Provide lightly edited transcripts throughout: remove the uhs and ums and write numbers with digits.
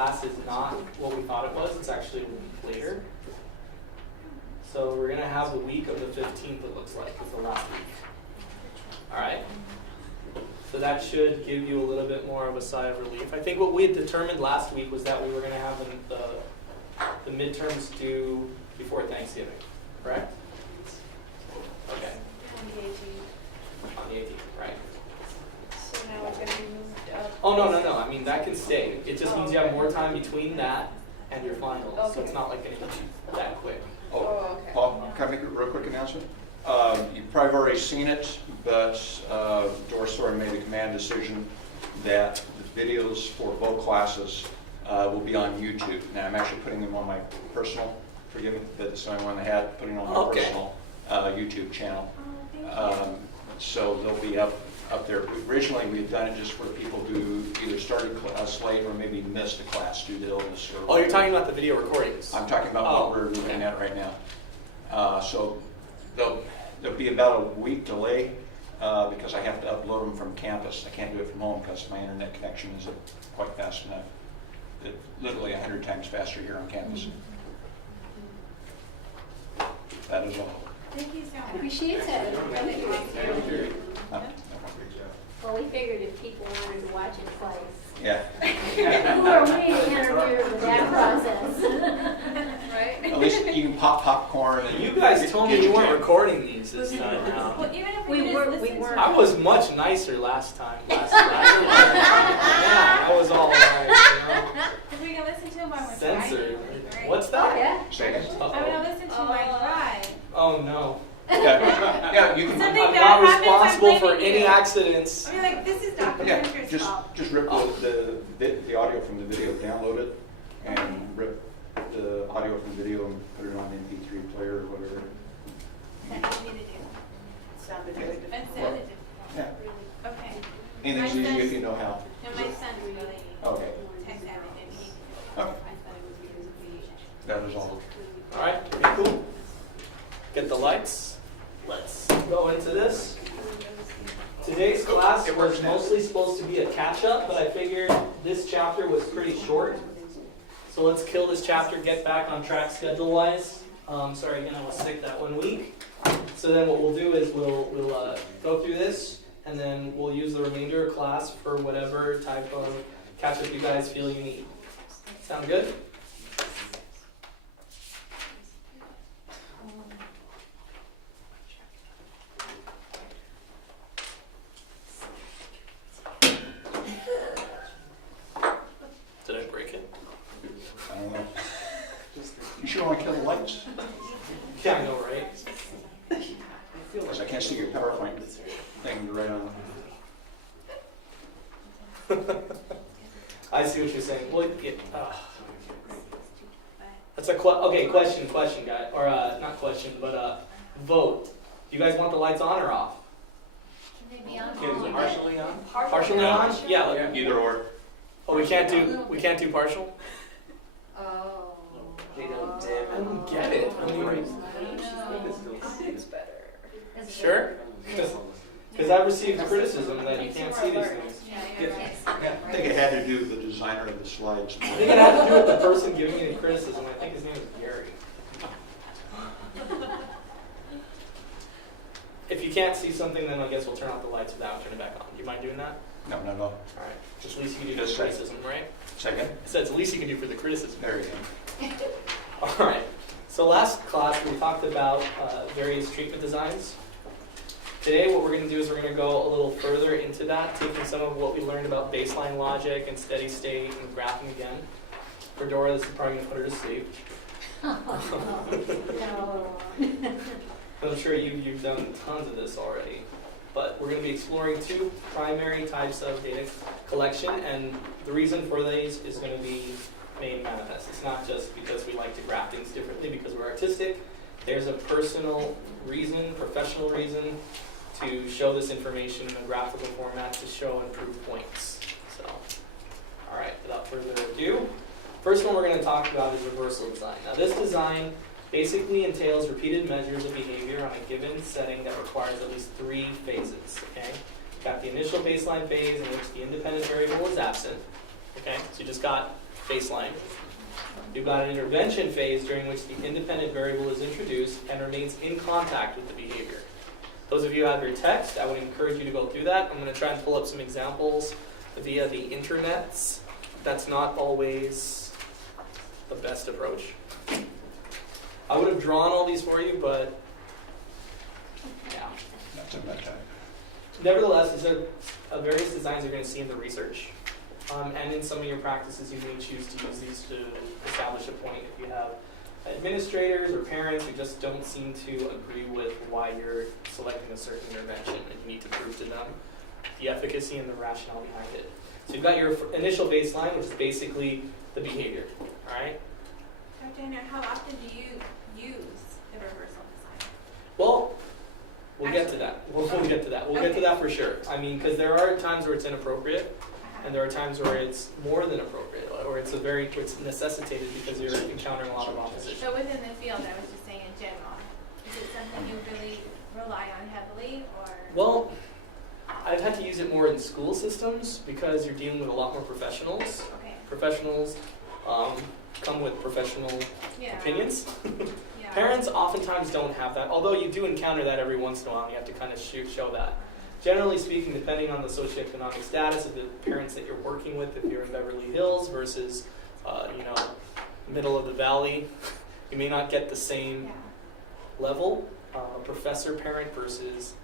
class is not what we thought it was. It's actually a week later. So we're going to have the week of the 15th, it looks like, is the last week. All right? So that should give you a little bit more of a sigh of relief. I think what we had determined last week was that we were going to have the midterms due before Thanksgiving, correct? Okay. On the 18th. On the 18th, right. So now it's going to be moved up. Oh, no. I mean, that can stay. It just means you have more time between that and your finals. Okay. So it's not like going to hit you that quick. Oh, okay. Paul, can I make a real quick announcement? You've probably already seen it, but Doris Thorne made a command decision that the videos for both classes will be on YouTube. Now, I'm actually putting them on my personal, forgive me, that's the only one I had, putting them on my personal YouTube channel. So they'll be up there. Originally, we had done it just for people who either started class late or maybe missed a class due to illness. Or Oh, you're talking about the video recordings? I'm talking about what we're looking at right now. So there'll be about a week delay because I have to upload them from campus. I can't do it from home because my internet connection isn't quite fast enough. It's literally 100 times faster here on campus. That is all. Thank you so much. Appreciate it. Thank you. Huh? Well, we figured if people wanted to watch it twice, Yeah. who are we to interfere with that process? Right? At least you can pop popcorn. And You guys told me get you your weren't jam. recording these this time around. Well, even if We just weren't. listen to I was much nicer last time. Yeah, I was all right, If we can listen to them while we're Censored. driving, right? What's Oh, that? yeah. Say it. I'm going to listen to my drive. Oh no. Yeah, you can. Something I'm that not happens, I'm responsible for blaming any you. accidents. I mean, like, this is Dr. Yeah, Hunter's fault. just rip the audio from the video, download it, and rip the audio from the video and put it on MP3 player or whatever. That you need to do. Sounded Yeah. really And difficult. send it Yeah, to Okay. anything's My easy if son's- you know how. No, my son's really Okay, tech savvy, and he. Okay. that is all. All right, pretty cool. Get the lights. Let's go into this. Today's class was mostly supposed to be a catch-up, but I figured this chapter was pretty short. So let's kill this chapter, get back on track schedule-wise. Sorry again, I was sick that 1 week. So then what we'll do is we'll go through this, and then we'll use the remainder of class for whatever type of catch-up you guys feel you need. Sound good? Did I break it? I don't know. You sure want to kill the lights? Yeah, I know, right? Because I can't see your PowerPoint thing right on. I see what you're saying. Well, that's a question, guy, or not question, but vote. Do you guys want the lights on or off? Maybe on. Partially on. Partially on? Yeah. Either or. Oh, we can't do partial. Oh. They don't I don't get it. I mean, It's better. sure. Because I've received criticism that you can't see these things. I think it had to do with the designer of the slides. I think it had to do with the person giving me the criticism. I think his name is Gary. If you can't see something, then I guess we'll turn off the lights without turning it back on. Do you mind doing that? No, not at all. All right. Just the least you can do for the criticism, right? Second? I said it's the least you can do for the criticism. There you go. All right. So last class we talked about various treatment designs. Today what we're going to do is we're going to go a little further into that, taking some of what we learned about baseline logic and steady state and graphing again. For Dora, this is probably going to put her to sleep. No. I'm sure you've done tons of this already. But we're going to be exploring two primary types of data collection, and the reason for these is going to be made manifest. It's not just because we like to graph things differently because we're artistic. There's a personal reason, professional reason, to show this information in a graphical format to show and prove points. So, all right, without further ado, first one we're going to talk about is reversal design. Now this design basically entails repeated measures of behavior on a given setting that requires at least 3 phases. Okay, got the initial baseline phase in which the independent variable is absent. Okay, so you just got baseline. You've got an intervention phase during which the independent variable is introduced and remains in contact with the behavior. Those of you who have your text, I would encourage you to go through that. I'm going to try and pull up some examples via the internets. That's not always the best approach. I would have drawn all these for you, but yeah. Not too much. Nevertheless, these are various designs you're going to see in the research. And in some of your practices, you may choose to use these to establish a point if you have administrators or parents who just don't seem to agree with why you're selecting a certain intervention, and you need to prove to them the efficacy and the rationale behind it. So you've got your initial baseline, which is basically the behavior, all right? Dr. Henner, how often do you use the reversal design? Well, we'll get to that. We'll get to that. We'll get to that for sure. I mean, because there are times where it's inappropriate, and there are times where it's more than appropriate, or it's necessitated because you're encountering a lot of opposition. So within the field, I was just saying in general, is it something you really rely on heavily, or? Well, I've had to use it more in school systems because you're dealing with a lot more professionals. Okay. Professionals come with professional Yeah. opinions. Yeah. Parents oftentimes don't have that, although you do encounter that every once in a while, and you have to kind of show that. Generally speaking, depending on the socioeconomic status of the parents that you're working with, if you're in Beverly Hills versus, middle of the valley, you may not get the same Yeah. level. A professor parent versus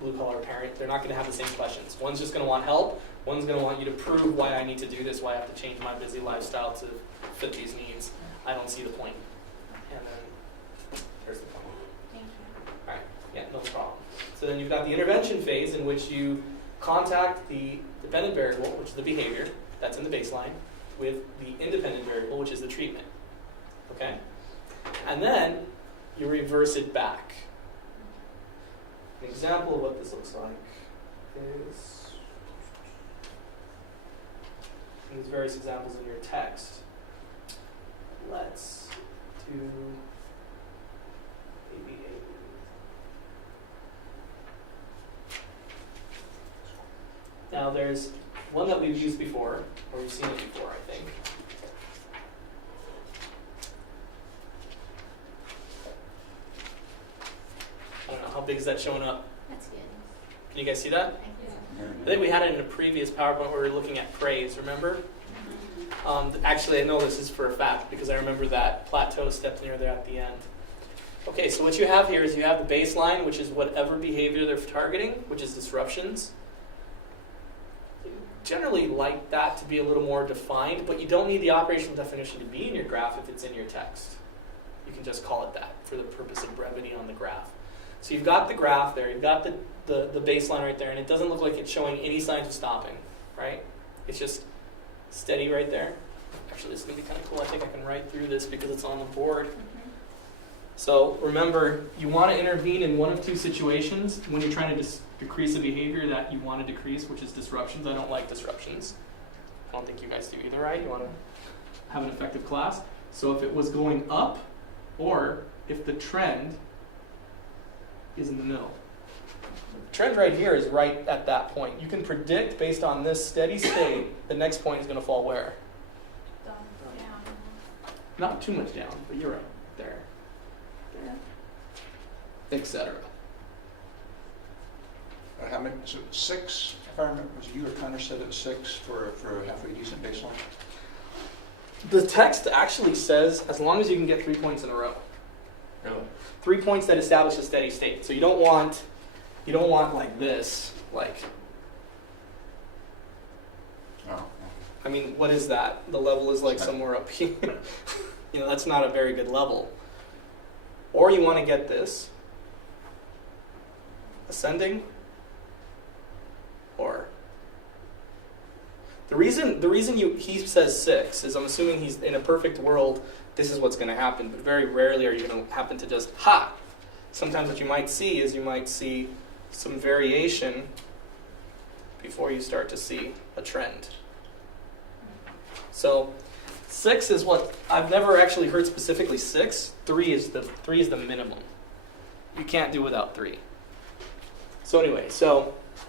blue-collar parent, they're not going to have the same questions. One's just going to want help. One's going to want you to prove why I need to do this, why I have to change my busy lifestyle to fit these needs. I don't see the point. And then there's the point. Thank you. All right, yeah, no problem. So then you've got the intervention phase in which you contact the dependent variable, which is the behavior, that's in the baseline, with the independent variable, which is the treatment. Okay? And then you reverse it back. An example of what this looks like is, and there's various examples in your text. Let's do maybe now there's one that we've used before, or we've seen it before, I think. I don't know, how big is that showing up? That's good. Can you guys see that? Thank you. I think we had it in a previous PowerPoint where we were looking at praise, remember? Actually, I know this is for a fact because I remember that plateau step near there at the end. Okay, so what you have here is you have the baseline, which is whatever behavior they're targeting, which is disruptions. You generally like that to be a little more defined, but you don't need the operational definition to be in your graph if it's in your text. You can just call it that for the purpose of brevity on the graph. So you've got the graph there, you've got the baseline right there, and it doesn't look like it's showing any signs of stopping, right? It's just steady right there. Actually, this is going to be kind of cool. I think I can write through this because it's on the board. So remember, you want to intervene in one of two situations when you're trying to decrease a behavior that you want to decrease, which is disruptions. I don't like disruptions. I don't think you guys do either, right? You want to have an effective class. So if it was going up, or if the trend is in the middle. The trend right here is right at that point. You can predict based on this steady state, the next point is going to fall where? Down. Not too much down, but you're right there. Etc. How many? So 6, if I remember, was you or Connor said it was 6 for a halfway decent baseline? The text actually says as long as you can get 3 points in a row. Really? 3 points that establish a steady state. So you don't want like this, like, Oh. I mean, what is that? The level is like somewhere up here. That's not a very good level. Or you want to get this ascending, or the reason he says 6 is I'm assuming he's in a perfect world. This is what's going to happen, but very rarely are you going to happen to just Sometimes what you might see is some variation before you start to see a trend. So 6 is what I've never actually heard specifically 6. 3 is the minimum. You can't do without 3. So anyway,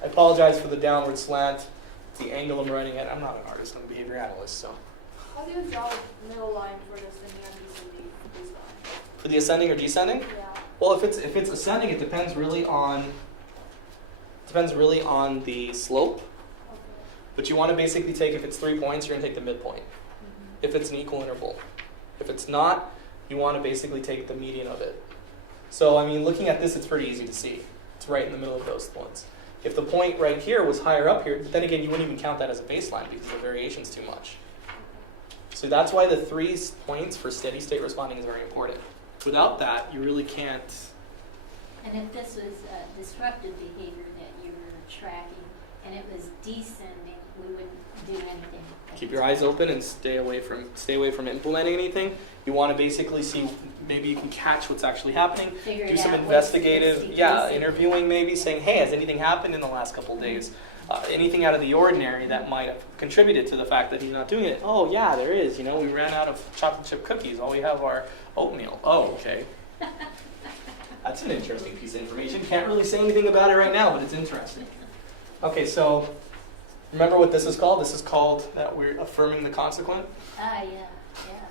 I apologize for the downward slant. It's the angle I'm writing at. I'm not an artist, I'm a behavior analyst, so How do you draw a middle line for the ascending and descending baseline? For the ascending or descending? Yeah. Well, if it's ascending, it depends really on the slope. Okay. But you want to basically take, if it's 3 points, you're going to take the midpoint. If it's an equal interval. If it's not, you want to basically take the median of it. So, I mean, looking at this, it's pretty easy to see. It's right in the middle of those points. If the point right here was higher up here, then again, you wouldn't even count that as a baseline because the variation's too much. So that's why the 3 points for steady state responding is very important. Without that, you really can't. And if this was disruptive behavior that you were tracking and it was descending, we wouldn't do anything. Keep your eyes open and stay away from implementing anything. You want to basically see, maybe you can catch what's actually happening. Figure Do it some out, investigative, what's interviewing maybe, saying, hey, has anything happened in the last couple of days? Anything out of the ordinary that might have contributed to the fact that he's not doing it? Oh, yeah, there is. You know, we ran out of chocolate chip cookies. All we have are oatmeal. Oh, okay. That's an interesting piece of information. Can't really say anything about it right now, but it's interesting. Okay, so remember what this is called? This is called that we're affirming the consequent. Yeah,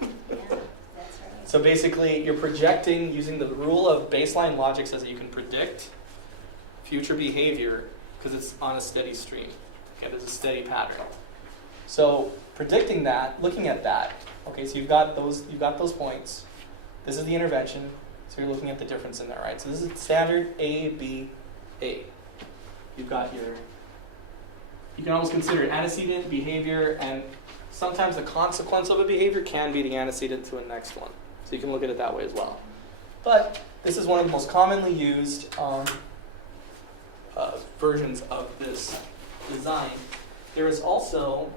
that's right. So basically, you're projecting using the rule of baseline logic says that you can predict future behavior because it's on a steady stream. Okay, there's a steady pattern. So predicting that, looking at that. Okay, so you've got those points. This is the intervention. So you're looking at the difference in there, right? So this is standard A, B, A. You've got your. You can almost consider it antecedent behavior, and sometimes the consequence of a behavior can be the antecedent to a next one. So you can look at it that way as well. But this is one of the most commonly used versions of this design. There is also,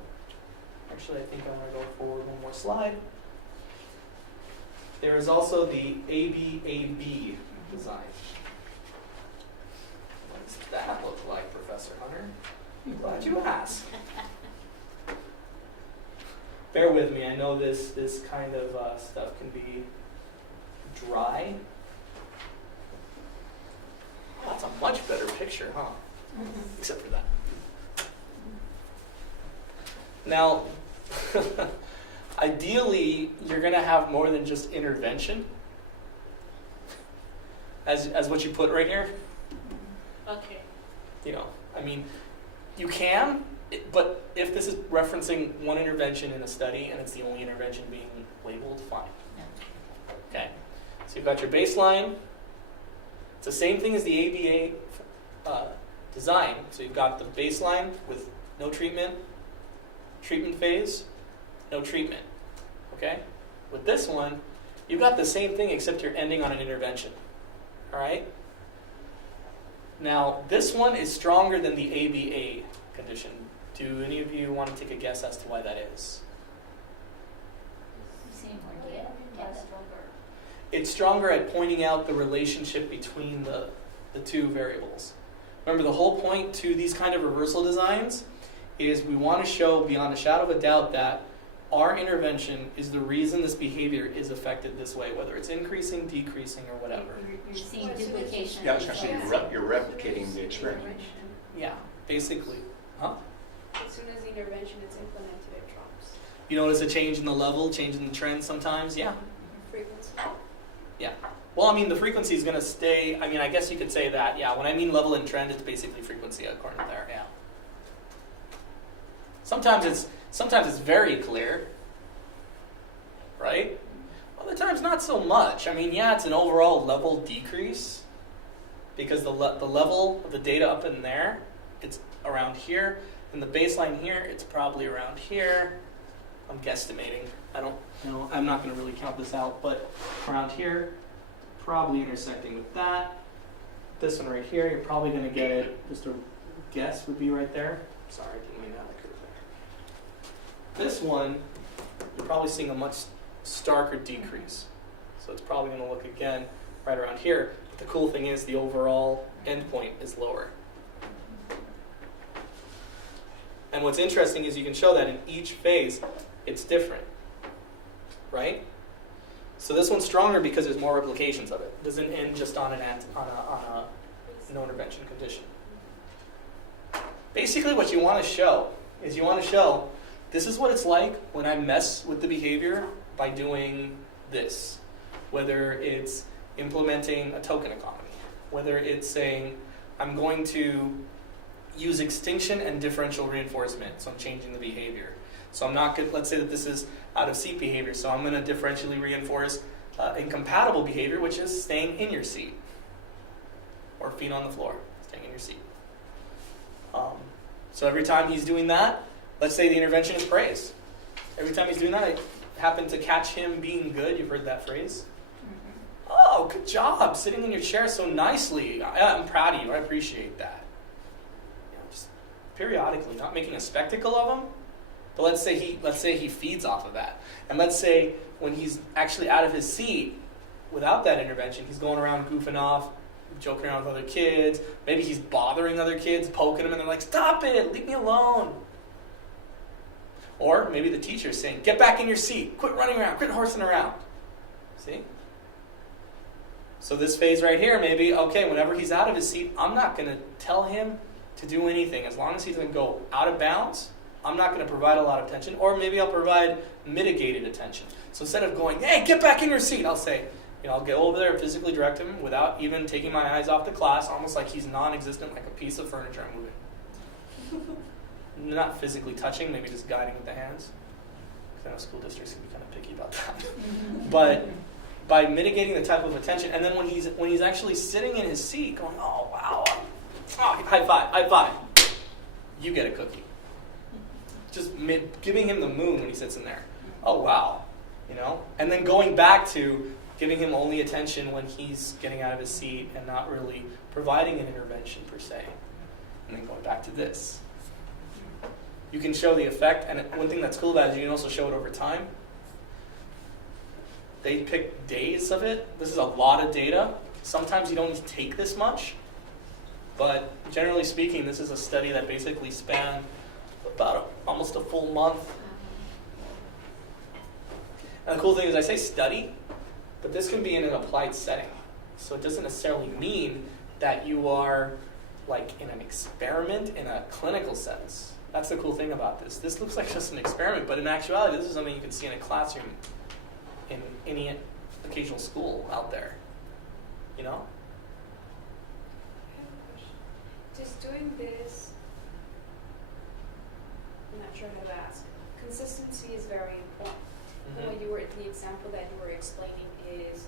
actually I think I'm going to go forward one more slide. There is also the ABAB design. What does that look like, Professor Hunter? I'm glad you asked. Bear with me, I know this kind of stuff can be dry. Oh, that's a much better picture, huh? Except for that. Now, ideally, you're going to have more than just intervention, as what you put right here. Okay. You know, I mean, you can, but if this is referencing one intervention in a study and it's the only intervention being labeled, fine. Okay, so you've got your baseline. It's the same thing as the ABA design. So you've got the baseline with no treatment, treatment phase, no treatment. Okay, with this one, you've got the same thing except you're ending on an intervention. All right. Now this one is stronger than the ABA condition. Do any of you want to take a guess as to why that is? Same word, yeah. It's stronger at pointing out the relationship between the two variables. Remember, the whole point to these kind of reversal designs is we want to show beyond a shadow of a doubt that our intervention is the reason this behavior is affected this way, whether it's increasing, decreasing, or whatever. You're seeing duplication. Yeah, I was going to say, you're replicating the experiment. Yeah, basically. Huh? As soon as the intervention is implemented, it drops. You notice a change in the level, change in the trend sometimes? Yeah. Frequency. Yeah. Well, I mean, the frequency is going to stay. I mean, I guess you could say that. Yeah. When I mean level and trend, it's basically frequency according to there. Yeah. Sometimes it's very clear, right? Other times not so much. I mean, yeah, it's an overall level decrease because the level of the data up in there, it's around here, and the baseline here, it's probably around here. I'm guesstimating. I don't know. I'm not going to really count this out, but around here, probably intersecting with that. This one right here, you're probably going to get it. Just a guess would be right there. Sorry, I didn't mean that. I could have there. This one, you're probably seeing a much starker decrease. So it's probably going to look again right around here. But the cool thing is the overall endpoint is lower. And what's interesting is you can show that in each phase, it's different, right? So this one's stronger because there's more replications of it. It doesn't end just on a no intervention condition. Basically what you want to show is you want to show this is what it's like when I mess with the behavior by doing this. Whether it's implementing a token economy, whether it's saying, I'm going to use extinction and differential reinforcement, so I'm changing the behavior. So I'm not good, let's say that this is out of seat behavior, so I'm going to differentially reinforce incompatible behavior, which is staying in your seat. Or feet on the floor, staying in your seat. So every time he's doing that, let's say the intervention is praise. Every time he's doing that, I happen to catch him being good. You've heard that phrase? Oh, good job, sitting in your chair so nicely. I'm proud of you, I appreciate that. Just periodically, not making a spectacle of him, but let's say he feeds off of that. And let's say when he's actually out of his seat, without that intervention, he's going around goofing off, joking around with other kids. Maybe he's bothering other kids, poking them, and they're like, stop it, leave me alone. Or maybe the teacher's saying, get back in your seat, quit running around, quit horsing around. See? So this phase right here, maybe, okay, whenever he's out of his seat, I'm not going to tell him to do anything. As long as he doesn't go out of bounds, I'm not going to provide a lot of attention, or maybe I'll provide mitigated attention. So instead of going, hey, get back in your seat, I'll say, I'll go over there and physically direct him without even taking my eyes off the class, almost like he's non-existent, like a piece of furniture I'm moving. Not physically touching, maybe just guiding with the hands. Because I know school districts can be kind of picky about that. But by mitigating the type of attention, and then when he's actually sitting in his seat, going, oh wow, high five, you get a cookie. Just giving him the moon when he sits in there. Oh wow, and then going back to giving him only attention when he's getting out of his seat and not really providing an intervention per se, and then going back to this. You can show the effect, and one thing that's cool about it is you can also show it over time. They pick days of it. This is a lot of data. Sometimes you don't need to take this much, but generally speaking, this is a study that basically spanned about almost a full month. And the cool thing is I say study, but this can be in an applied setting. So it doesn't necessarily mean that you are like in an experiment in a clinical sense. That's the cool thing about this. This looks like just an experiment, but in actuality, this is something you can see in a classroom in any occasional school out there. I have a question. Just doing this, I'm not sure how to ask. Consistency is very important. Mm-hmm. When the example that you were explaining is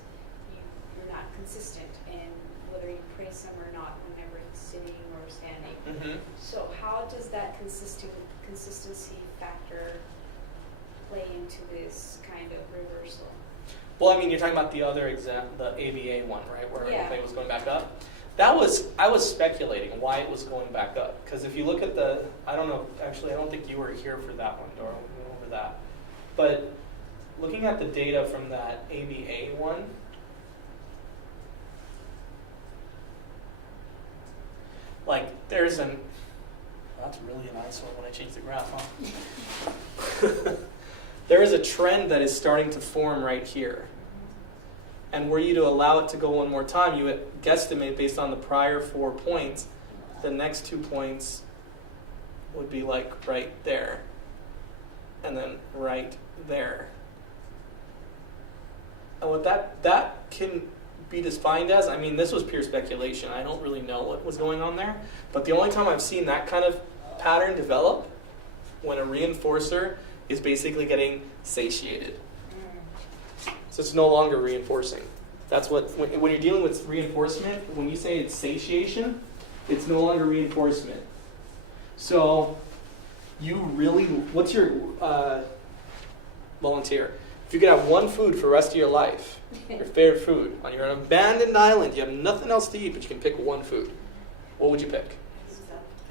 you're not consistent in whether you praise them or not whenever he's sitting or standing. Mm-hmm. So how does that consistency factor play into this kind of reversal? Well, I mean, you're talking about the other exam, the ABA one, right, where Yeah. everything was going back up. I was speculating why it was going back up, because if you look at I don't know, actually, I don't think you were here for that one, Dora. We went over that, but looking at the data from that ABA one. Like, that's really a nice one when I change the graph, huh? There is a trend that is starting to form right here. And were you to allow it to go one more time, you would guesstimate based on the prior 4 points, the next 2 points would be like right there. And then right there. And what that can be defined as, I mean, this was pure speculation. I don't really know what was going on there. But the only time I've seen that kind of pattern develop, when a reinforcer is basically getting satiated. So it's no longer reinforcing. That's when you're dealing with reinforcement, when we say it's satiation, it's no longer reinforcement. So what's your volunteer? If you could have one food for the rest of your life, your favorite food, you're on an abandoned island, you have nothing else to eat, but you can pick one food, what would you pick?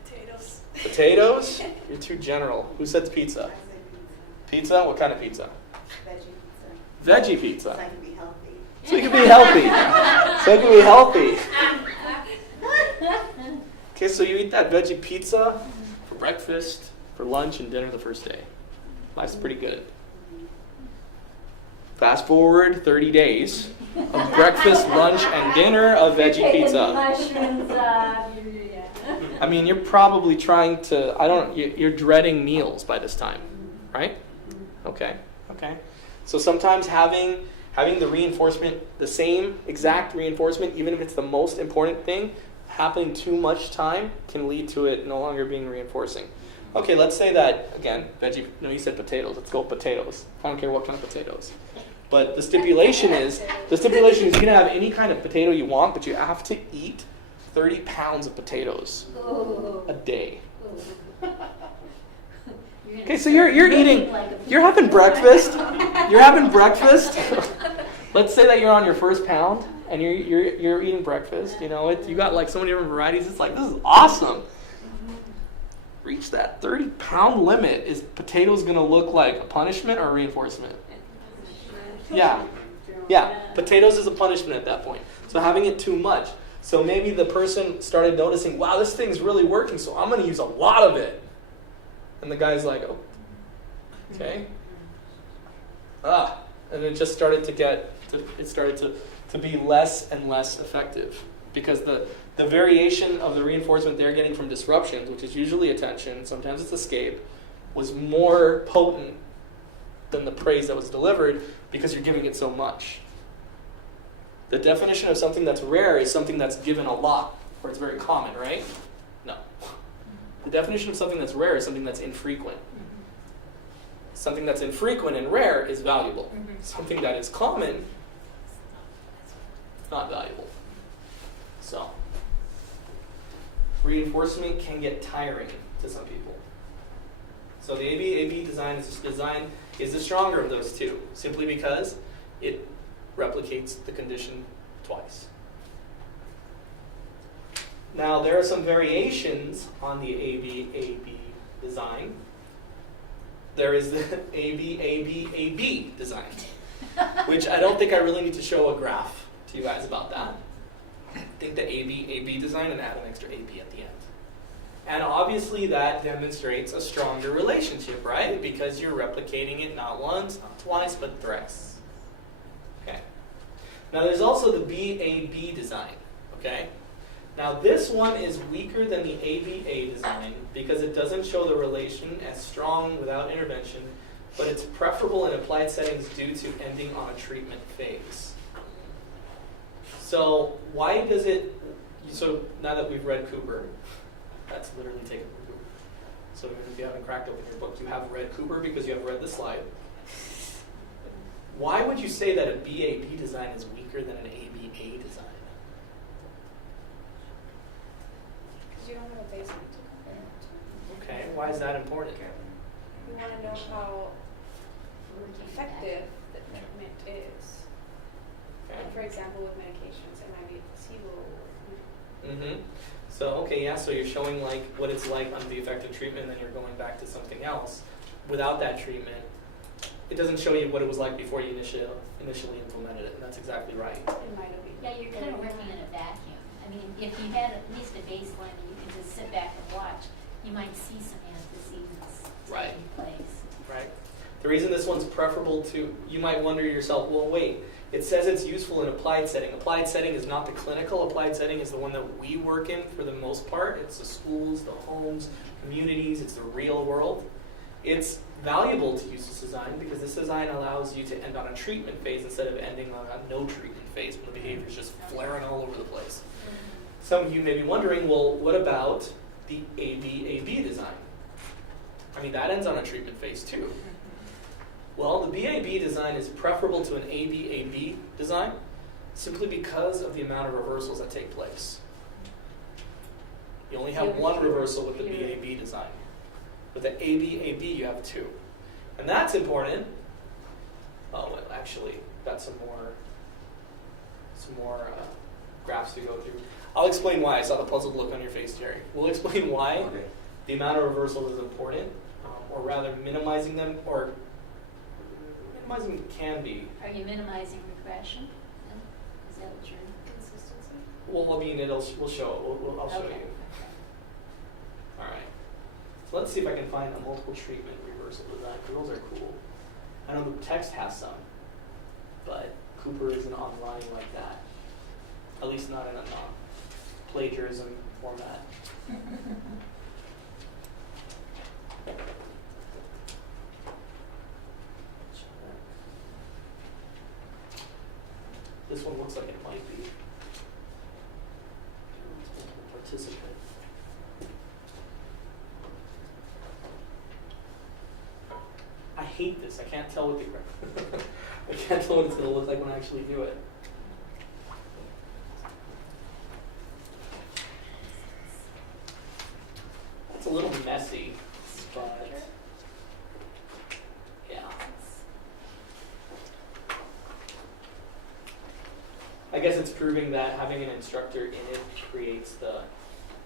Potatoes. Potatoes? You're too general. Who said pizza? Pizza? What kind of pizza? Veggie Veggie pizza. pizza. So I can be healthy. So you can be healthy. Okay, so you eat that veggie pizza for breakfast, for lunch, and dinner the first day. Life's pretty good. Fast forward 30 days of breakfast, lunch, and dinner of veggie pizza. Mushrooms, I mean, you're probably trying to, you're dreading meals by this time. right? Okay. So sometimes having the reinforcement, the same exact reinforcement, even if it's the most important thing, happening too much time can lead to it no longer being reinforcing. Okay, let's say that, again, veggie, no, you said potatoes. Let's go with potatoes. I don't care what kind of potatoes. But the stipulation is you can have any kind of potato you want, but you have to eat 30 pounds of potatoes a day. Okay, so you're eating, you're having breakfast. Let's say that you're on your first pound and you're eating breakfast. You know, you got like so many different varieties. It's like, this is awesome. Reach that 30-pound limit. Is potatoes going to look like a punishment or a reinforcement? Yeah. Potatoes is a punishment at that point. So having it too much. So maybe the person started noticing, wow, this thing's really working, so I'm going to use a lot of it. And the guy's like, oh, okay. And it just started to be less and less effective because the variation of the reinforcement they're getting from disruptions, which is usually attention, sometimes it's escape, was more potent than the praise that was delivered because you're giving it so much. The definition of something that's rare is something that's given a lot, or it's very common, right? No. The definition of something that's rare is something that's infrequent. Something that's infrequent and rare is valuable. Something that is common, not valuable. So, reinforcement can get tiring to some people. So the AB design is the stronger of those two, simply because it replicates the condition twice. Now there are some variations on the AB design. There is the AB design, which I don't think I really need to show a graph to you guys about that. I think the AB design and add an extra AB at the end. And obviously that demonstrates a stronger relationship, right? Because you're replicating it not once, not twice, but thrice. Okay. Now there's also the BAB design, okay? Now this one is weaker than the ABA design because it doesn't show the relation as strong without intervention, but it's preferable in applied settings due to ending on a treatment phase. So why does it, so now that we've read Cooper, that's literally taken from Cooper. So even if you haven't cracked open your book, you have read Cooper because you have read the slide. Why would you say that a BAB design is weaker than an ABA design? Because you don't have a baseline to compare it to. Okay, why is that important? You want to know how effective the treatment is. Okay. Like for example, with medications, it might be placebo. So you're showing like what it's like under the effective treatment, and then you're going back to something else. Without that treatment, it doesn't show you what it was like before you initially implemented it, and that's exactly right. It might have been. Yeah, you're kind of working in a vacuum. I mean, if you had at least a baseline and you could just sit back and watch, you might see some antecedents Right. taking place. Right. The reason this one's preferable to, you might wonder to yourself, well, wait, it says it's useful in applied setting. Applied setting is not the clinical. Applied setting is the one that we work in for the most part. It's the schools, the homes, communities. It's the real world. It's valuable to use this design because this design allows you to end on a treatment phase instead of ending on a no treatment phase when the behavior is just flaring all over the place. Some of you may be wondering, well, what about the ABAB design? I mean, that ends on a treatment phase too. Well, the BAB design is preferable to an ABAB design simply because of the amount of reversals that take place. You only have one reversal with the BAB design. With the ABAB, you have two. And that's important. Oh, well, actually, got some more graphs to go through. I'll explain why. I saw the puzzled look on your face, Jerry. We'll explain why the amount of reversals is important, or rather minimizing them, or minimizing can be. Are you minimizing regression? Is that what you're... Consistency. Well, I mean, we'll show. I'll show Okay. you. All right. So let's see if I can find a multiple treatment reversal design, because those are cool. I know the text has some, but Cooper isn't online like that. At least not in a non-plagiarism format. This one looks like it might be. Participant. I hate this. I can't tell what the I can't tell what it's going to look like when I actually do it. It's a little messy, but yeah. I guess it's proving that having an instructor in it creates the.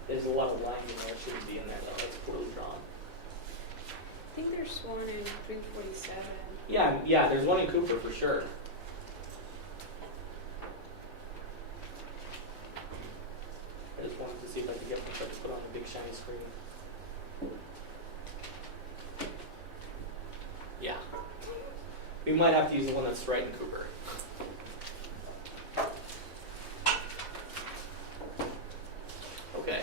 There's a lot of line in there. It shouldn't be in there though. It's poorly drawn. I think there's one in 347. Yeah, there's one in Cooper for sure. I just wanted to see if I could get myself to put on a big shiny screen. Yeah. We might have to use the one that's right in Cooper. Okay.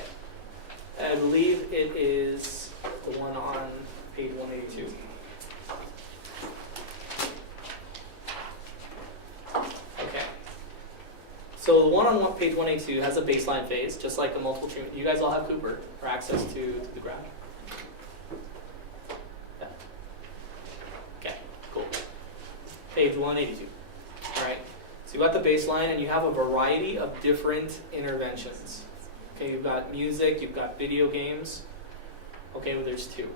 I believe it is the one on page 182. Okay. So the one on page 182 has a baseline phase, just like a multiple treatment. You guys all have Cooper or access to the graph? Yeah. Okay, cool. Page 182. All right. So you've got the baseline, and you have a variety of different interventions. Okay, you've got music, you've got video games. Okay, well, there's two.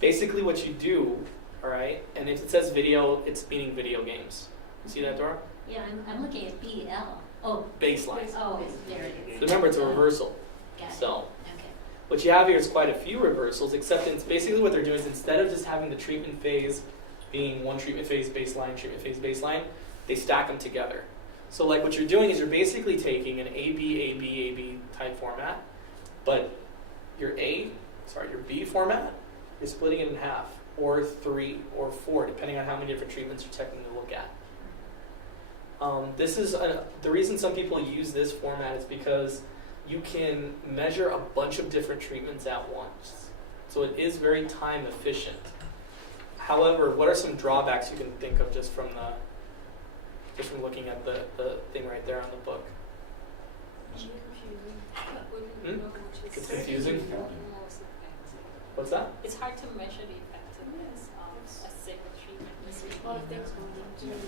Basically what you do, all right, and if it says video, it's meaning video games. You see that, Dora? Yeah, I'm looking at BL. Oh. Baseline. Oh, there it is. Remember, it's a reversal. Got it. So Okay. what you have here is quite a few reversals, except it's basically what they're doing is instead of just having the treatment phase being one treatment phase baseline, they stack them together. So like what you're doing is you're basically taking an AB type format, but your B format, you're splitting it in half, or 3 or 4, depending on how many different treatments you're taking to look at. This is the reason some people use this format is because you can measure a bunch of different treatments at once. So it is very time efficient. However, what are some drawbacks you can think of just from looking at the thing right there on the book? It's confusing. What's that? It's hard to measure the effectiveness of a single treatment. A lot of things going on.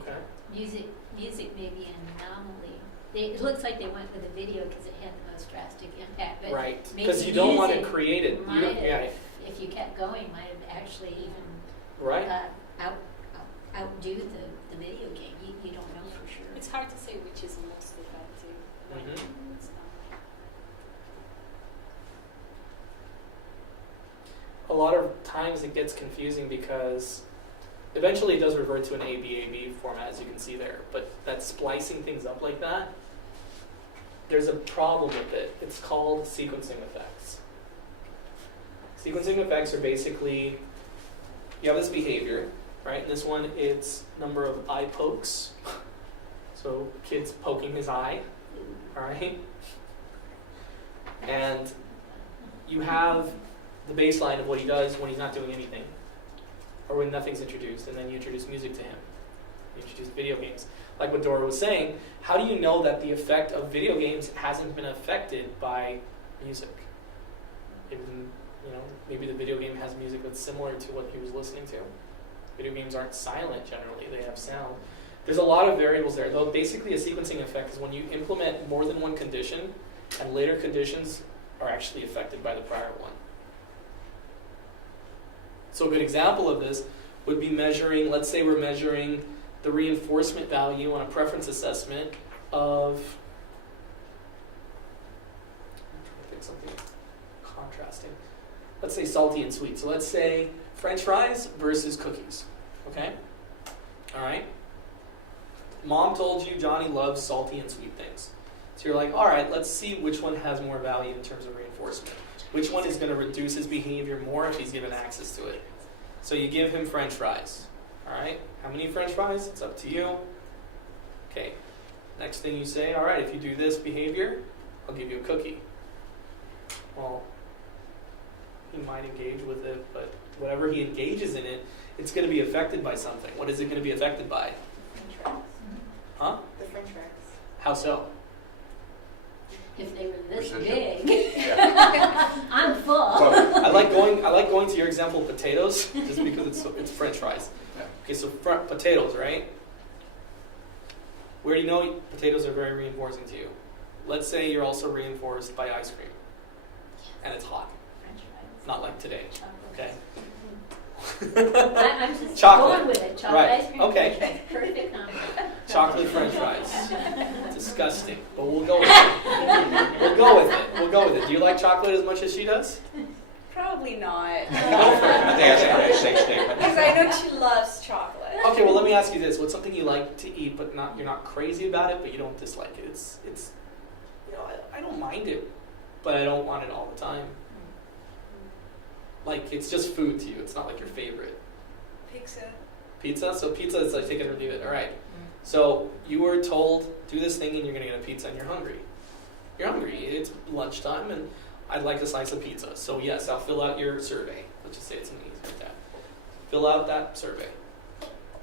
Okay. Music may be an anomaly. It looks like they went with the video because it had the most drastic impact. But Right, maybe because you don't want to music create it. might have, Yeah, if you kept going, might have actually even right. outdo the video game. You don't know for sure. It's hard to say which is most effective. Mhm. It's not. A lot of times it gets confusing because eventually it does revert to an ABAB format, as you can see there. But that splicing things up like that, there's a problem with it. It's called sequencing effects. Sequencing effects are basically, you have this behavior, right? In this one, it's number of eye pokes. So kid's poking his eye, all right? And you have the baseline of what he does when he's not doing anything, or when nothing's introduced, and then you introduce music to him. You introduce video games. Like what Dora was saying, how do you know that the effect of video games hasn't been affected by music? Maybe the video game has music that's similar to what he was listening to. Video games aren't silent generally, they have sound. There's a lot of variables there, though basically a sequencing effect is when you implement more than one condition, and later conditions are actually affected by the prior one. So a good example of this would be measuring, let's say we're measuring the reinforcement value on a preference assessment of, I'm trying to think something contrasting. Let's say salty and sweet. So let's say French fries versus cookies, okay? All right? Mom told you Johnny loves salty and sweet things. So you're like, all right, let's see which one has more value in terms of reinforcement. Which one is going to reduce his behavior more if he's given access to it? So you give him French fries. All right? How many French fries? It's up to you. Okay. Next thing you say, all right, if you do this behavior, I'll give you a cookie. Well, he might engage with it, but whatever he engages in it, it's going to be affected by something. What is it going to be affected by? French fries. Huh? The French fries. How so? If they were this Precision. big, Yeah. I'm full. Well, I like going to your example of potatoes just because it's French fries. Yeah. Okay, so potatoes, right? Where do you know potatoes are very reinforcing to you? Let's say you're also reinforced by ice cream, and it's hot, French fries. not like today. Okay. I'm just Chocolate. going with it. Chocolate Right. ice cream. Okay. French fries, perfect combo. Chocolate French fries, disgusting. But we'll go with it. We'll go with it. We'll go with it. Do you like chocolate as much as she does? Probably not. Go for it. I think that's a pretty safe statement. Because I know she loves chocolate. Okay, well let me ask you this: what's something you like to eat, but you're not crazy about it, but you don't dislike it? It's I don't mind it, but I don't want it all the time. Like it's just food to you. It's not like your favorite. Pizza. Pizza. So pizza is like take it or leave it. All right. So you were told do this thing and you're gonna get a pizza and you're hungry. You're hungry. It's lunchtime and I'd like a slice of pizza. So yes, I'll fill out your survey. Let's just say it's something easy like that. Fill out that survey.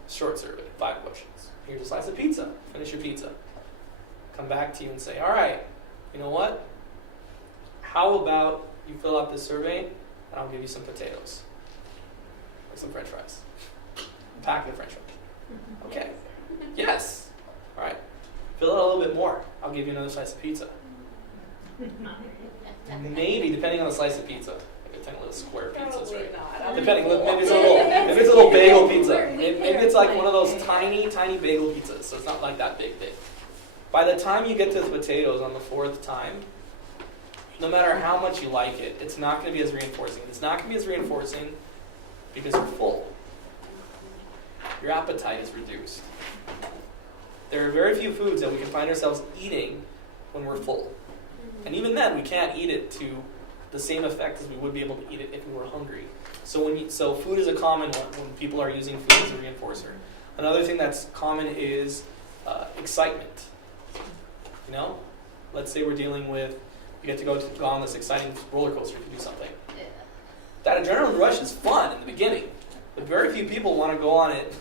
Short survey, 5 questions. Here's a slice of pizza. Finish your pizza. Come back to you and say, all right, you know what? How about you fill out this survey and I'll give you some potatoes. Or some French fries. A pack of French fries. Okay. Yes. All right. Fill out a little bit more. I'll give you another slice of pizza. Maybe, depending on the slice of pizza. Like a tiny little square pizzas, Probably right? not. Depending, maybe it's a little bagel pizza. Maybe it's like one of those tiny bagel pizzas, so it's not like that big. By the time you get to the potatoes on the 4th time, no matter how much you like it, it's not going to be as reinforcing. It's not going to be as reinforcing because you're full. Your appetite is reduced. There are very few foods that we can find ourselves eating when we're full. And even then, we can't eat it to the same effect as we would be able to eat it if we were hungry. So food is a common one when people are using food as a reinforcer. Another thing that's common is excitement. You know, let's say we're dealing with, you get to go on this exciting roller coaster to do something. That adrenaline rush is fun in the beginning, but very few people want to go on it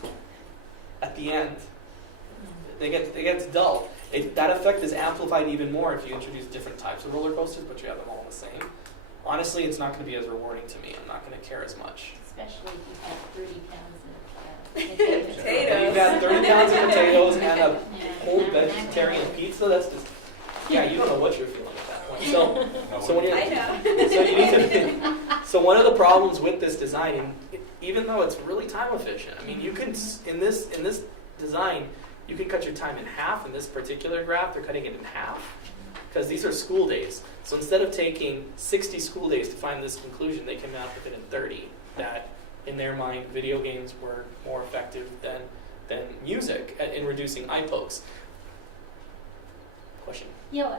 at the end. They get dull. That effect is amplified even more if you introduce different types of roller coasters, but you have them all the same. Honestly, it's not going to be as rewarding to me. I'm not going to care as much. Especially if you have 30 pounds of potatoes. Potatoes. You've got 30 pounds of potatoes and a Yeah. whole vegetarian pizza. That's just, yeah, you don't know what you're feeling at that point. So when you're, I know. so you need to. So one of the problems with this design, and even though it's really time efficient, I mean, you can in this design, you can cut your time in half. In this particular graph, they're cutting it in half because these are school days. So instead of taking 60 school days to find this conclusion, they came out with it in 30. That, in their mind, video games were more effective than music in reducing eye pokes. Question. You know,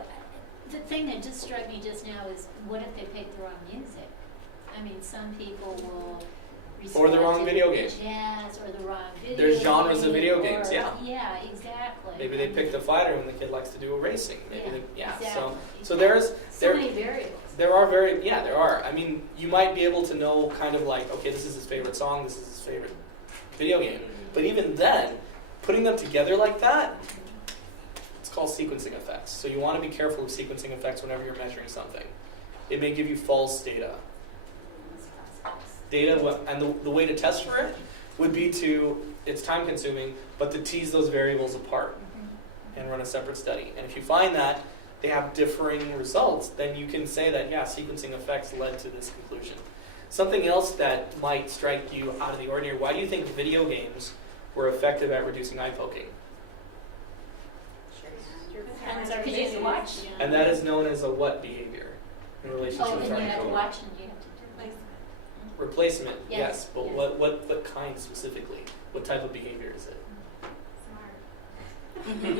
the thing that just struck me just now is, what if they pick the wrong music? I mean, some people will Or the wrong respond to video games. jazz, or the wrong video There's genres of game, video games, or- yeah. Yeah, exactly. Maybe they picked a fighter when the kid likes to do a racing. Maybe exactly. So there's so many variables. there are. I mean, you might be able to know kind of like, okay, this is his favorite song, this is his favorite video game. But even then, putting them together like that, it's called sequencing effects. So you want to be careful of sequencing effects whenever you're measuring something. It may give you false data. And the way to test for it would be it's time consuming, but to tease those variables apart and run a separate study. And if you find that they have differing results, then you can say that, yeah, sequencing effects led to this conclusion. Something else that might strike you out of the ordinary, why do you think video games were effective at reducing eye poking? Hands are Because you have to busy. watch. Yeah. And that is known as a what behavior in relation Oh, to and target you have to code? watch and you have to do Replacement, Yes, yes, but yes. what kind specifically? What type of behavior is it? Smart.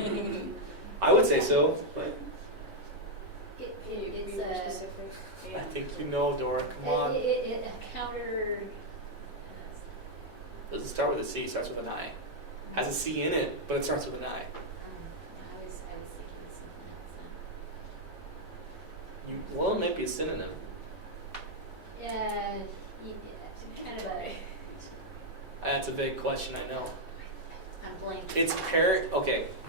I would say so, but it. Can you be It's more a, specific? I think you know, Dora. Come on. a counter. Does it start with a C? Starts with an I. Has a C in it, but it starts with an I. I was thinking of something else. Well, it might be a synonym. Yeah, kind of a That's a big question, I know. I'm blanking. It's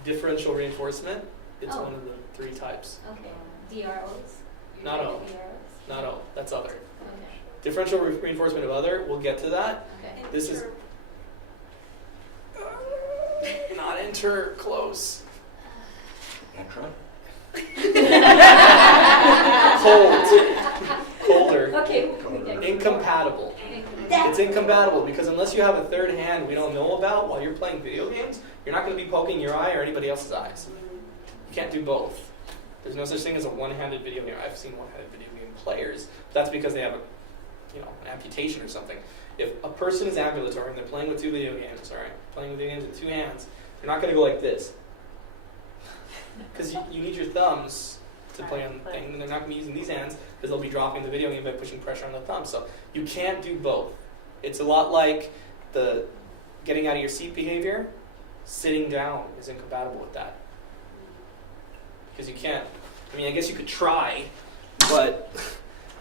differential reinforcement. It's Oh. one of the 3 types. Okay, DROs? You're Not doing O. DROs? Not O, that's other. Okay, Differential reinforcement of other, we'll get to that. okay. This is not inter, close. Intra? Colder. Okay, we get it. Incompatible. It's incompatible because unless you have a third hand we don't know about while you're playing video games, you're not going to be poking your eye or anybody else's eyes. You can't do both. There's no such thing as a one-handed video game. I've seen one-handed video game players, but that's because they have an amputation or something. If a person is ambulatory and they're playing with 2 video games, all right, playing video games with 2 hands, they're not going to go like this. Because you need your thumbs to play on the thing, and they're not going to be using these hands because they'll be dropping the video game by pushing pressure on the thumb. So you can't do both. It's a lot like the getting out of your seat behavior. Sitting down is incompatible with that. Because you can't. I mean, I guess you could try, but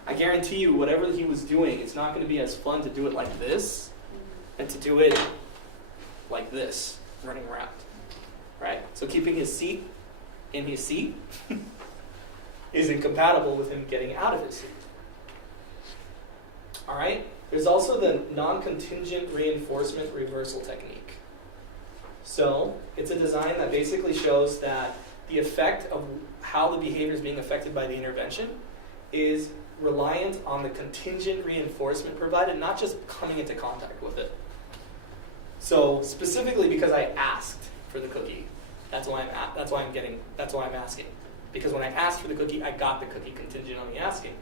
I guarantee you whatever he was doing, it's not going to be as fun to do it like this and to do it like this, running around. Right? So keeping his seat in his seat is incompatible with him getting out of his seat. All right? There's also the non-contingent reinforcement reversal technique. So it's a design that basically shows that the effect of how the behavior is being affected by the intervention is reliant on the contingent reinforcement provided, not just coming into contact with it. So specifically because I asked for the cookie, that's why I'm asking. Because when I asked for the cookie, I got the cookie contingent on the asking.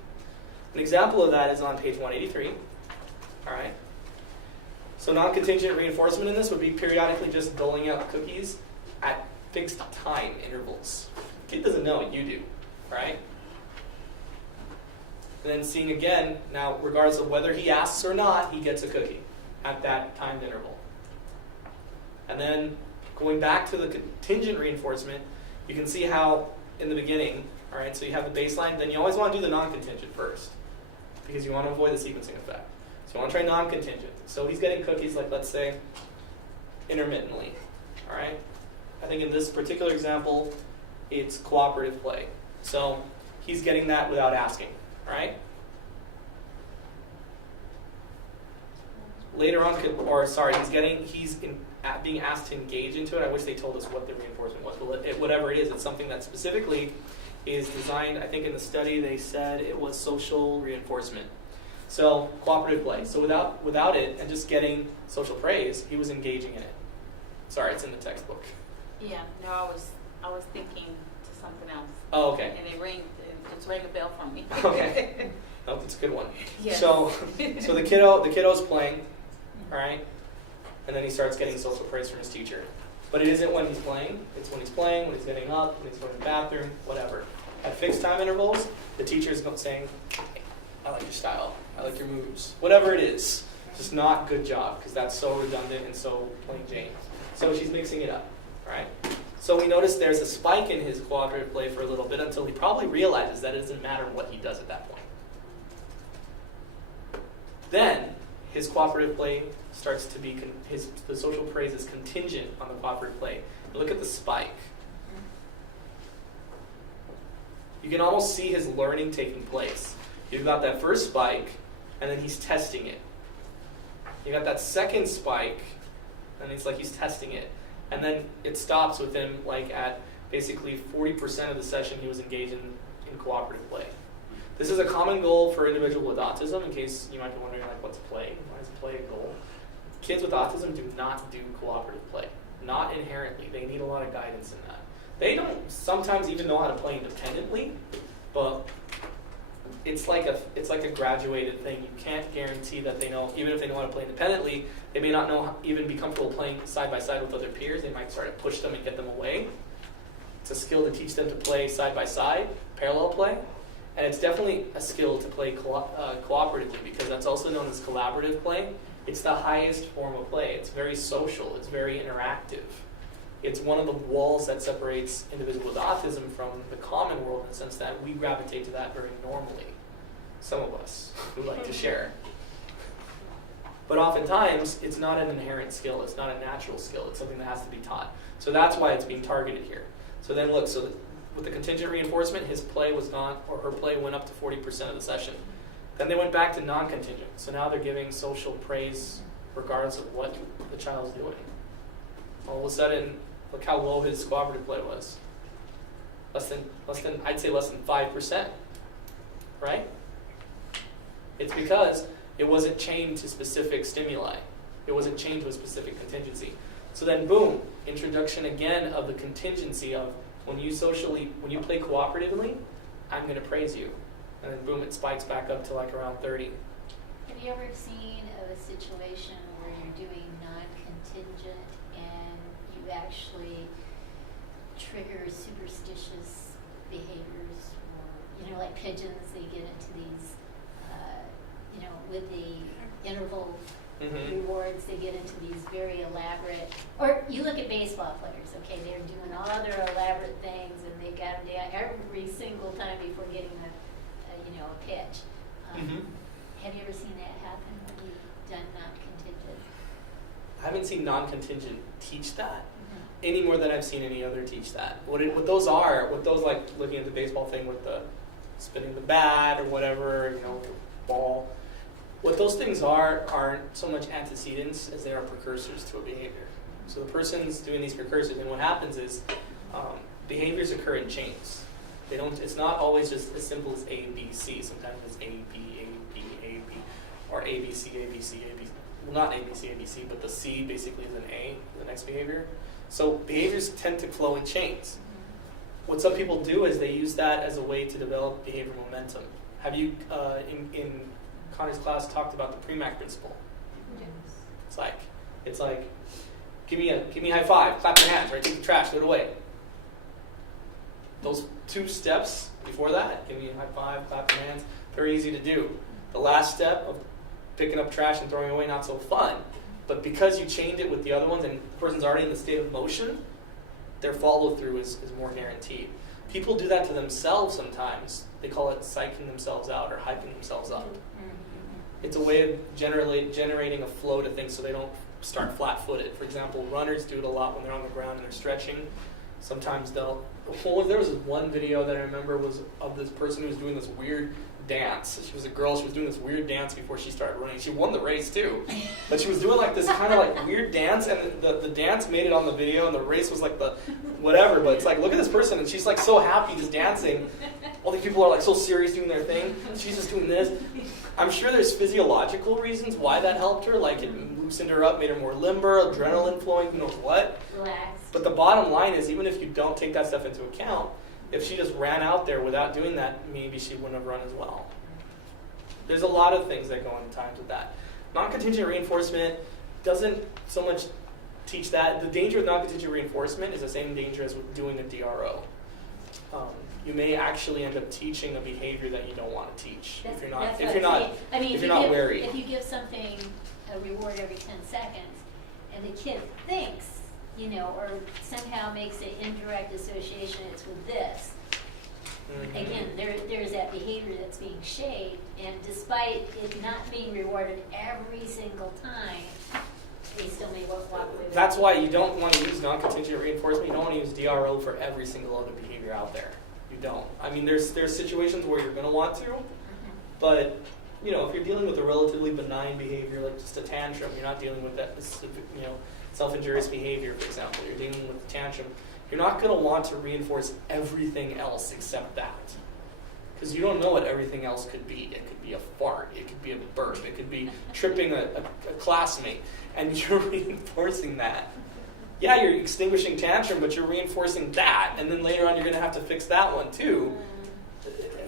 An example of that is on page 183. All right. So non-contingent reinforcement in this would be periodically just doling out cookies at fixed time intervals. The kid doesn't know, you do, right? And then seeing again, now regardless of whether he asks or not, he gets a cookie at that timed interval. And then going back to the contingent reinforcement, you can see how in the beginning, all right, so you have the baseline, then you always want to do the non-contingent first because you want to avoid the sequencing effect. So you want to try non-contingent. So he's getting cookies, like let's say, intermittently, all right? I think in this particular example, it's cooperative play. So he's getting that without asking, all right? Later on, he's being asked to engage into it. I wish they told us what the reinforcement was, but whatever it is, it's something that specifically is designed, I think in the study they said it was social reinforcement. So cooperative play. So without it and just getting social praise, he was engaging in it. Sorry, it's in the textbook. Yeah, no, I was thinking to something else. Oh, okay. And it just rang a bell for me. Okay. Oh, it's a good one. Yes. So the kiddo's playing, all right, and then he starts getting social praise from his teacher. But it isn't when he's playing. It's when he's playing, when he's getting up, when he's going to the bathroom, whatever. At fixed time intervals, the teacher is saying, hey, I like your style. I like your moves. Whatever it is. Just not good job, because that's so redundant and so plain Jane. So she's mixing it up, right? So we notice there's a spike in his cooperative play for a little bit until he probably realizes that it doesn't matter what he does at that point. Then his cooperative play starts to be, the social praise is contingent on the cooperative play. Look at the spike. You can almost see his learning taking place. You've got that first spike, and then he's testing it. You got that second spike, and it's like he's testing it. And then it stops with him like at basically 40% of the session he was engaged in cooperative play. This is a common goal for individuals with autism, in case you might be wondering, like, what's play? Why is play a goal? Kids with autism do not do cooperative play. Not inherently. They need a lot of guidance in that. They don't sometimes even know how to play independently, but it's like a graduated thing. You can't guarantee that they know, even if they know how to play independently, they may not know even be comfortable playing side by side with other peers. They might start to push them and get them away. It's a skill to teach them to play side by side, parallel play. And it's definitely a skill to play cooperatively, because that's also known as collaborative play. It's the highest form of play. It's very social. It's very interactive. It's one of the walls that separates individuals with autism from the common world, in the sense that we gravitate to that very normally. Some of us who like to share. But oftentimes, it's not an inherent skill. It's not a natural skill. It's something that has to be taught. So that's why it's being targeted here. So then look, so with the contingent reinforcement, his play was gone, or her play went up to 40% of the session. Then they went back to non-contingent. So now they're giving social praise regardless of what the child's doing. All of a sudden, look how low his cooperative play was. I'd say less than 5%, right? It's because it wasn't chained to specific stimuli. It wasn't chained to a specific contingency. So then, boom, introduction again of the contingency of when you play cooperatively, I'm going to praise you. And then, boom, it spikes back up to like around 30. Have you ever seen of a situation where you're doing non-contingent and you actually trigger superstitious behaviors, or like pigeons, they get into these, with the interval rewards, they get into these very elaborate, or you look at baseball players, okay, they're doing all their elaborate things and they got them down every single time before getting a pitch. Have you ever seen that happen when you've done non-contingent? I haven't seen non-contingent teach that any more than I've seen any other teach that. What those like looking at the baseball thing with the spinning the bat or whatever, ball. What those things aren't so much antecedents as they are precursors to a behavior. So the person's doing these precursors, and what happens is behaviors occur in chains. It's not always just as simple as A, B, C. Sometimes it's A, B, A, B, A, B, or A, B, C, A, B, C, A, B. Well, not A, B, C, A, B, C, but the C basically is an A, the next behavior. So behaviors tend to flow in chains. What some people do is they use that as a way to develop behavior momentum. Have you, in Connor's class, talked about the Premack principle? Yes. It's like, give me a high five, clap your hands, right? Take the trash, throw it away. Those 2 steps before that, give me a high five, clap your hands, very easy to do. The last step of picking up trash and throwing away, not so fun. But because you chained it with the other ones and the person's already in the state of motion, their follow-through is more guaranteed. People do that to themselves sometimes. They call it psyching themselves out or hyping themselves up. It's a way of generating a flow to things so they don't start flat-footed. For example, runners do it a lot when they're on the ground and they're stretching. Sometimes there was one video that I remember was of this person who was doing this weird dance. She was a girl, she was doing this weird dance before she started running. She won the race too. But she was doing like this kind of like weird dance, and the dance made it on the video, and the race was like the whatever. But it's like, look at this person, and she's like so happy just dancing. All these people are like so serious doing their thing. She's just doing this. I'm sure there's physiological reasons why that helped her, like it loosened her up, made her more limber, adrenaline flowing, who knows what. Relax. But the bottom line is, even if you don't take that stuff into account, if she just ran out there without doing that, maybe she wouldn't have run as well. There's a lot of things that go in times with that. Non-contingent reinforcement doesn't so much teach that. The danger with non-contingent reinforcement is the same danger as with doing a DRO. You may actually end up teaching a behavior that you don't want to teach if you're not wary. If you give something a reward every 10 seconds, and the kid thinks, or somehow makes an indirect association, it's with this. Again, there's that behavior that's being shaped, and despite it not being rewarded every single time, they still may walk away with it. That's why you don't want to use non-contingent reinforcement. You don't want to use DRO for every single other behavior out there. You don't. I mean, there's situations where you're going to want to, but if you're dealing with a relatively benign behavior, like just a tantrum, you're not dealing with that, self-injurious behavior, for example. You're dealing with a tantrum. You're not going to want to reinforce everything else except that. Because you don't know what everything else could be. It could be a fart. It could be a burp. It could be tripping a classmate. And you're reinforcing that. Yeah, you're extinguishing tantrum, but you're reinforcing that. And then later on, you're going to have to fix that one, too.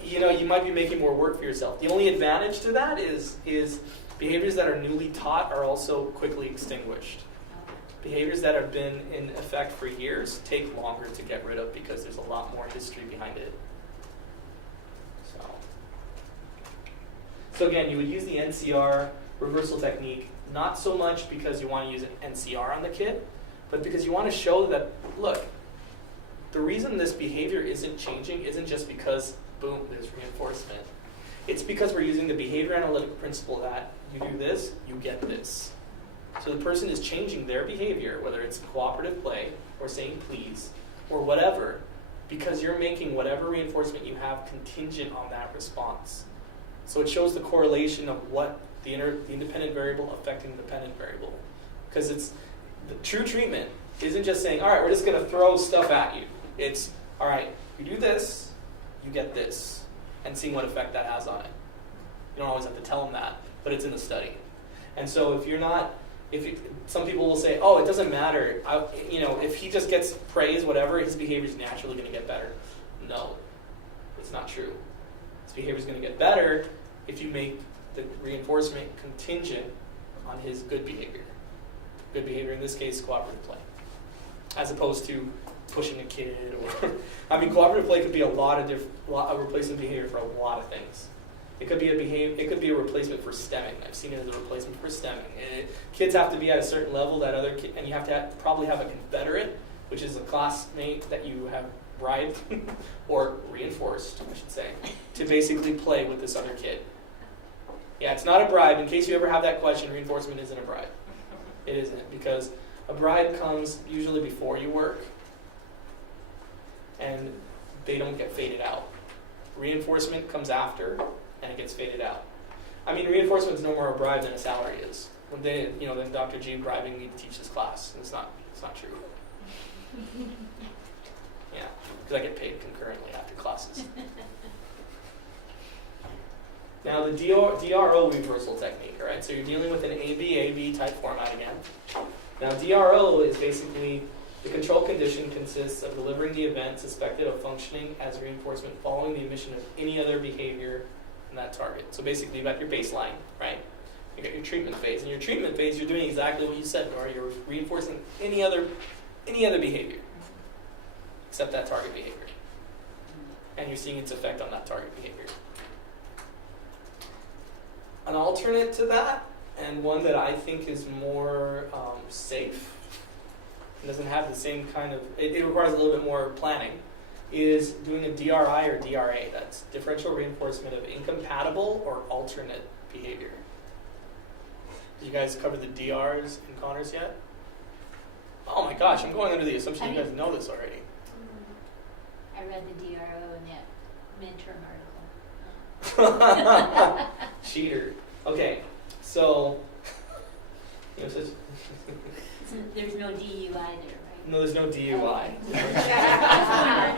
You might be making more work for yourself. The only advantage to that is behaviors that are newly taught are also quickly extinguished. Behaviors that have been in effect for years take longer to get rid of because there's a lot more history behind it. So again, you would use the NCR reversal technique, not so much because you want to use an NCR on the kid, but because you want to show that, look, the reason this behavior isn't changing isn't just because, boom, there's reinforcement. It's because we're using the behavior analytic principle that you do this, you get this. So the person is changing their behavior, whether it's cooperative play or saying please or whatever, because you're making whatever reinforcement you have contingent on that response. So it shows the correlation of what the independent variable affecting the dependent variable. Because it's the true treatment isn't just saying, all right, we're just going to throw stuff at you. It's, all right, you do this, you get this, and seeing what effect that has on it. You don't always have to tell them that, but it's in the study. And so if you're not, some people will say, oh, it doesn't matter. If he just gets praise, whatever, his behavior is naturally going to get better. No, it's not true. His behavior is going to get better if you make the reinforcement contingent on his good behavior. Good behavior, in this case, cooperative play. As opposed to pushing a kid or, cooperative play could be a replacement behavior for a lot of things. It could be a replacement for stemming. I've seen it as a replacement for stemming. Kids have to be at a certain level and you have to probably have a confederate, which is a classmate that you have bribed or reinforced, I should say, to basically play with this other kid. Yeah, it's not a bribe. In case you ever have that question, reinforcement isn't a bribe. It isn't, because a bribe comes usually before you work, and they don't get faded out. Reinforcement comes after, and it gets faded out. Reinforcement is no more a bribe than a salary is. Then Dr. G bribing me to teach this class. It's not true. Yeah, because I get paid concurrently after classes. Now the DRO reversal technique, all right? So you're dealing with an AB type format again. Now DRO is basically the control condition consists of delivering the event suspected of functioning as reinforcement following the emission of any other behavior in that target. So basically you've got your baseline, right? You got your treatment phase. In your treatment phase, you're doing exactly what you said, Nora. You're reinforcing any other behavior except that target behavior. And you're seeing its effect on that target behavior. An alternate to that, and one that I think is more safe, and doesn't have the same kind of, it requires a little bit more planning, is doing a DRI or DRA. That's differential reinforcement of incompatible or alternate behavior. Did you guys cover the DRs and Connors yet? Oh my gosh, I'm going under the assumption you guys know this already. I read the DRO in that midterm article. Cheater. Okay, so, There's no DU either, right? no, there's no DUI. Oh.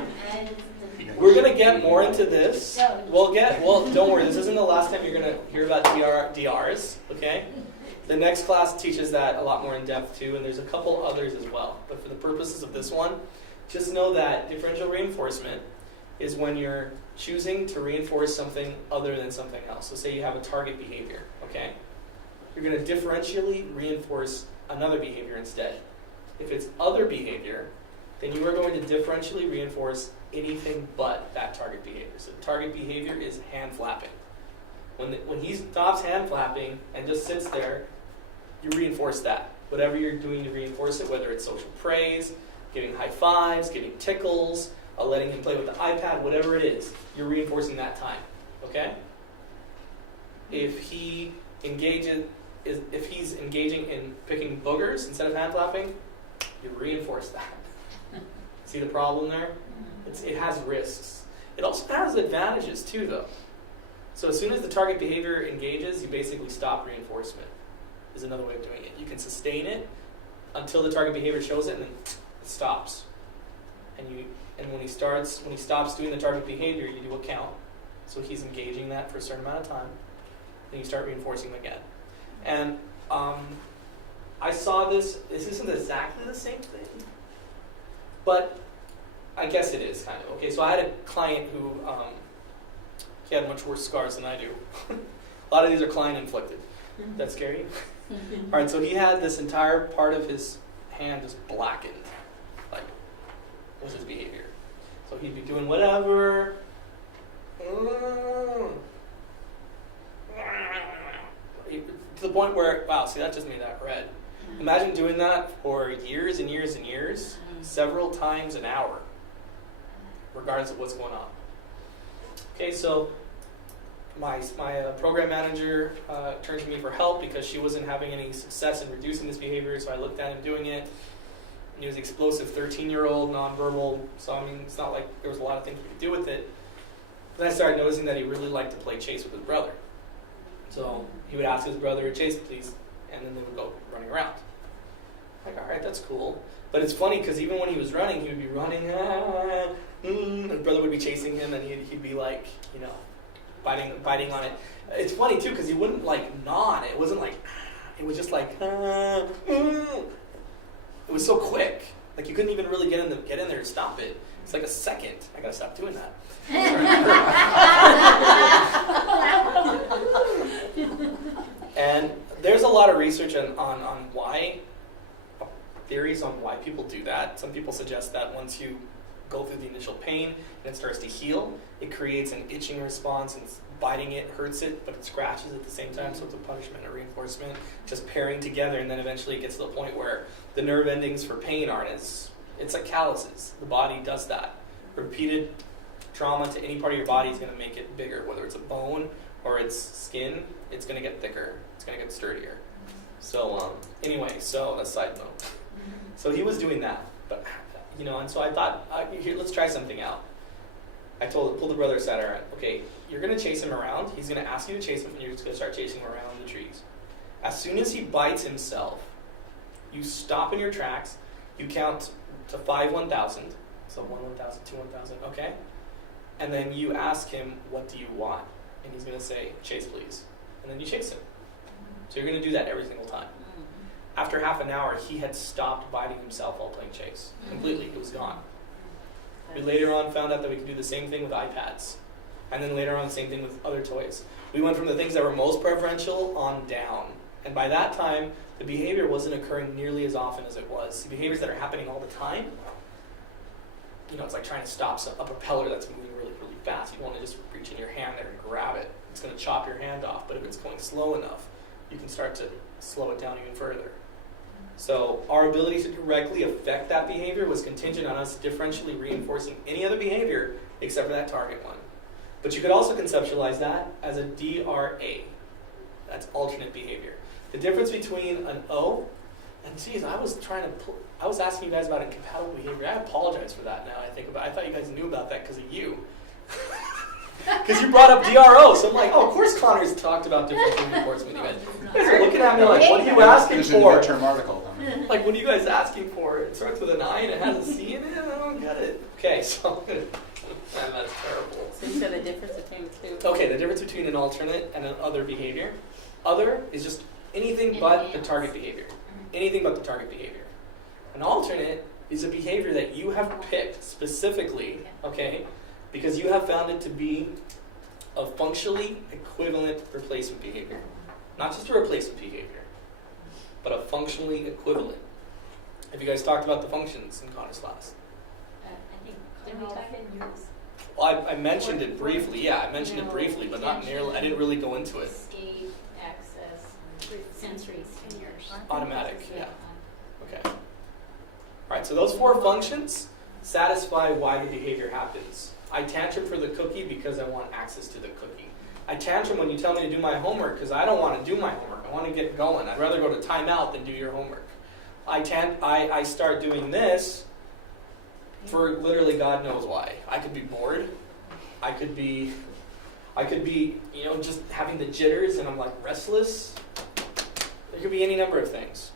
We're going to get more into this. Oh. Don't worry, this isn't the last time you're going to hear about DRs, okay? The next class teaches that a lot more in depth too, and there's a couple others as well. But for the purposes of this one, just know that differential reinforcement is when you're choosing to reinforce something other than something else. So say you have a target behavior, okay? You're going to differentially reinforce another behavior instead. If it's other behavior, then you are going to differentially reinforce anything but that target behavior. So target behavior is hand flapping. When he stops hand flapping and just sits there, you reinforce that. Whatever you're doing to reinforce it, whether it's social praise, giving high fives, giving tickles, letting him play with the iPad, whatever it is, you're reinforcing that time. Okay? If he's engaging in picking boogers instead of hand flapping, you reinforce that. See the problem there? It has risks. It also has advantages too, though. So as soon as the target behavior engages, you basically stop reinforcement. Is another way of doing it. You can sustain it until the target behavior shows it, and then it stops. And when he stops doing the target behavior, you do a count. So he's engaging that for a certain amount of time. Then you start reinforcing them again. And I saw this. This isn't exactly the same thing, but I guess it is kind of. Okay, so I had a client who he had much worse scars than I do. A lot of these are client-inflicted. That's scary. All right, so he had this entire part of his hand just blackened, like, was his behavior. So he'd be doing whatever. To the point where, wow, see, that just made that red. Imagine doing that for years and years and years, several times an hour, regardless of what's going on. Okay, so my program manager turned to me for help because she wasn't having any success in reducing this behavior, so I looked at him doing it. And he was explosive 13-year-old, nonverbal, so I mean, it's not like there was a lot of things we could do with it. Then I started noticing that he really liked to play chase with his brother. So he would ask his brother, chase please, and then they would go running around. Like, all right, that's cool. But it's funny because even when he was running, he would be running, and his brother would be chasing him, and he'd be like, you know, biting on it. It's funny too because he wouldn't like gnaw on it. It wasn't like, it was just like, it was so quick. Like you couldn't even really get in there to stop it. It's like a second. I gotta stop doing that. And there's a lot of research on why, theories on why people do that. Some people suggest that once you go through the initial pain and it starts to heal, it creates an itching response, and biting it hurts it, but it scratches at the same time, so it's a punishment and reinforcement, just pairing together, and then eventually it gets to the point where the nerve endings for pain aren't as, it's like calluses. The body does that. Repeated trauma to any part of your body is going to make it bigger, whether it's a bone or it's skin, it's going to get thicker, it's going to get sturdier. So anyway, so a side note. So he was doing that, but you know, and so I thought, here, let's try something out. I pulled the brother aside, all right, okay, you're going to chase him around, he's going to ask you to chase him, and you're just going to start chasing him around the trees. As soon as he bites himself, you stop in your tracks, you count to 5 1,000, so 1 1,000, 2 1,000, okay? And then you ask him, what do you want? And he's going to say, chase please. And then you chase him. So you're going to do that every single time. After half an hour, he had stopped biting himself while playing chase. Completely, it was gone. We later on found out that we could do the same thing with iPads. And then later on, the same thing with other toys. We went from the things that were most preferential on down. And by that time, the behavior wasn't occurring nearly as often as it was. The behaviors that are happening all the time, you know, it's like trying to stop a propeller that's moving really, really fast. You want to just reach in your hand there and grab it. It's going to chop your hand off. But if it's going slow enough, you can start to slow it down even further. So our ability to directly affect that behavior was contingent on us differentially reinforcing any other behavior except for that target one. But you could also conceptualize that as a DRA. That's alternate behavior. The difference between an O, and geez, I was asking you guys about incompatible behavior. I apologize for that now I think about it. I thought you guys knew about that because of you. Because you brought up DRO, so I'm like, oh, of course Connor's talked about differential reinforcement. You guys are looking at me like, what are you asking for? It's in the midterm article. Like, what are you guys asking for? It starts with an I and it has a C in it? I don't get it. Okay, so, man, that's terrible. So you said the difference between the two? Okay, the difference between an alternate and an other behavior. Other is just anything but the target behavior. Anything but the target behavior. An alternate is a behavior that you have picked specifically, okay, because you have found it to be a functionally equivalent replacement behavior. Not just a replacement behavior, but a functionally equivalent. Have you guys talked about the functions in Connor's class? I think, did we talk in yours? Well, I mentioned it briefly. Yeah, I mentioned it briefly, but not nearly. I didn't really go into it. Escape, access, sensory stimulus. Automatic, yeah. Okay. All right, so those 4 functions satisfy why the behavior happens. I tantrum for the cookie because I want access to the cookie. I tantrum when you tell me to do my homework because I don't want to do my homework. I want to get going. I'd rather go to timeout than do your homework. I start doing this for literally God knows why. I could be bored. I could be, you know, just having the jitters and I'm like restless. There could be any number of things.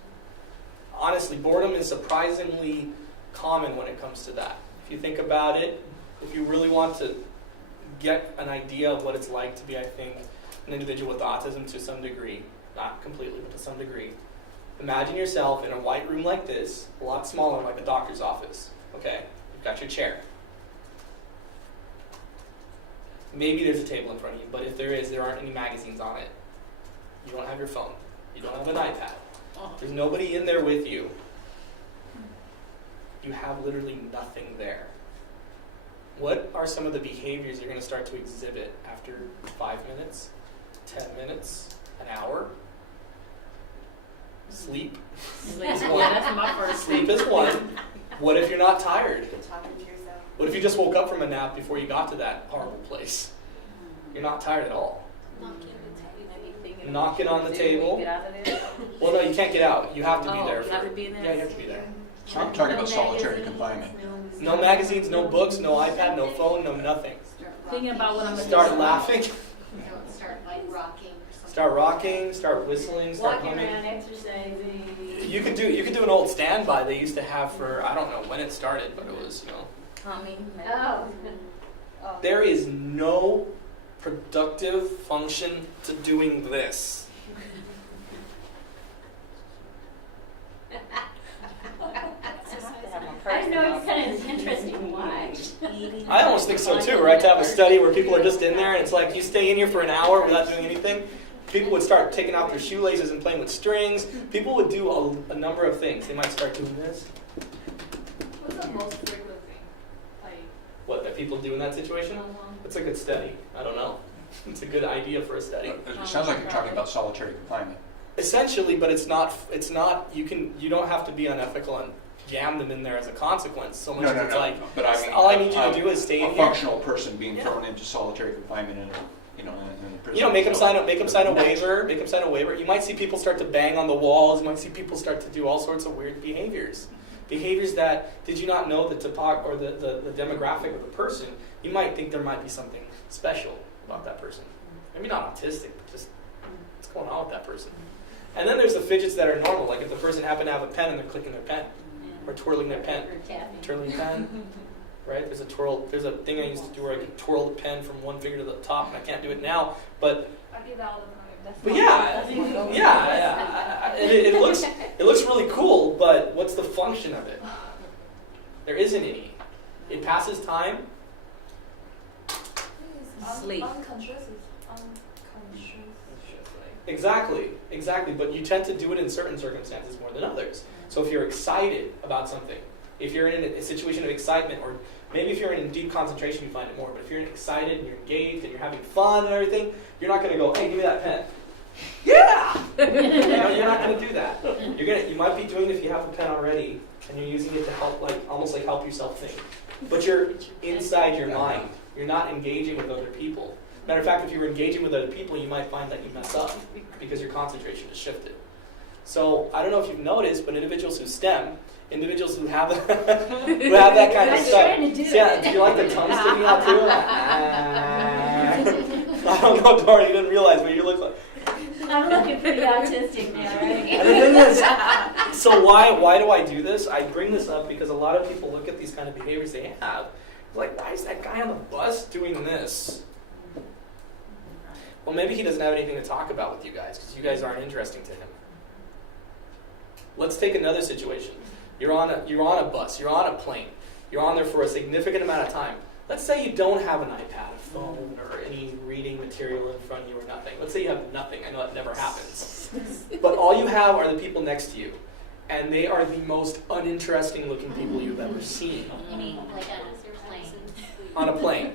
Honestly, boredom is surprisingly common when it comes to that. If you think about it, if you really want to get an idea of what it's like to be, I think, an individual with autism to some degree, not completely, but to some degree, imagine yourself in a white room like this, a lot smaller, like a doctor's office, okay? You've got your chair. Maybe there's a table in front of you, but if there is, there aren't any magazines on it. You don't have your phone. You don't have an iPad. There's nobody in there with you. You have literally nothing there. What are some of the behaviors you're going to start to exhibit after 5 minutes, 10 minutes, an hour? Sleep is one. Yeah, that's my first Sleep is one. What if you're not tired? Talking to yourself. What if you just woke up from a nap before you got to that horrible place? You're not tired at all. Knock it on the table. Get out of there. Well, no, you can't get out. You have to be Oh, there. you have to be in there? Yeah, you have to be there. So I'm talking about solitary confinement. No magazines, no books, no iPad, no phone, no nothing. Thinking about what I'm gonna Start do. laughing. Don't start like rocking or something. Start rocking. Start whistling. Start Walking humming. around, exercising. You could do an old standby they used to have for, I don't know when it started, but it was, Humming. Oh. Oh. there is no productive function to doing this. I know it's kind of interesting to watch. I almost think so too, right? To have a study where people are just in there and it's like you stay in here for an hour without doing anything. People would start taking off their shoelaces and playing with strings. People would do a number of things. They might start doing this. What's the most frequent thing? Like, What that people do in that situation? It's a good study. I don't know. It's a good idea for a study. It sounds like you're talking about solitary confinement. Essentially, but it's not. You don't have to be unethical and jam them in there as a consequence. So much No, as no, it's no. like, But I mean, all I need you to do is stay in a here. functional person being Yeah. thrown into solitary confinement in a prison. You know, make them sign a waiver. Make them sign a waiver. You might see people start to bang on the walls. You might see people start to do all sorts of weird behaviors. Behaviors that, did you not know the the demographic of the person? You might think there might be something special about that person. Maybe not autistic, but just what's going on with that person. And then there's the fidgets that are normal, like if the person happened to have a pen and they're clicking their pen or twirling their pen, Or tapping. twirling the pen. Right? There's a thing I used to do where I could twirl the pen from one finger to the top, and I can't do it now. But I do that all the time. That's But not- yeah, that's not going yeah, it looks really cool, but what's the function of it? There isn't any. It passes time. Sleep. Unconscious is unconscious. Exactly. But you tend to do it in certain circumstances more than others. So if you're excited about something, if you're in a situation of excitement, or maybe if you're in deep concentration, you find it more. But if you're excited and you're engaged and you're having fun and everything, you're not going to go, "Hey, give me that pen." Yeah. You're not going to do that. You might be doing it if you have a pen already and you're using it to help, almost like help yourself think. But you're inside your mind. You're not engaging with other people. Matter of fact, if you were engaging with other people, you might find that you mess up because your concentration is shifted. So I don't know if you've noticed, but individuals who STEM, individuals who have who have that kind of I'm stuff. trying to do Yeah, it. do you like the tongue sticking out too? I don't know, Dora. You didn't realize what you look like. I'm looking pretty autistic now, right? And the thing is, so why do I do this? I bring this up because a lot of people look at these kind of behaviors they have, like, why is that guy on the bus doing this? Well, maybe he doesn't have anything to talk about with you guys because you guys aren't interesting to him. Let's take another situation. You're on a bus. You're on a plane. You're on there for a significant amount of time. Let's say you don't have an iPad, a phone, or any reading material in front of you or nothing. Let's say you have nothing. I know that never happens. But all you have are the people next to you. And they are the most uninteresting looking people you've ever seen. You mean like on a plane?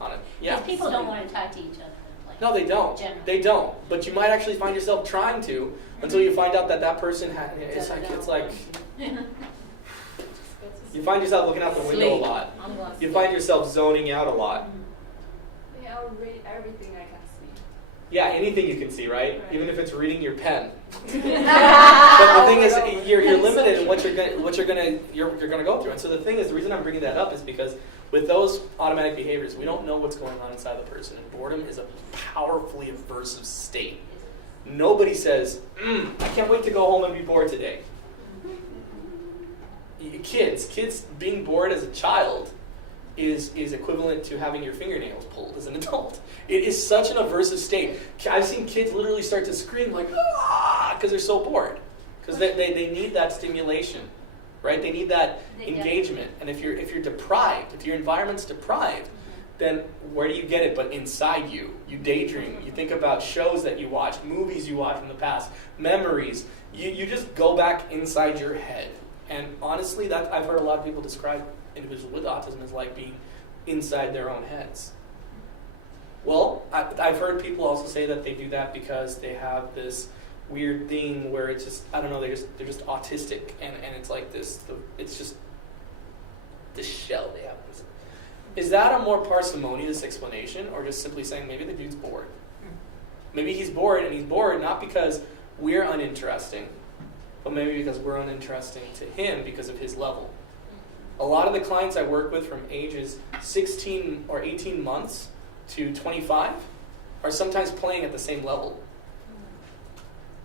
On a plane. Yeah. Because people don't want to talk to each other on planes. No, they don't. Generally. They don't. But you might actually find yourself trying to until you find out that person had. It's like you find yourself looking out the window a Sleep. lot. I'm going You find yourself zoning out a lot. Yeah, I'll read everything I can see. Yeah, anything you can see, right? Right. Even if it's reading your pen. But the thing is, you're limited in what you're gonna go through. And so the thing is, the reason I'm bringing that up is because with those automatic behaviors, we don't know what's going on inside the person, and boredom is a powerfully aversive state. Nobody says, "I can't wait to go home and be bored today." Kids being bored as a child is equivalent to having your fingernails pulled as an adult. It is such an aversive state. I've seen kids literally start to scream like, "Ah!" because they're so bored. Because they need that stimulation, right? They need that engagement. And if you're deprived, if your environment's deprived, then where do you get it but inside you? You daydream. You think about shows that you watched, movies you watched in the past, memories. You just go back inside your head. And honestly, that I've heard a lot of people describe individuals with autism as like being inside their own heads. Well, I've heard people also say that they do that because they have this weird thing where it's just, I don't know, they're just autistic, and it's like it's just this shell they have. Is that a more parsimonious explanation, or just simply saying maybe the dude's bored? Maybe he's bored, and he's bored not because we're uninteresting, but maybe because we're uninteresting to him because of his level. A lot of the clients I work with from ages 16 or 18 months to 25 are sometimes playing at the same level.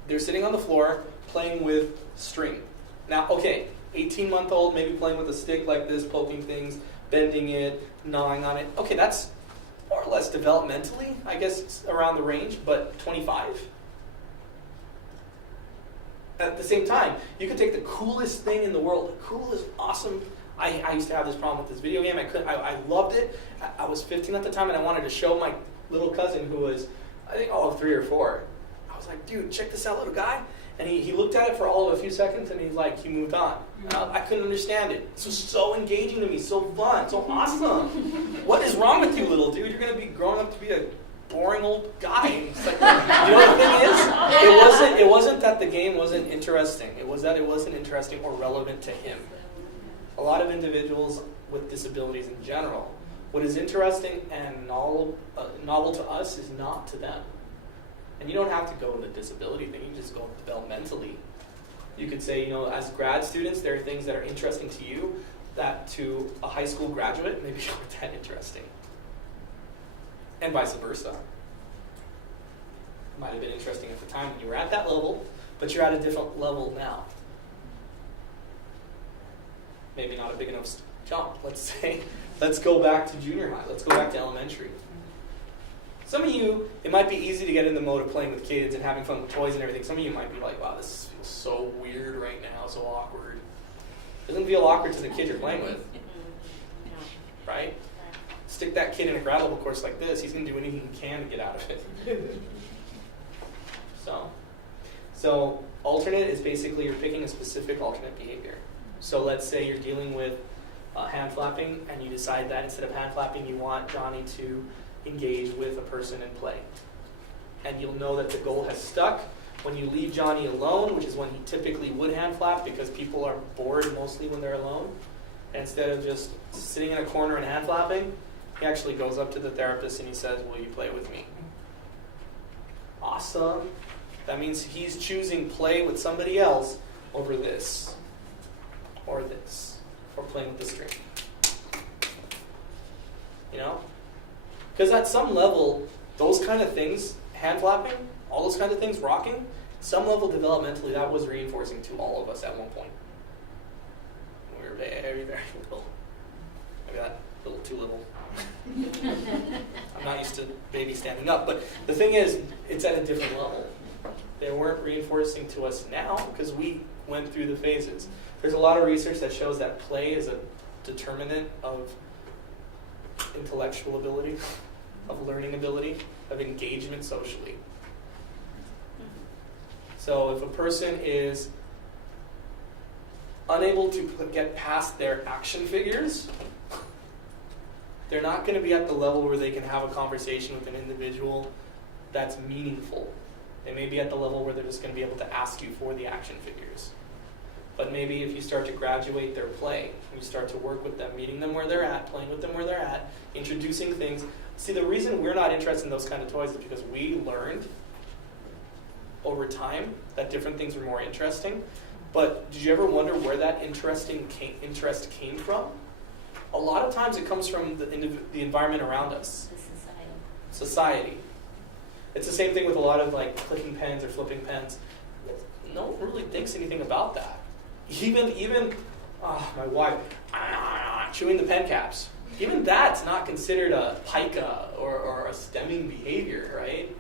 They're sitting on the floor playing with string. Now, okay, 18-month-old maybe playing with a stick like this, poking things, bending it, gnawing on it. Okay, that's more or less developmentally, I guess it's around the range, but 25? At the same time, you could take the coolest thing in the world, the coolest, awesome. I used to have this problem with this video game. I loved it. I was 15 at the time, and I wanted to show my little cousin who was, I think, all of 3 or 4. I was like, dude, check this out, little guy. And he looked at it for all of a few seconds, and he moved on. And I couldn't understand it. This was so engaging to me, so fun, so awesome. What is wrong with you, little dude? You're going to be growing up to be a boring old guy. It's like, you know the thing is? It wasn't that the game wasn't interesting. It was that it wasn't interesting or relevant to him. A lot of individuals with disabilities in general, what is interesting and novel to us is not to them. And you don't have to go with a disability thing, you can just go developmentally. You could say, as grad students, there are things that are interesting to you that to a high school graduate maybe aren't that interesting. And vice versa. Might have been interesting at the time when you were at that level, but you're at a different level now. Maybe not a big enough jump, let's say. Let's go back to junior high. Let's go back to elementary. Some of you, it might be easy to get in the mode of playing with kids and having fun with toys and everything. Some of you might be like, wow, this feels so weird right now, so awkward. It doesn't feel awkward to the kid you're playing with. Right? Stick that kid in a gravel course like this, he's going to do anything he can to get out of it. So alternate is basically you're picking a specific alternate behavior. So let's say you're dealing with hand flapping, and you decide that instead of hand flapping, you want Johnny to engage with a person and play. And you'll know that the goal has stuck when you leave Johnny alone, which is when he typically would hand flap because people are bored mostly when they're alone. And instead of just sitting in a corner and hand flapping, he actually goes up to the therapist and he says, will you play with me? Awesome. That means he's choosing play with somebody else over this, or this, or playing with the string. Because at some level, those kind of things, hand flapping, all those kind of things, rocking, some level developmentally, that was reinforcing to all of us at one point. We were very, very little. Maybe that a little too little. I'm not used to babies standing up, but the thing is, it's at a different level. They weren't reinforcing to us now because we went through the phases. There's a lot of research that shows that play is a determinant of intellectual ability, of learning ability, of engagement socially. So if a person is unable to get past their action figures, they're not going to be at the level where they can have a conversation with an individual that's meaningful. They may be at the level where they're just going to be able to ask you for the action figures. But maybe if you start to graduate their play, you start to work with them, meeting them where they're at, playing with them where they're at, introducing things. See, the reason we're not interested in those kind of toys is because we learned over time that different things were more interesting. But did you ever wonder where that interest came from? A lot of times it comes from the environment around us. The Society. It's the same thing with a lot of clicking pens or flipping pens. No one really thinks anything about that. Even my wife, chewing the pen caps. Even that's not considered a pica or a stemming behavior, right?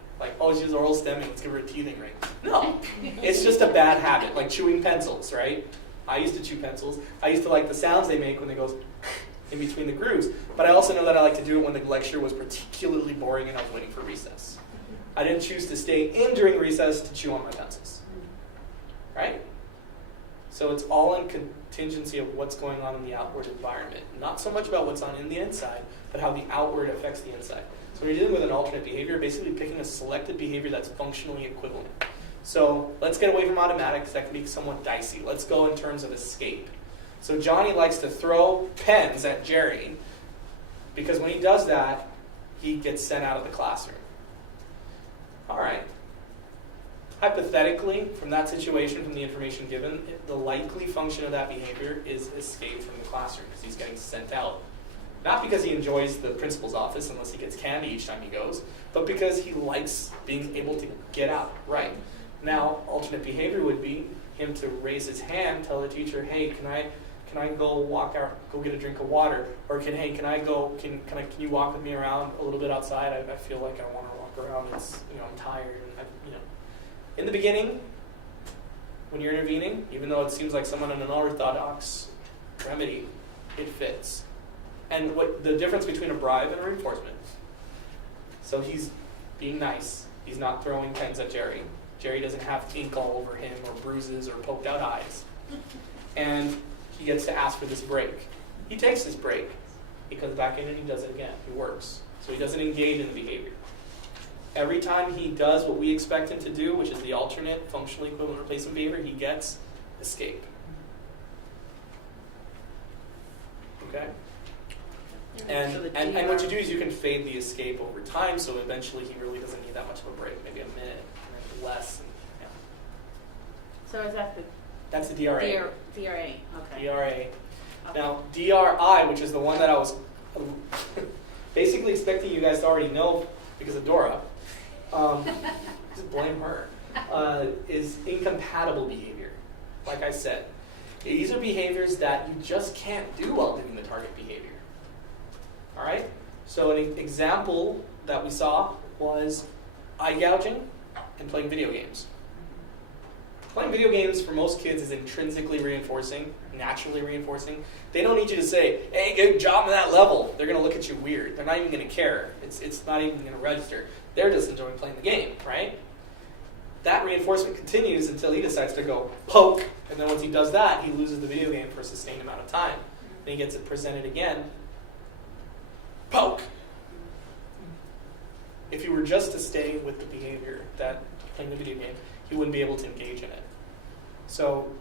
She's oral stemming, let's give her a teething ring. No, it's just a bad habit, like chewing pencils, right? I used to chew pencils. I used to like the sounds they make when they go in between the grooves. But I also know that I like to do it when the lecture was particularly boring and I was waiting for recess. I didn't choose to stay in during recess to chew on my pencils, right? So it's all in contingency of what's going on in the outward environment. Not so much about what's on in the inside, but how the outward affects the inside. So when you're dealing with an alternate behavior, basically picking a selected behavior that's functionally equivalent. So let's get away from automatics. That can be somewhat dicey. Let's go in terms of escape. So Johnny likes to throw pens at Jerry because when he does that, he gets sent out of the classroom. All right. Hypothetically, from that situation, from the information given, the likely function of that behavior is escape from the classroom because he's getting sent out. Not because he enjoys the principal's office unless he gets candy each time he goes, but because he likes being able to get out, right? Now, alternate behavior would be him to raise his hand, tell the teacher, hey, can I go walk out, go get a drink of water? Or can you walk with me around a little bit outside? I feel like I want to walk around. I'm tired. And In the beginning, when you're intervening, even though it seems like someone in an unorthodox remedy, it fits. And what the difference between a bribe and a reinforcement. So he's being nice. He's not throwing pens at Jerry. Jerry doesn't have ink all over him or bruises or poked out eyes. And he gets to ask for this break. He takes this break. He comes back in and he does it again. He works. So he doesn't engage in the behavior. Every time he does what we expect him to do, which is the alternate functionally equivalent replacement behavior, he gets escape. Okay? And what you do is you can fade the escape over time, so eventually he really doesn't need that much of a break, maybe a minute, and then less. And, So is that the That's the DRA. DRA? Okay. DRA. Okay. Now, DRI, which is the one that I was basically expecting you guys to already know because of Dora, just blame her, is incompatible behavior. Like I said, these are behaviors that you just can't do while doing the target behavior. All right? So an example that we saw was eye gouging and playing video games. Playing video games for most kids is intrinsically reinforcing, naturally reinforcing. They don't need you to say, hey, good job on that level. They're going to look at you weird. They're not even going to care. It's not even going to register. They're just enjoying playing the game, right? That reinforcement continues until he decides to go poke. And then once he does that, he loses the video game for a sustained amount of time. Then he gets it presented again. Poke. If you were just to stay with the behavior that playing the video game, he wouldn't be able to engage in it. So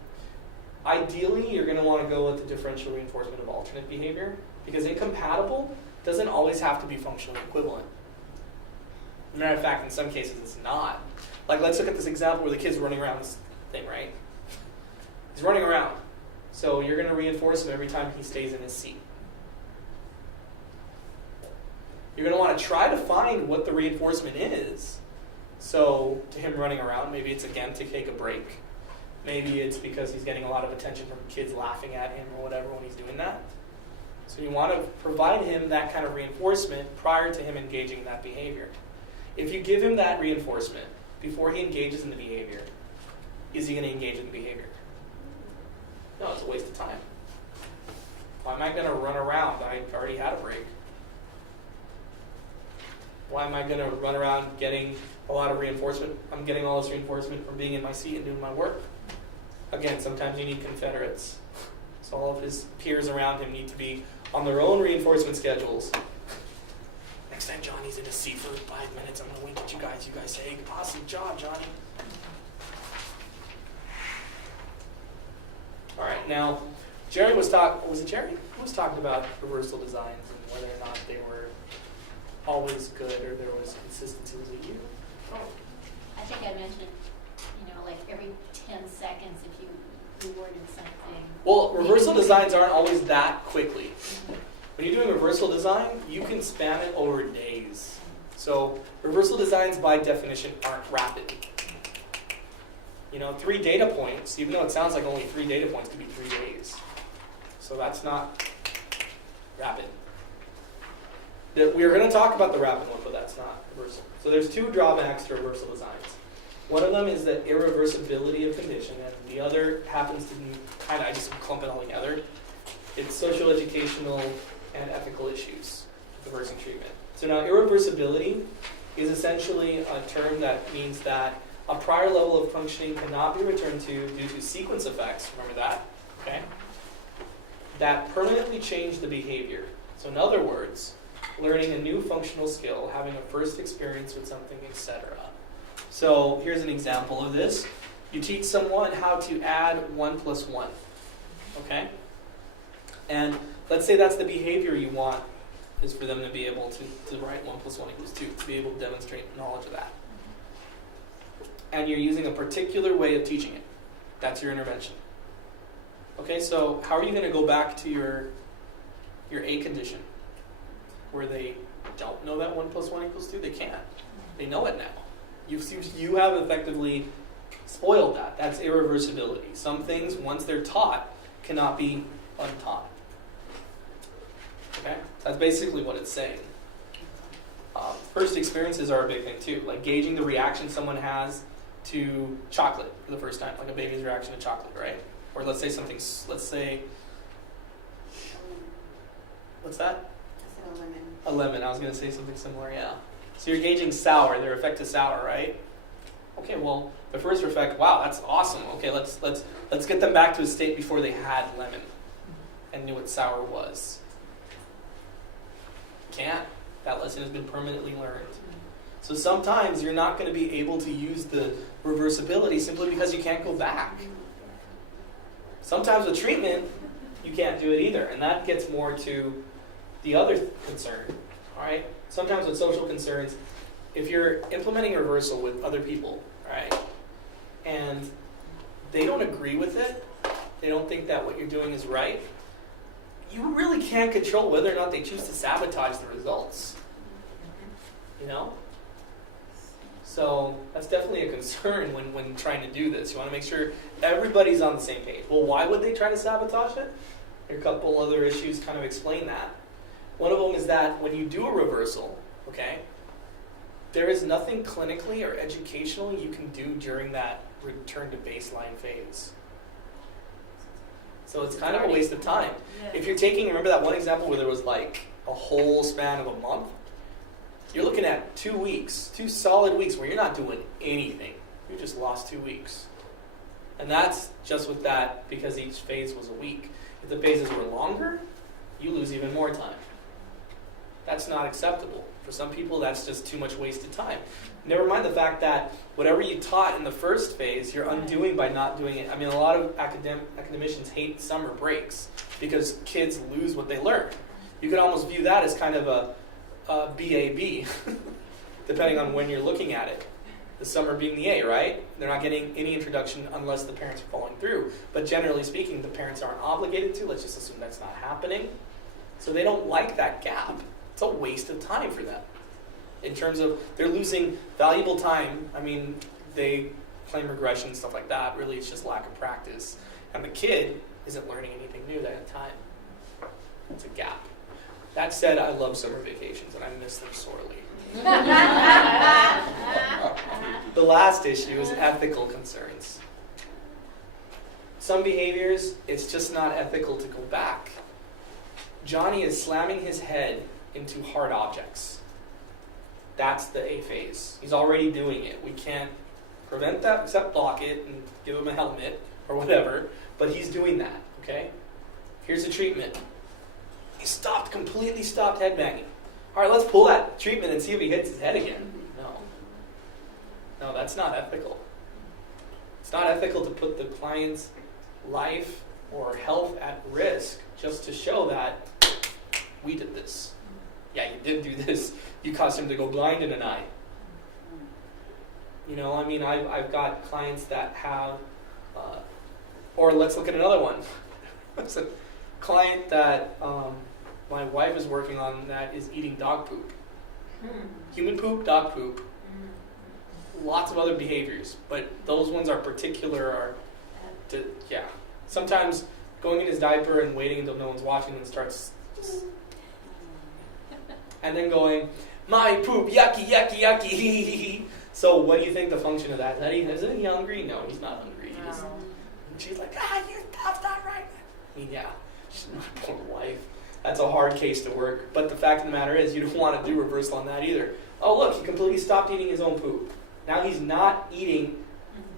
ideally, you're going to want to go with the differential reinforcement of alternate behavior because incompatible doesn't always have to be functionally equivalent. As a matter of fact, in some cases, it's not. Like, let's look at this example where the kid's running around this thing, right? He's running around. So you're going to reinforce him every time he stays in his seat. You're going to want to try to find what the reinforcement is. So to him running around, maybe it's again to take a break. Maybe it's because he's getting a lot of attention from kids laughing at him or whatever when he's doing that. So you want to provide him that kind of reinforcement prior to him engaging in that behavior. If you give him that reinforcement before he engages in the behavior, is he going to engage in the behavior? No, it's a waste of time. Why am I going to run around? I already had a break. Why am I going to run around getting a lot of reinforcement? I'm getting all this reinforcement from being in my seat and doing my work. Again, sometimes you need confederates. So all of his peers around him need to be on their own reinforcement schedules. Next time Johnny's in his seat for 5 minutes, I'm going to wink at you guys. You guys say, awesome job, Johnny. All right, now, Jerry was was it Jerry? Who was talking about reversal designs and whether or not they were always good or there was consistency? Was it you? Oh. I think I mentioned, like every 10 seconds if you rewarded something. Well, reversal designs aren't always that quickly. When you're doing reversal design, you can span it over days. So reversal designs by definition aren't rapid. 3 data points, even though it sounds like only 3 data points, could be 3 days. So that's not rapid. We're going to talk about the rapid one, but that's not reversal. So there's 2 drawbacks to reversal designs. One of them is the irreversibility of condition, and the other happens to be I just clump it all together. It's social, educational, and ethical issues with reversing treatment. So now irreversibility is essentially a term that means that a prior level of functioning cannot be returned to due to sequence effects, remember that, okay? That permanently change the behavior. So in other words, learning a new functional skill, having a first experience with something, etc. So here's an example of this. You teach someone how to add 1 plus 1, okay? And let's say that's the behavior you want, is for them to be able to write 1 plus 1 equals 2, to be able to demonstrate knowledge of that. and you're using a particular way of teaching it. That's your intervention. Okay, so how are you going to go back to your A condition where they don't know that 1 + 1 = 2? They can't. They know it now. You have effectively spoiled that. That's irreversibility. Some things, once they're taught, cannot be untaught. Okay? That's basically what it's saying. First experiences are a big thing too, like gauging the reaction someone has to chocolate for the first time, like a baby's reaction to chocolate, right? Or let's say what's that? I said a lemon. A lemon. I was going to say something similar, yeah. So you're gauging sour, their effect to sour, right? Okay, well, the first effect, wow, that's awesome. Okay, let's get them back to a state before they had lemon and knew what sour was. Can't. That lesson has been permanently learned. So sometimes you're not going to be able to use the reversibility simply because you can't go back. Sometimes with treatment, you can't do it either, and that gets more to the other concern. All right. Sometimes with social concerns, if you're implementing reversal with other people, right, and they don't agree with it, they don't think that what you're doing is right, you really can't control whether or not they choose to sabotage the results. You know? So that's definitely a concern when trying to do this. You want to make sure everybody's on the same page. Well, why would they try to sabotage it? There are a couple other issues kind of explain that. One of them is that when you do a reversal, okay, there is nothing clinically or educationally you can do during that return to baseline phase. So it's kind of a waste of time. If you're taking, remember that one example where there was like a whole span of a month? You're looking at 2 weeks, 2 solid weeks where you're not doing anything. You just lost 2 weeks. And that's just with that because each phase was a week. If the phases were longer, you lose even more time. That's not acceptable. For some people, that's just too much wasted time. Never mind the fact that whatever you taught in the first phase, you're undoing by not doing it. I mean, a lot of academicians hate summer breaks because kids lose what they learn. You could almost view that as kind of a BAB, depending on when you're looking at it. The summer being the A, right? They're not getting any introduction unless the parents are following through. But generally speaking, the parents aren't obligated to. Let's just assume that's not happening. So they don't like that gap. It's a waste of time for them. In terms of, they're losing valuable time. I mean, they claim regression, stuff like that. Really, it's just lack of practice. And the kid isn't learning anything new that time. It's a gap. That said, I love summer vacations, and I miss them sorely. The last issue is ethical concerns. Some behaviors, it's just not ethical to go back. Johnny is slamming his head into hard objects. That's the A phase. He's already doing it. We can't prevent that except block it and give him a helmet or whatever, but he's doing that, okay? Here's the treatment. He completely stopped headbanging. All right, let's pull that treatment and see if he hits his head again. No, that's not ethical. It's not ethical to put the client's life or health at risk just to show that we did this. Yeah, you did do this. You caused him to go blind in an eye. You know, I mean, I've got clients that have, or let's look at another one. It's a client that my wife is working on that is eating dog poop. Human poop, dog poop. Lots of other behaviors, but those ones are particular. Yeah. Sometimes going in his diaper and waiting until no one's watching and starts, and then going, my poop, yucky, yucky, yucky. So what do you think the function of that is? Isn't he hungry? No, he's not hungry. He just, she's like, that's not right. I mean, yeah, she's my poor wife. That's a hard case to work. But the fact of the matter is, you don't want to do reversal on that either. Oh, look, he completely stopped eating his own poop. Now he's not eating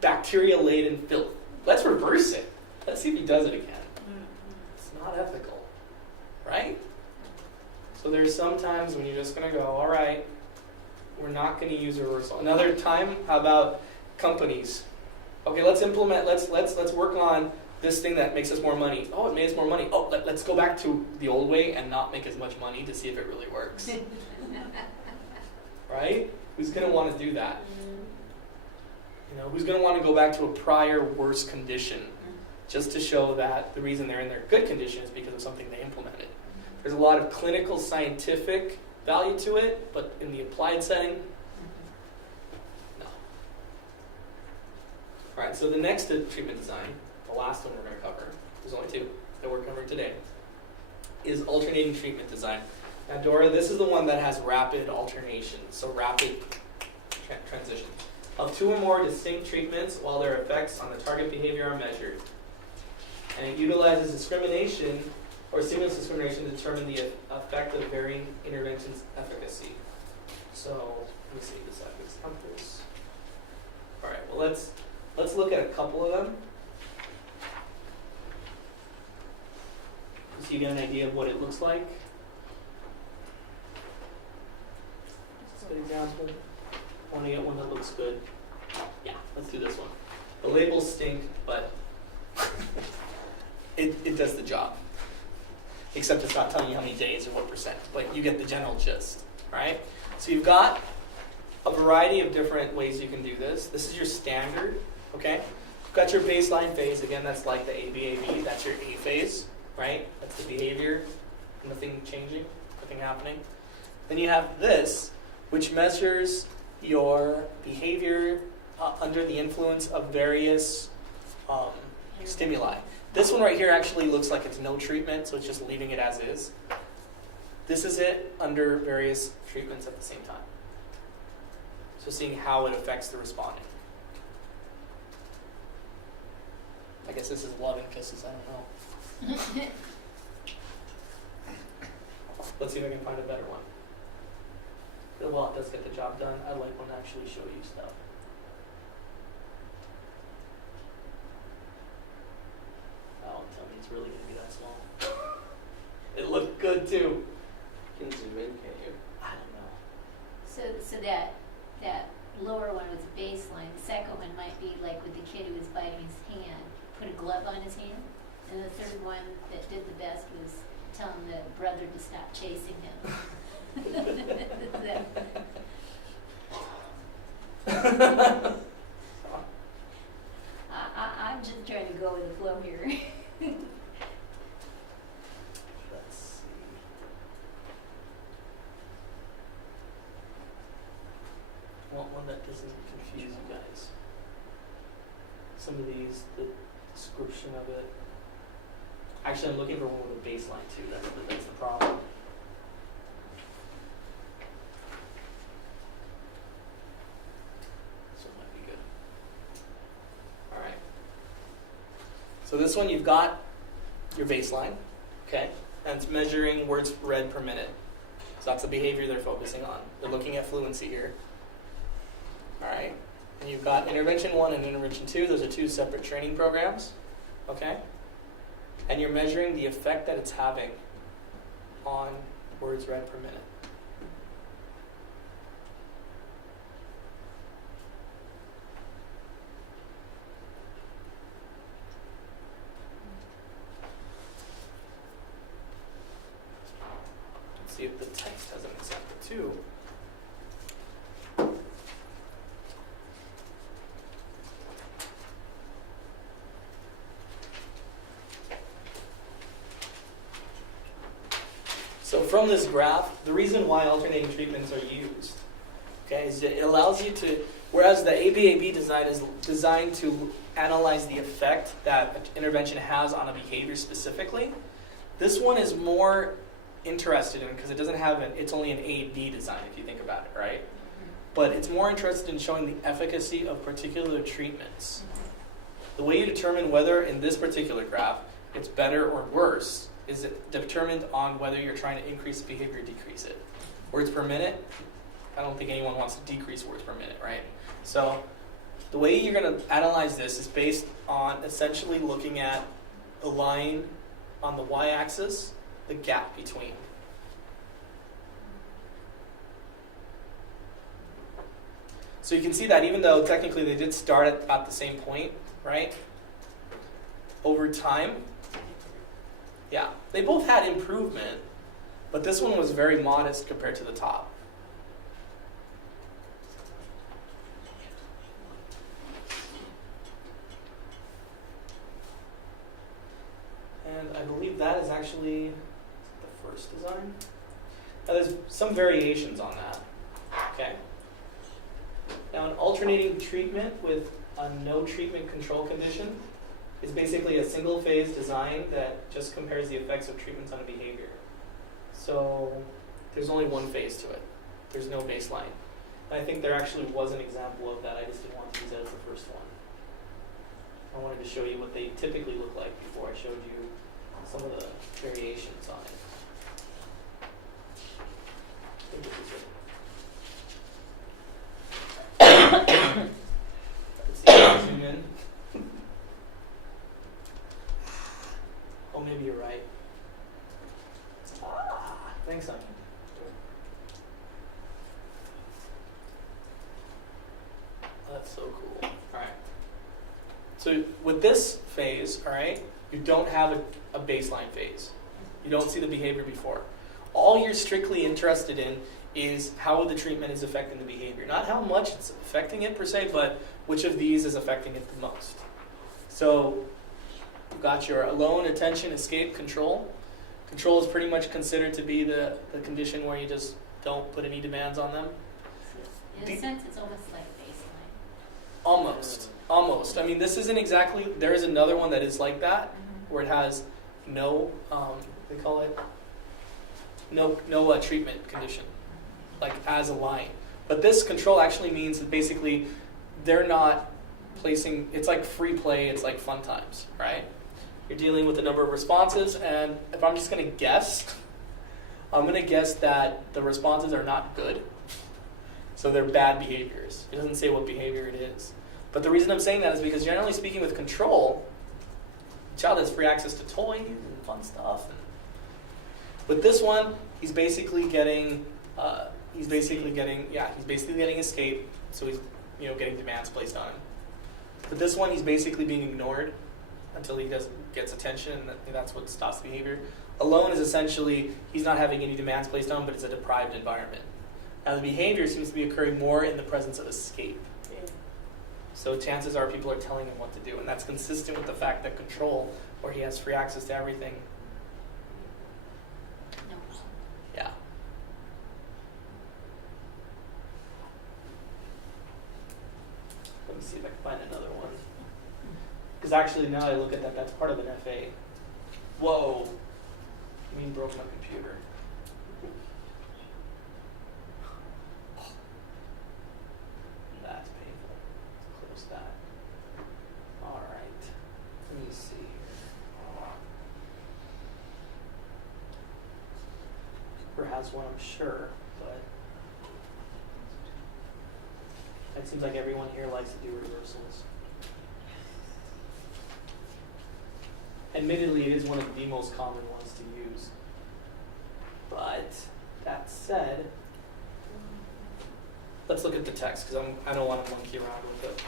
bacteria-laden filth. Let's reverse it. Let's see if he does it again. It's not ethical, right? So there's some times when you're just going to go, all right, we're not going to use reversal. Another time, how about companies? Okay, let's implement, let's work on this thing that makes us more money. Oh, it made us more money. Oh, let's go back to the old way and not make as much money to see if it really works. Right? Who's going to want to do that? who's going to want to go back to a prior worse condition just to show that the reason they're in their good condition is because of something they implemented? There's a lot of clinical scientific value to it, but in the applied setting, no. All right, so the next treatment design, the last one we're going to cover, there's only two that we're covering today, is alternating treatment design. Now, Dora, this is the one that has rapid alternation, so rapid transition of two or more distinct treatments while their effects on the target behavior are measured. And it utilizes discrimination or stimulus discrimination to determine the effect of varying interventions' efficacy. So let me see this examples. All right, well let's look at a couple of them, so you get an idea of what it looks like. This is a good example. I want to get one that looks good. Yeah, let's do this one. The labels stink, but it does the job. Except it's not telling you how many days or what percent, but you get the general gist, right? So you've got a variety of different ways you can do this. This is your standard, okay? You've got your baseline phase. Again, that's like the ABAB. That's your A phase, right? That's the behavior, nothing changing, nothing happening. Then you have this, which measures your behavior under the influence of various stimuli. This one right here actually looks like it's no treatment, so it's just leaving it as is. This is it under various treatments at the same time. So seeing how it affects the responding. I guess this is love and kisses, I don't know. Let's see if I can find a better one. Well, it does get the job done. I'd like one to actually show you stuff. Oh, tell me it's really going to be that small. It looked good too. You can zoom in, can't you? I don't know. So that lower one was baseline. The second one might be like with the kid who was biting his hand, put a glove on his hand. And the third one that did the best was telling the brother to stop chasing him. I'm just trying to go with the flow here. Let's see. I want one that doesn't confuse you guys. Some of these, the description of it. Actually, I'm looking for one with a baseline too. That's the problem. This one might be good. All right. So this one, you've got your baseline, okay? And it's measuring words read per minute. So that's the behavior they're focusing on. They're looking at fluency here. All right. And you've got intervention 1 and intervention 2. Those are two separate training programs, okay? And you're measuring the effect that it's having on words read per minute. Let's see if the text has an example too. So from this graph, the reason why alternating treatments are used, okay, is it allows you to, whereas the ABAB design is designed to analyze the effect that an intervention has on a behavior specifically, this one is more interested in, because it doesn't have it's only an A-B design if you think about it, right? But it's more interested in showing the efficacy of particular treatments. The way you determine whether in this particular graph it's better or worse is it determined on whether you're trying to increase behavior or decrease it. Words per minute, I don't think anyone wants to decrease words per minute, right? So the way you're going to analyze this is based on essentially looking at a line on the y-axis, the gap between. So you can see that even though technically they did start at about the same point, right? Over time, yeah, they both had improvement, but this one was very modest compared to the top. I believe that is actually the first design. Now there's some variations on that. Okay. Now an alternating treatment with a no treatment control condition is basically a single phase design that just compares the effects of treatments on a behavior. So there's only one phase to it. There's no baseline. And I think there actually was an example of that. I just didn't want to use that as the first one. I wanted to show you what they typically look like before I showed you some of the variations on it. I think this is it. Let's see if I can zoom in. Oh, maybe you're right. Thanks, Simon. That's so cool. All right. So with this phase, all right, you don't have a baseline phase. You don't see the behavior before. All you're strictly interested in is how the treatment is affecting the behavior. Not how much it's affecting it per se, but which of these is affecting it the most. So you've got your alone, attention, escape, control. Control is pretty much considered to be the condition where you just don't put any demands on them. So in a sense, it's almost like baseline. Almost. I mean, this isn't exactly, there is another one that is like that, where it has no, they call it, no treatment condition, like as a line. But this control actually means that basically they're not placing, it's like free play, it's like fun times, right? You're dealing with a number of responses, and if I'm just going to guess, I'm going to guess that the responses are not good. So they're bad behaviors. It doesn't say what behavior it is. But the reason I'm saying that is because generally speaking with control, the child has free access to toys and fun stuff. With this one, he's basically getting escape, so he's getting demands placed on him. With this one, he's basically being ignored until he gets attention, and that's what stops the behavior. Alone is essentially he's not having any demands placed on him, but it's a deprived environment. Now the behavior seems to be occurring more in the presence of escape. So chances are people are telling him what to do, and that's consistent with the fact that control, where he has free access to everything. No problem. Yeah. Let me see if I can find another one. Because actually now I look at that, that's part of an FA. Whoa. You mean broke my computer. That's painful. Let's close that. All right. Let me see here. Cooper has one, I'm sure, but it seems like everyone here likes to do reversals. Admittedly, it is one of the most common ones to use. But that said, let's look at the text because I don't want to monkey around with it.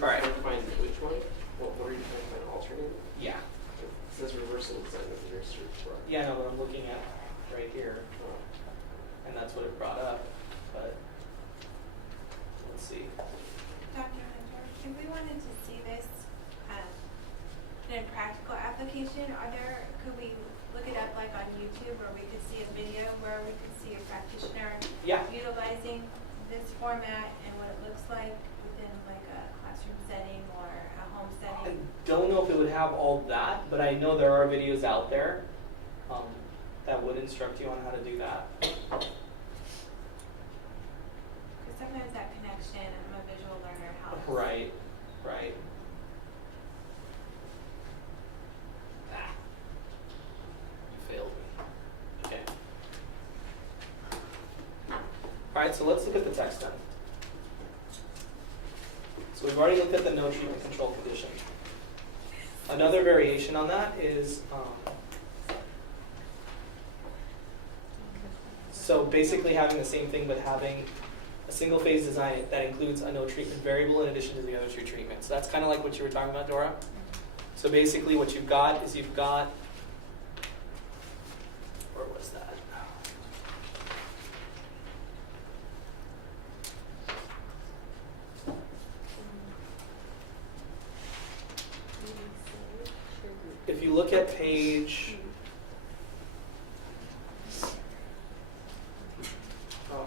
All right. Find which one? What were you trying to find alternate? Yeah. It says reversal design with your search bar. Yeah, no, but I'm looking at right here, Oh. and that's what it brought up. But let's see. Dr. Hunter, if we wanted to see this in a practical application, could we look it up like on YouTube where we could see a video where we could see a practitioner Yeah. utilizing this format and what it looks like within like a classroom setting or a home I setting? don't know if it would have all that, but I know there are videos out there that would instruct you on how to do that. Because sometimes that connection, I'm a visual learner, helps. Right. You failed me. Okay. All right, so let's look at the text then. So we've already looked at the no treatment control condition. Another variation on that is, so basically having the same thing but having a single phase design that includes a no treatment variable in addition to the other two treatments. So that's kind of like what you were talking about, Dora. So basically what you've got is where was that? If look at page. Oh.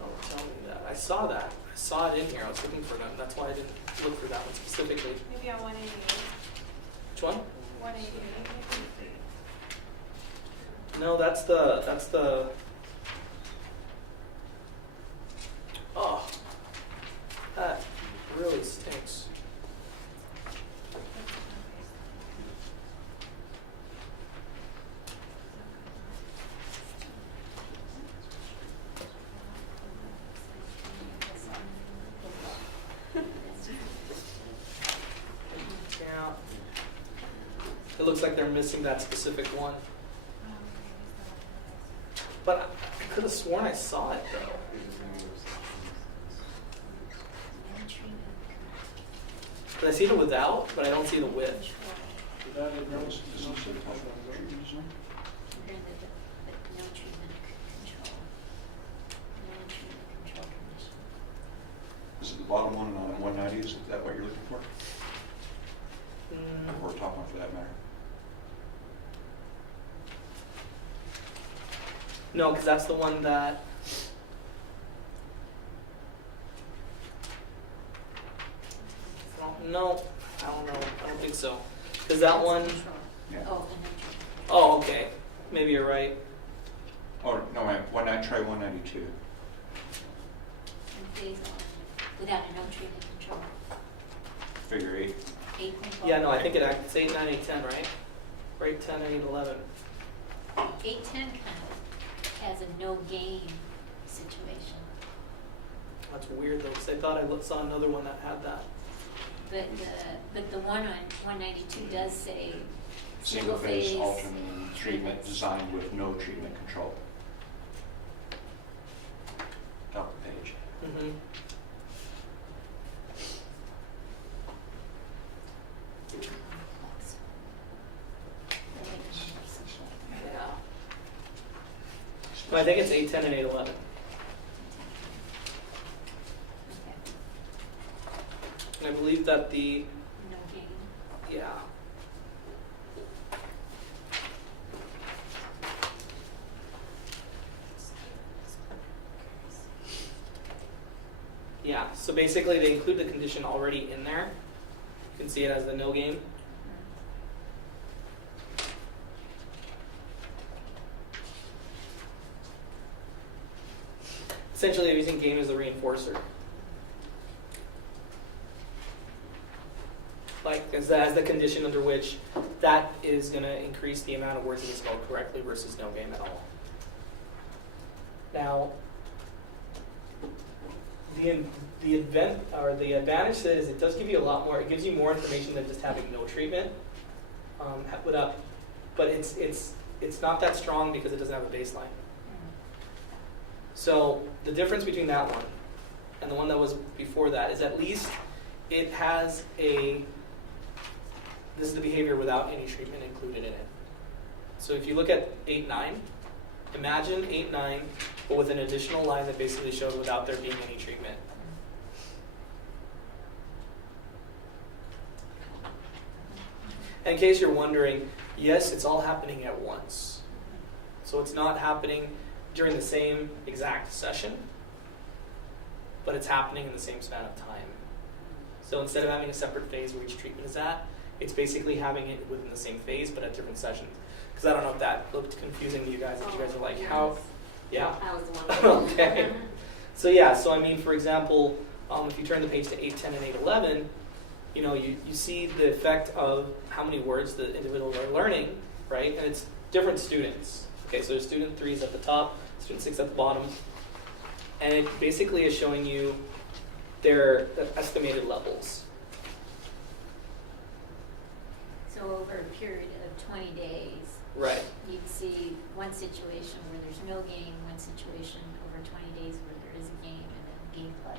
Don't tell me that. I saw that. I saw it in here. I was looking for that. That's why I didn't look for that one specifically. Maybe on 188. Which one? 188. No, that's the. Oh, that really stinks. Yeah. It looks like they're missing that specific one. But I could have sworn I saw it though. Did I see the without, but I don't see the with? No treatment control. No treatment control condition. Is it the bottom one on 190? Is that what you're looking for? Or top one for that matter? No, because that's the one that. No, I don't know. I don't think so. Because that one. Yeah. Oh, and no treatment. Oh, okay. Maybe you're right. Oh, no, try 192. And phase on without a no treatment control. Figure 8. 8.12. Yeah, no, I think it's 8, 9, 8, 10, right? Or 8, 10, and 8, 11. 810 kind of has a no gain situation. That's weird though, because I thought I saw another one that had that. But the one on 192 does say Single phase alternating treatment designed with no treatment control. Top of the page. Mm-hmm. Yeah. No, I think it's 8, 10, and 8, 11. Okay. And I believe that the, No gain. yeah. Yeah, so basically they include the condition already in there. You can see it as the no game. Essentially, they're using game as a reinforcer. Like, as the condition under which that is going to increase the amount of words that is spelled correctly versus no game at all. Now, the advantage to it is it does give you a lot more. It gives you more information than just having no treatment. But it's not that strong because it doesn't have a baseline. So the difference between that one and the one that was before that is at least it has this is the behavior without any treatment included in it. So if you look at 8, 9, imagine 8, 9, but with an additional line that basically shows without there being any treatment. In case you're wondering, yes, it's all happening at once. So it's not happening during the same exact session, but it's happening in the same span of time. So instead of having a separate phase where each treatment is at, it's basically having it within the same phase, but at different sessions. Because I don't know if that looked confusing to you guys. If you guys are like, how? Yeah. I was the one. Okay. So yeah. So I mean, for example, if you turn the page to 8, 10, and 8, 11, you see the effect of how many words the individuals are learning, right? And it's different students. Okay, so there's student 3 is at the top, student 6 at the bottom, and it basically is showing you their estimated levels. So over a period of 20 days, Right. you'd see one situation where there's no gain, one situation over 20 days where there is a gain, and then gain plus.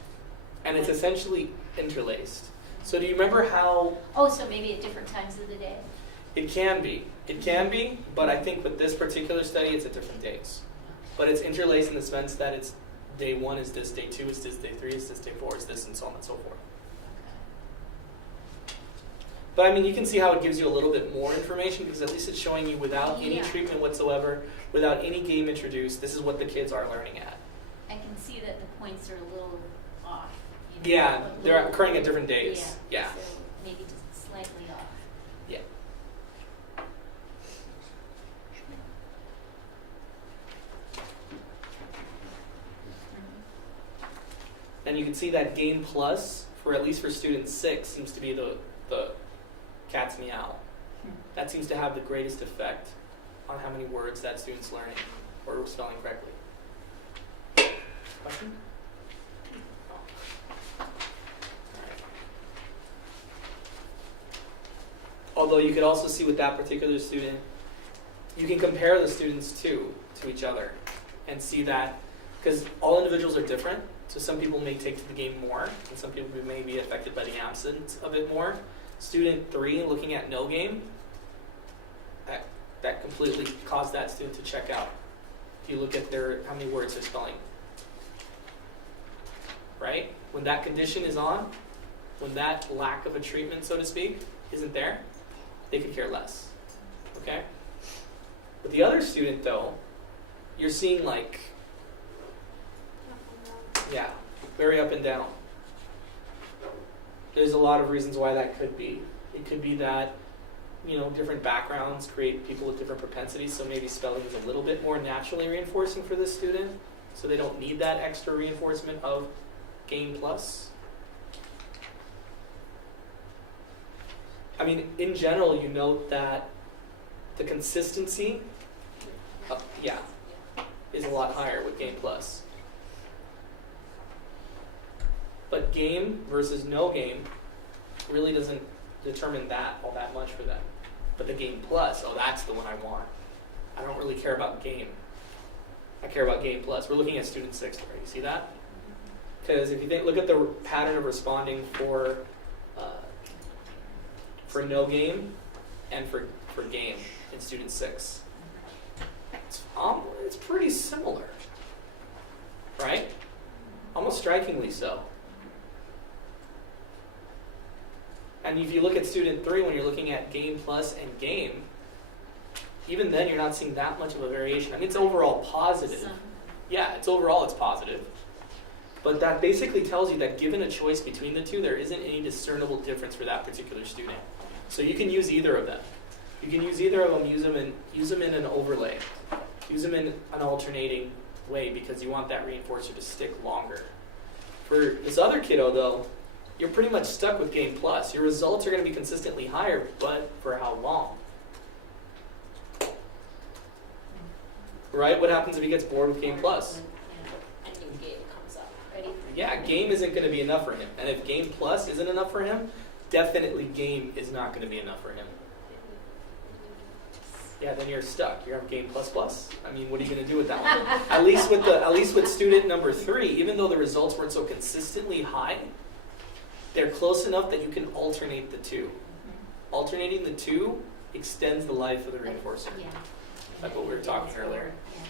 And it's essentially interlaced. So do you remember how Oh, so maybe at different times of the day? it can be? It can be, but I think with this particular study, it's at different days. But it's interlaced in the sense that it's day 1 is this, day 2 is this, day 3 is this, day 4 is this, and so on and so forth. But I mean, you can see how it gives you a little bit more information because at least it's showing you without any Yeah. treatment whatsoever, without any game introduced, this is what the kids are learning at. I can see that the points are a little off. Yeah, a they're little- occurring at different days. Yeah. So maybe just slightly off. Yeah. And you can see that game plus, for at least for student 6, seems to be the cat's meow. That seems to have the greatest effect on how many words that student's learning or spelling correctly. Question? Although you could also see with that particular student, you can compare the students to each other and see that, because all individuals are different, so some people may take to the game more, and some people may be affected by the absence of it more. Student 3, looking at no game, that completely caused that student to check out. If you look at how many words they're spelling. Right? When that condition is on, when that lack of a treatment, so to speak, isn't there, they could care less. Okay? With the other student, though, you're seeing like, yeah, very up and down. There's a lot of reasons why that could be. It could be that, different backgrounds create people with different propensities, so maybe spelling is a little bit more naturally reinforcing for this student, so they don't need that extra reinforcement of Game Plus. I mean, in general, you note that the consistency, is a lot higher with Game Plus. But game versus no game really doesn't determine that all that much for them. But the Game Plus, that's the one I want. I don't really care about game. I care about Game Plus. We're looking at student 6 there. You see that? Because if you look at the pattern of responding for no game and for game in student 6, it's pretty similar, right? Almost strikingly so. And if you look at student 3, when you're looking at Game Plus and game, even then you're not seeing that much of a variation. I mean, it's overall positive. Yeah, it's positive. But that basically tells you that given a choice between the two, there isn't any discernible difference for that particular student. So you can use either of them. You can use either of them, use them in an overlay. Use them in an alternating way because you want that reinforcer to stick longer. For this other kiddo, though, you're pretty much stuck with Game Plus. Your results are going to be consistently higher, but for how long? Right? What happens if he gets bored with Game Plus? A new game comes up, ready? Yeah, game isn't going to be enough for him. And if Game Plus isn't enough for him, definitely game is not going to be enough for him. Yeah, then you're stuck. You're on Game Plus Plus. I mean, what are you going to do with that one? At least with student number 3, even though the results weren't so consistently high, they're close enough that you can alternate the two. Alternating the two extends the life of the reinforcer. Yeah. Like what we were talking earlier. Yeah.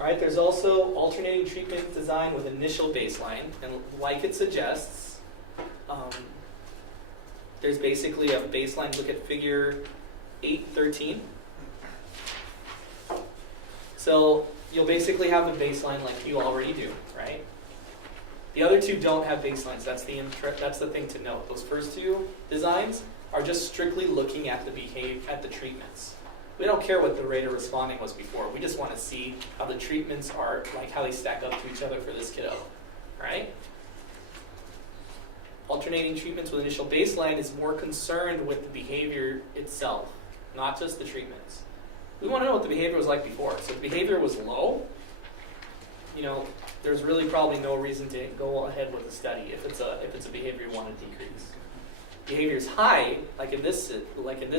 All right, there's also alternating treatment design with initial baseline, and like it suggests, there's basically a baseline. Look at figure 8.13. So you'll basically have the baseline like you already do, right? The other two don't have baselines. That's the thing to note. Those first two designs are just strictly looking at the treatments. We don't care what the rate of responding was before. We just want to see how the treatments are, like how they stack up to each other for this kiddo, right? Alternating treatments with initial baseline is more concerned with the behavior itself, not just the treatments. We want to know what the behavior was like before. So if the behavior was low, there's really probably no reason to go ahead with the study if it's a behavior you want to decrease. Behavior is high, like in this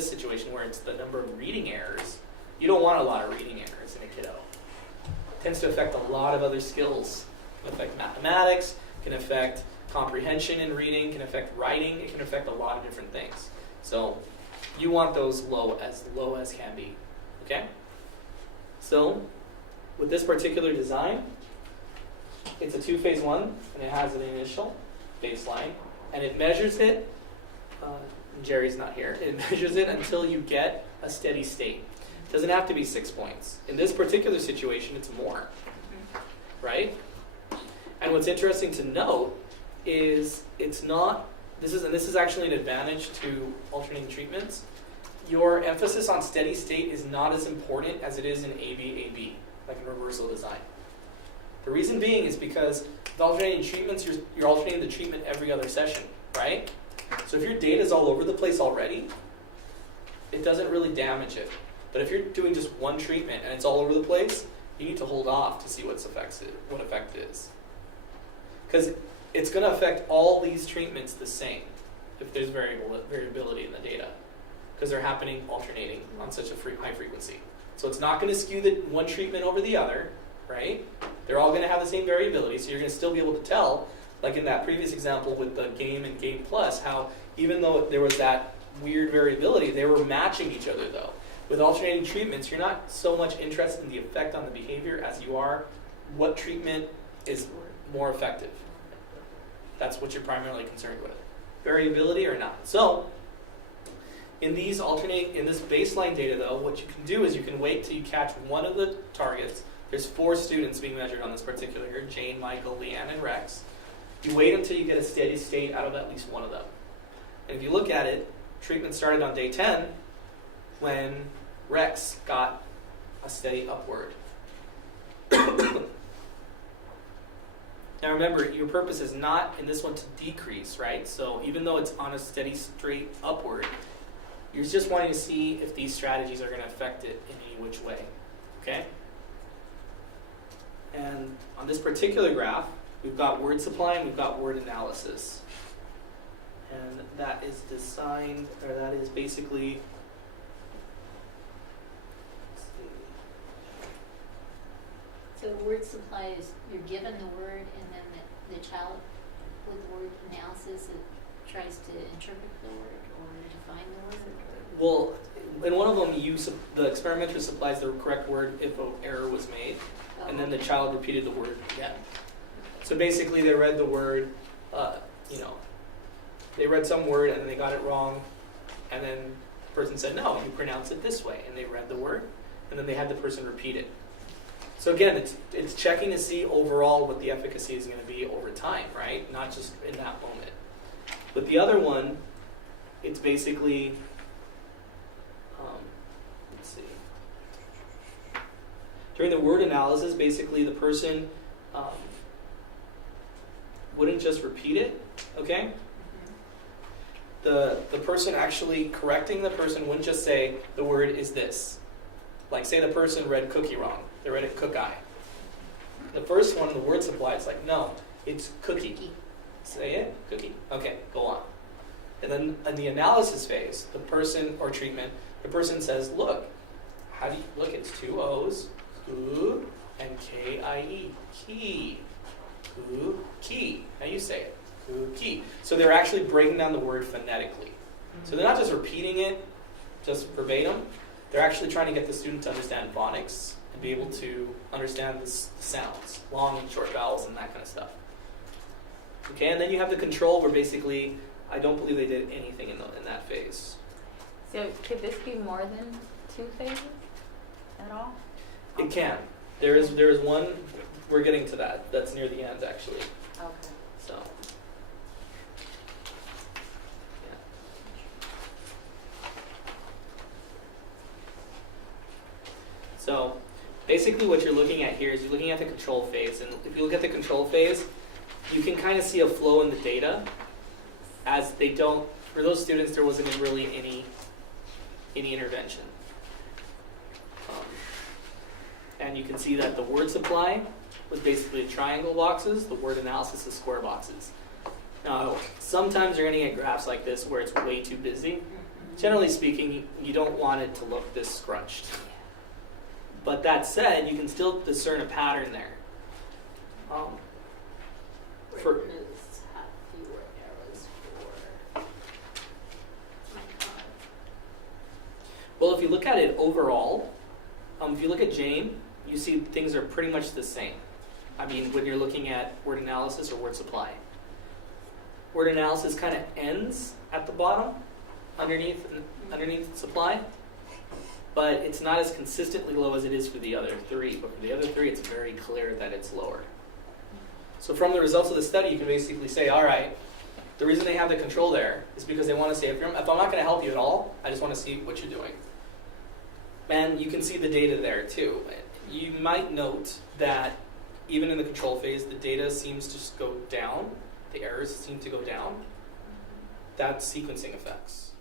situation where it's the number of reading errors. You don't want a lot of reading errors in a kiddo. It tends to affect a lot of other skills. It can affect mathematics, can affect comprehension in reading, can affect writing, it can affect a lot of different things. So you want those low as can be. Okay? So with this particular design, it's a 2-phase one, and it has an initial baseline, and it measures it Jerry's not here. It measures it until you get a steady state. It doesn't have to be 6 points. In this particular situation, it's more, right? And what's interesting to note is it's not, this is actually an advantage to alternating treatments. Your emphasis on steady state is not as important as it is in AB, like in reversal design. The reason being is because with alternating treatments, you're alternating the treatment every other session, right? So if your data is all over the place already, it doesn't really damage it. But if you're doing just one treatment and it's all over the place, you need to hold off to see what effect it is. Because it's going to affect all these treatments the same if there's variability in the data. Because they're happening alternating on such a high frequency. So it's not going to skew the one treatment over the other, right? They're all going to have the same variability, so you're going to still be able to tell, like in that previous example with the Game and Game Plus, how even though there was that weird variability, they were matching each other though. With alternating treatments, you're not so much interested in the effect on the behavior as you are what treatment is more effective. That's what you're primarily concerned with. Variability or not. So, in this baseline data though, what you can do is you can wait till you catch one of the targets. There's 4 students being measured on this particular here, Jane, Michael, Leanne, and Rex. You wait until you get a steady state out of at least one of them. And if you look at it, treatment started on day 10 when Rex got a steady upward. Now remember, your purpose is not in this one to decrease, right? So even though it's on a steady straight upward, you're just wanting to see if these strategies are going to affect it in any which way, okay? And on this particular graph, we've got word supply and we've got word analysis. And that is designed, or that is basically, let's see. So word supply is you're given the word and then the child with word analysis it tries to interpret the word or define the word? Well, in one of them, the experimenter supplies the correct word if an error was made, and then the child repeated the word again. So basically, they read the word, they read some word and then they got it wrong, and then the person said, no, you pronounce it this way, and they read the word, and then they had the person repeat it. So again, it's checking to see overall what the efficacy is going to be over time, right? Not just in that moment. But the other one, it's basically, let's see. During the word analysis, basically the person wouldn't just repeat it, okay? The person actually correcting the person wouldn't just say the word is this. Like say the person read cookie wrong. They read it cook-eye. The first one, the word supply, it's like, no, it's cookie. Say it, cookie. Okay, go on. And then in the analysis phase, the person or treatment, the person says, look, how do you look? It's 2 O's, ku and K-I-E, key, ku, key. How you say it, ku, key. So they're actually breaking down the word phonetically. So they're not just repeating it, just verbatim. They're actually trying to get the student to understand phonics and be able to understand the sounds, long and short vowels and that kind of stuff. Okay, and then you have the control where basically, I don't believe they did anything in that phase. So could this be more than 2 phases at all? It can. There is one, we're getting to that. That's near the end actually. Okay. So, yeah. So, basically what you're looking at here is you're looking at the control phase. And if you look at the control phase, you can kind of see a flow in the data as they don't, for those students, there wasn't really any intervention. And you can see that the word supply was basically triangle boxes, the word analysis is square boxes. Now, sometimes you're going to get graphs like this where it's way too busy. Generally speaking, you don't want it to look this scrunched. But that said, you can still discern a pattern there. For well, if you look at it overall, if you look at Jane, you see things are pretty much the same. I mean, when you're looking at word analysis or word supply. word analysis kind of ends at the bottom, underneath supply, but it's not as consistently low as it is for the other three. But for the other three, it's very clear that it's lower. So from the results of the study, you can basically say, all right, the reason they have the control there is because they want to say, if I'm not going to help you at all, I just want to see what you're doing. And you can see the data there too. You might note that even in the control phase, the data seems to just go down. The errors seem to go down. That's sequencing effects.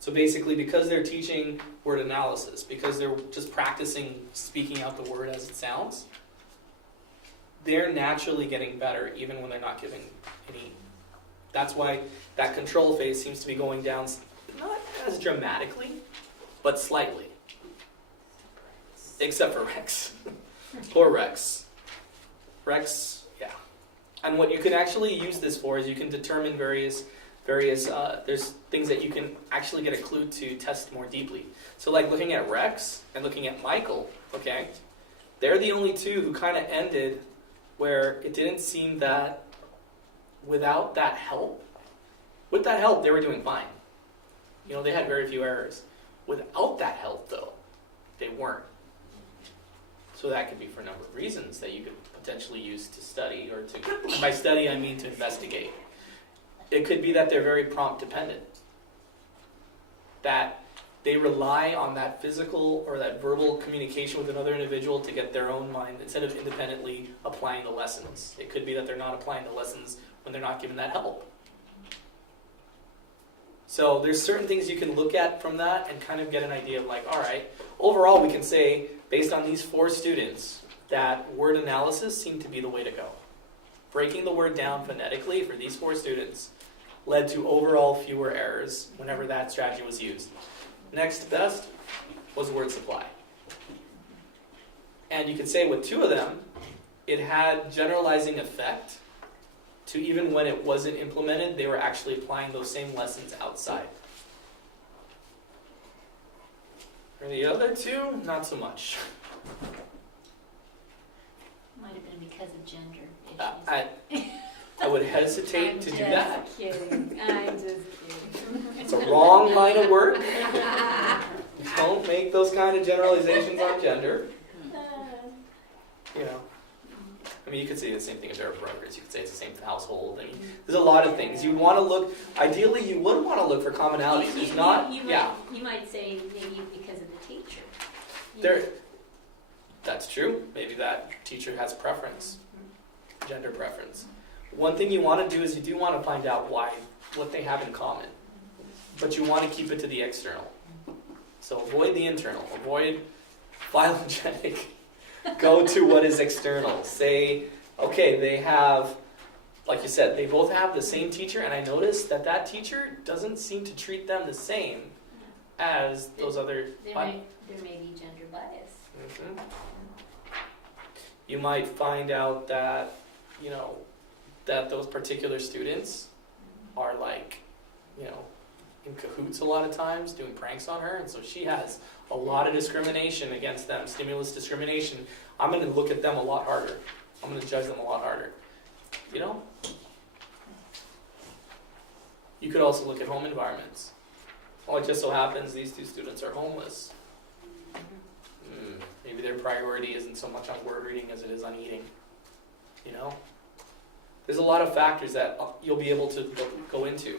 So basically, because they're teaching word analysis, because they're just practicing speaking out the word as it sounds, they're naturally getting better even when they're not giving any. That's why that control phase seems to be going down, not as dramatically, but slightly. Except for Rex. Poor Rex. Rex, yeah. And what you can actually use this for is you can determine various there's things that you can actually get a clue to test more deeply. So like looking at Rex and looking at Michael, okay, they're the only two who kind of ended where it didn't seem that without that help, with that help, they were doing fine. You know, they had very few errors. Without that help, though, they weren't. So that could be for a number of reasons that you could potentially use to study, or to, by study I mean to investigate. It could be that they're very prompt dependent. That they rely on that physical or that verbal communication with another individual to get their own mind instead of independently applying the lessons. It could be that they're not applying the lessons when they're not given that help. So there's certain things you can look at from that and kind of get an idea of like, all right, overall we can say, based on these 4 students, that word analysis seemed to be the way to go. Breaking the word down phonetically for these 4 students led to overall fewer errors whenever that strategy was used. Next best was word supply. And you could say with 2 of them, it had generalizing effect to even when it wasn't implemented, they were actually applying those same lessons outside. For the other 2, not so much. Might have been because of gender issues. I would hesitate to do that. I'm just kidding. It's a wrong line of work. Don't make those kind of generalizations on gender. You know, I mean, you could say the same thing if there were brothers. You could say it's the same household. I mean, there's a lot of things. You want to look. Ideally, you would want to look for commonalities. There's not. You might say maybe because of the teacher. That's true. Maybe that teacher has preference, gender preference. One thing you want to do is you do want to find out what they have in common, but you want to keep it to the external. So avoid the internal. Avoid phylogenetic. Go to what is external. Say, okay, they have, like you said, they both have the same teacher, and I noticed that teacher doesn't seem to treat them the same as those other. There may be gender bias. Mm-hmm. You might find out that, that those particular students are in cahoots a lot of times, doing pranks on her, and so she has a lot of discrimination against them, stimulus discrimination. I'm going to look at them a lot harder. I'm going to judge them a lot harder. You could also look at home environments. Oh, it just so happens these 2 students are homeless. Maybe their priority isn't so much on word reading as it is on eating. There's a lot of factors that you'll be able to go into.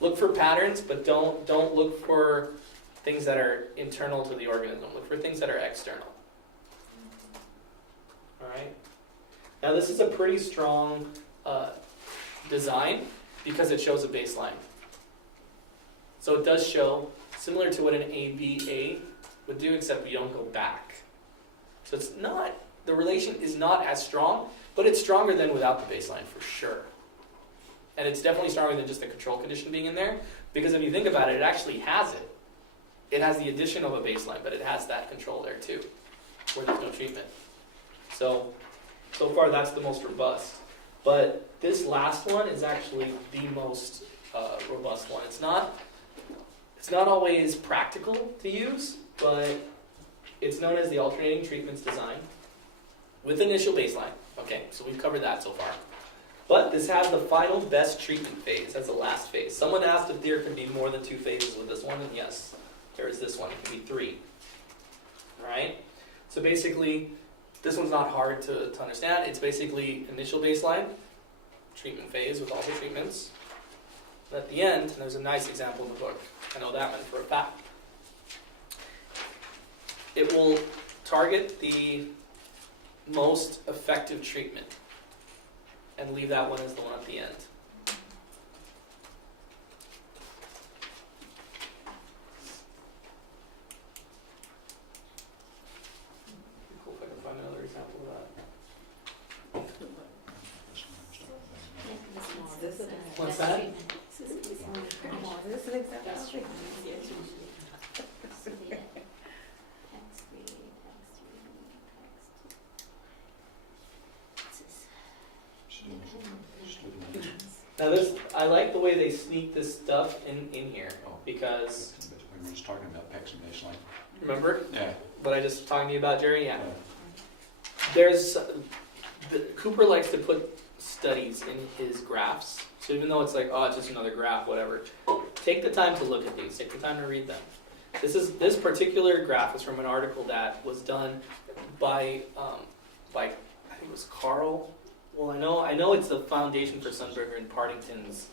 Look for patterns, but don't look for things that are internal to the organism. Look for things that are external. All right. Now this is a pretty strong design because it shows a baseline. So it does show, similar to what an ABA would do, except you don't go back. So it's not, the relation is not as strong, but it's stronger than without the baseline for sure. And it's definitely stronger than just the control condition being in there, because if you think about it, it actually has it. It has the addition of a baseline, but it has that control there too, where there's no treatment. So far that's the most robust. But this last one is actually the most robust one. It's not always practical to use, but it's known as the alternating treatments design with initial baseline. Okay, so we've covered that so far. But this has the final best treatment phase as the last phase. Someone asked if there could be more than 2 phases with this one, and yes, there is this one. It can be 3. Right? So basically, this one's not hard to understand. It's basically initial baseline, treatment phase with all the treatments. And at the end, and there's a nice example in the book, I know that one for a fact, it will target the most effective treatment and leave that one as the one at the end. Cool if I can find another example of that. What's that? This is exactly. Now this, I like the way they sneak this stuff in here, because, We were just talking about PECs and baseline. remember Yeah. what I just talking to you about, Jerry? Yeah. There's, Cooper likes to put studies in his graphs, so even though it's like, oh, it's just another graph, whatever, take the time to look at these, take the time to read them. This particular graph is from an article that was done by I think it was Carl. Well, I know it's the Foundation for Sunberger and Partington's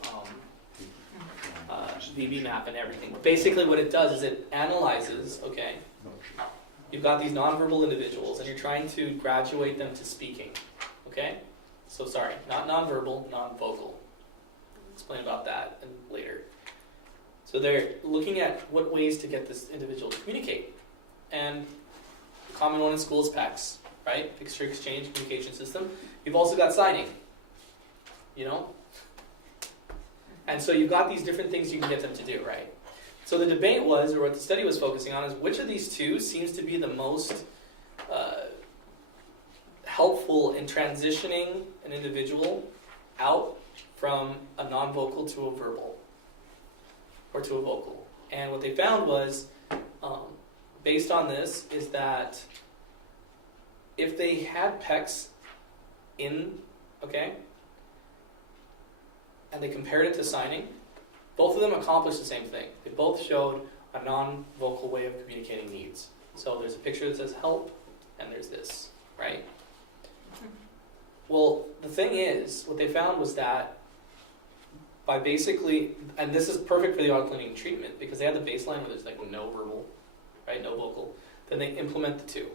VB map and everything. Basically, what it does is it analyzes. Okay, you've got these nonverbal individuals, and you're trying to graduate them to speaking. Okay, so sorry, not nonverbal, non-vocal. Explain about that later. So they're looking at what ways to get this individual to communicate, and the common one in school is PECS, right? Picture Exchange Communication System. You've also got signing, you know? And so you've got these different things you can get them to do, right? So the debate was, or what the study was focusing on, is which of these two seems to be the most helpful in transitioning an individual out from a non-vocal to a verbal, or to a vocal. And what they found was, based on this, is that if they had PECs in, okay, and they compared it to signing, both of them accomplished the same thing. They both showed a non-vocal way of communicating needs. So there's a picture that says help, and there's this, right? Well, the thing is, what they found was that by basically, and this is perfect for the autoclining treatment, because they had the baseline where there's like no verbal, right, no vocal, then they implement the two.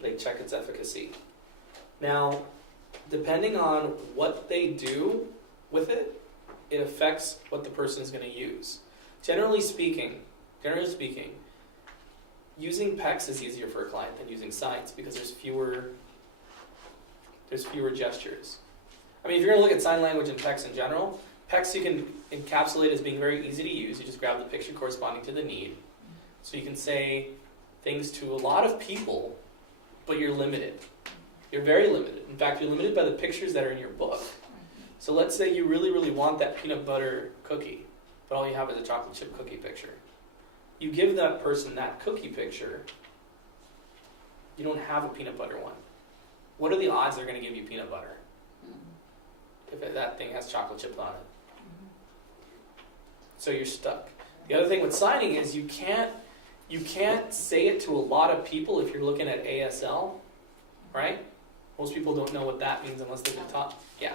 They check its efficacy. Now, depending on what they do with it, it affects what the person is going to use. Generally speaking, using PECs is easier for a client than using signs because there's fewer gestures. I mean, if you're going to look at sign language and PECs in general, PECs you can encapsulate as being very easy to use. You just grab the picture corresponding to the need. So you can say things to a lot of people, but you're limited. You're very limited. In fact, you're limited by the pictures that are in your book. So let's say you really, really want that peanut butter cookie, but all you have is a chocolate chip cookie picture. You give that person that cookie picture, you don't have a peanut butter one. What are the odds they're going to give you peanut butter if that thing has chocolate chips on it? So you're stuck. The other thing with signing is you can't say it to a lot of people if you're looking at ASL, right? Most people don't know what that means unless they've been taught. Yeah.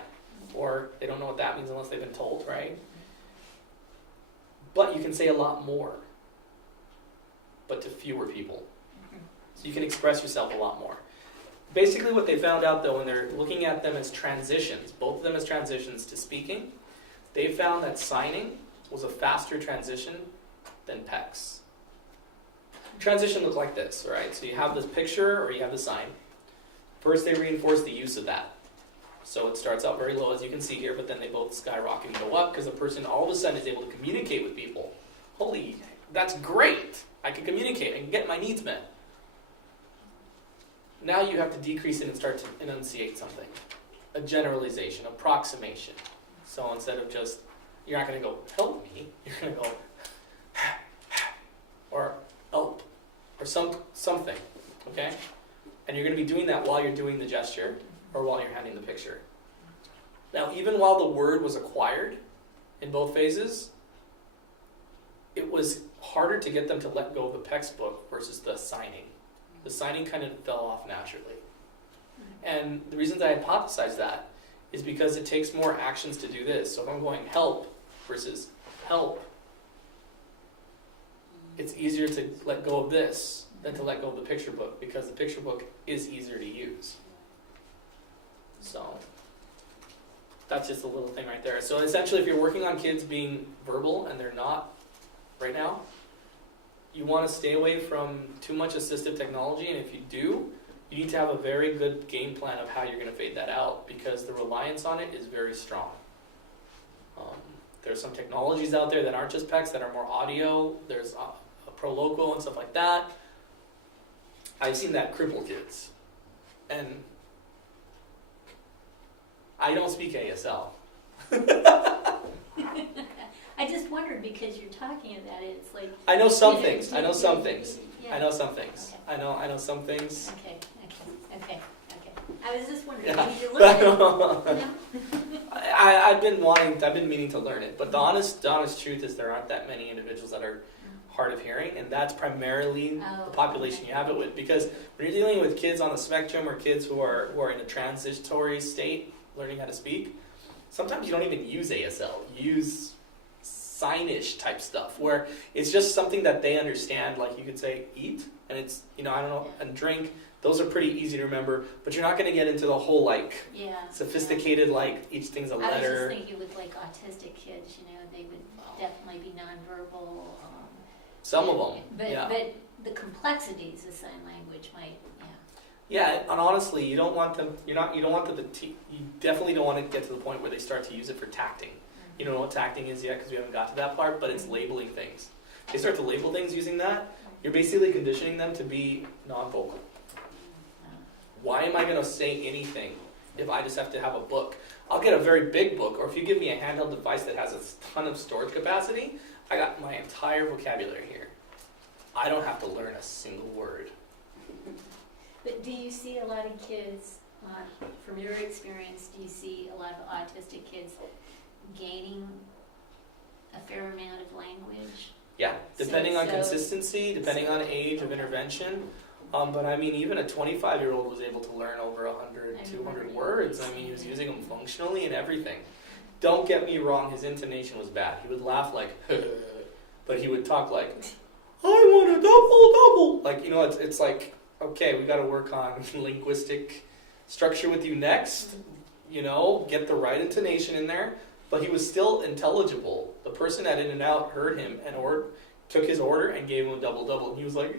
Or they don't know what that means unless they've been told, right? But you can say a lot more, but to fewer people. So you can express yourself a lot more. Basically what they found out though, when they're looking at them as transitions, both of them as transitions to speaking, they found that signing was a faster transition than PECs. Transition looked like this, right? So you have this picture or you have the sign. First they reinforce the use of that. So it starts out very low as you can see here, but then they both skyrocket and go up because the person all of a sudden is able to communicate with people. Holy, that's great! I can communicate, I can get my needs met. Now you have to decrease it and start to enunciate something. A generalization, approximation. So instead of just, you're not going to go, help me, you're going to go, or help, or something, okay? And you're going to be doing that while you're doing the gesture, or while you're handing the picture. Now, even while the word was acquired in both phases, it was harder to get them to let go of the textbook versus the signing. The signing kind of fell off naturally. And the reasons I hypothesize that is because it takes more actions to do this. So if I'm going help versus help, it's easier to let go of this than to let go of the picture book, because the picture book is easier to use. So that's just a little thing right there. So essentially, if you're working on kids being verbal and they're not right now, you want to stay away from too much assistive technology, and if you do, you need to have a very good game plan of how you're going to fade that out, because the reliance on it is very strong. There's some technologies out there that aren't just PECs, that are more audio. There's a Pro Loco and stuff like that. I've seen that cripple kids. And I don't speak ASL. I just wondered, because you're talking about it, it's like... I know some you things. I know some things. Yeah. I know some things. Okay. I know some things. Okay. I was just wondering, Yeah. maybe you look at it, you know? I've been meaning to learn it, but the honest truth is there aren't that many individuals that are hard of hearing, and that's primarily the population you have it with. Because when you're dealing with kids on the spectrum, or kids who are in a transitory state, learning how to speak, sometimes you don't even use ASL. You use signish type stuff, where it's just something that they understand. Like you could say eat, and it's, I don't know, and drink. Those are pretty easy to remember, but you're not going to get into the whole sophisticated, each thing's a letter. I was just thinking with autistic kids, they would definitely be nonverbal. Some of them, But the complexities of sign language might, Yeah, and honestly, you don't want them. You definitely don't want to get to the point where they start to use it for tacting. You don't know what tacting is yet, because we haven't got to that part, but it's labeling things. If they start to label things using that, you're basically conditioning them to be non-vocal. Why am I going to say anything if I just have to have a book? I'll get a very big book, or if you give me a handheld device that has a ton of storage capacity, I got my entire vocabulary here. I don't have to learn a single word. But do you see a lot of kids, from your experience, do you see a lot of autistic kids gaining a fair amount of language? Yeah, depending on consistency, depending on age of intervention. But I mean, even a 25-year-old was able to learn over 100, 200 words. I mean, he was using them functionally and everything. Don't get me wrong, his intonation was bad. He would laugh like, but he would talk like, I want a double. It's like, okay, we got to work on linguistic structure with you next. Get the right intonation in there. But he was still intelligible. The person at In-N-Out heard him and took his order and gave him a double. And he was like,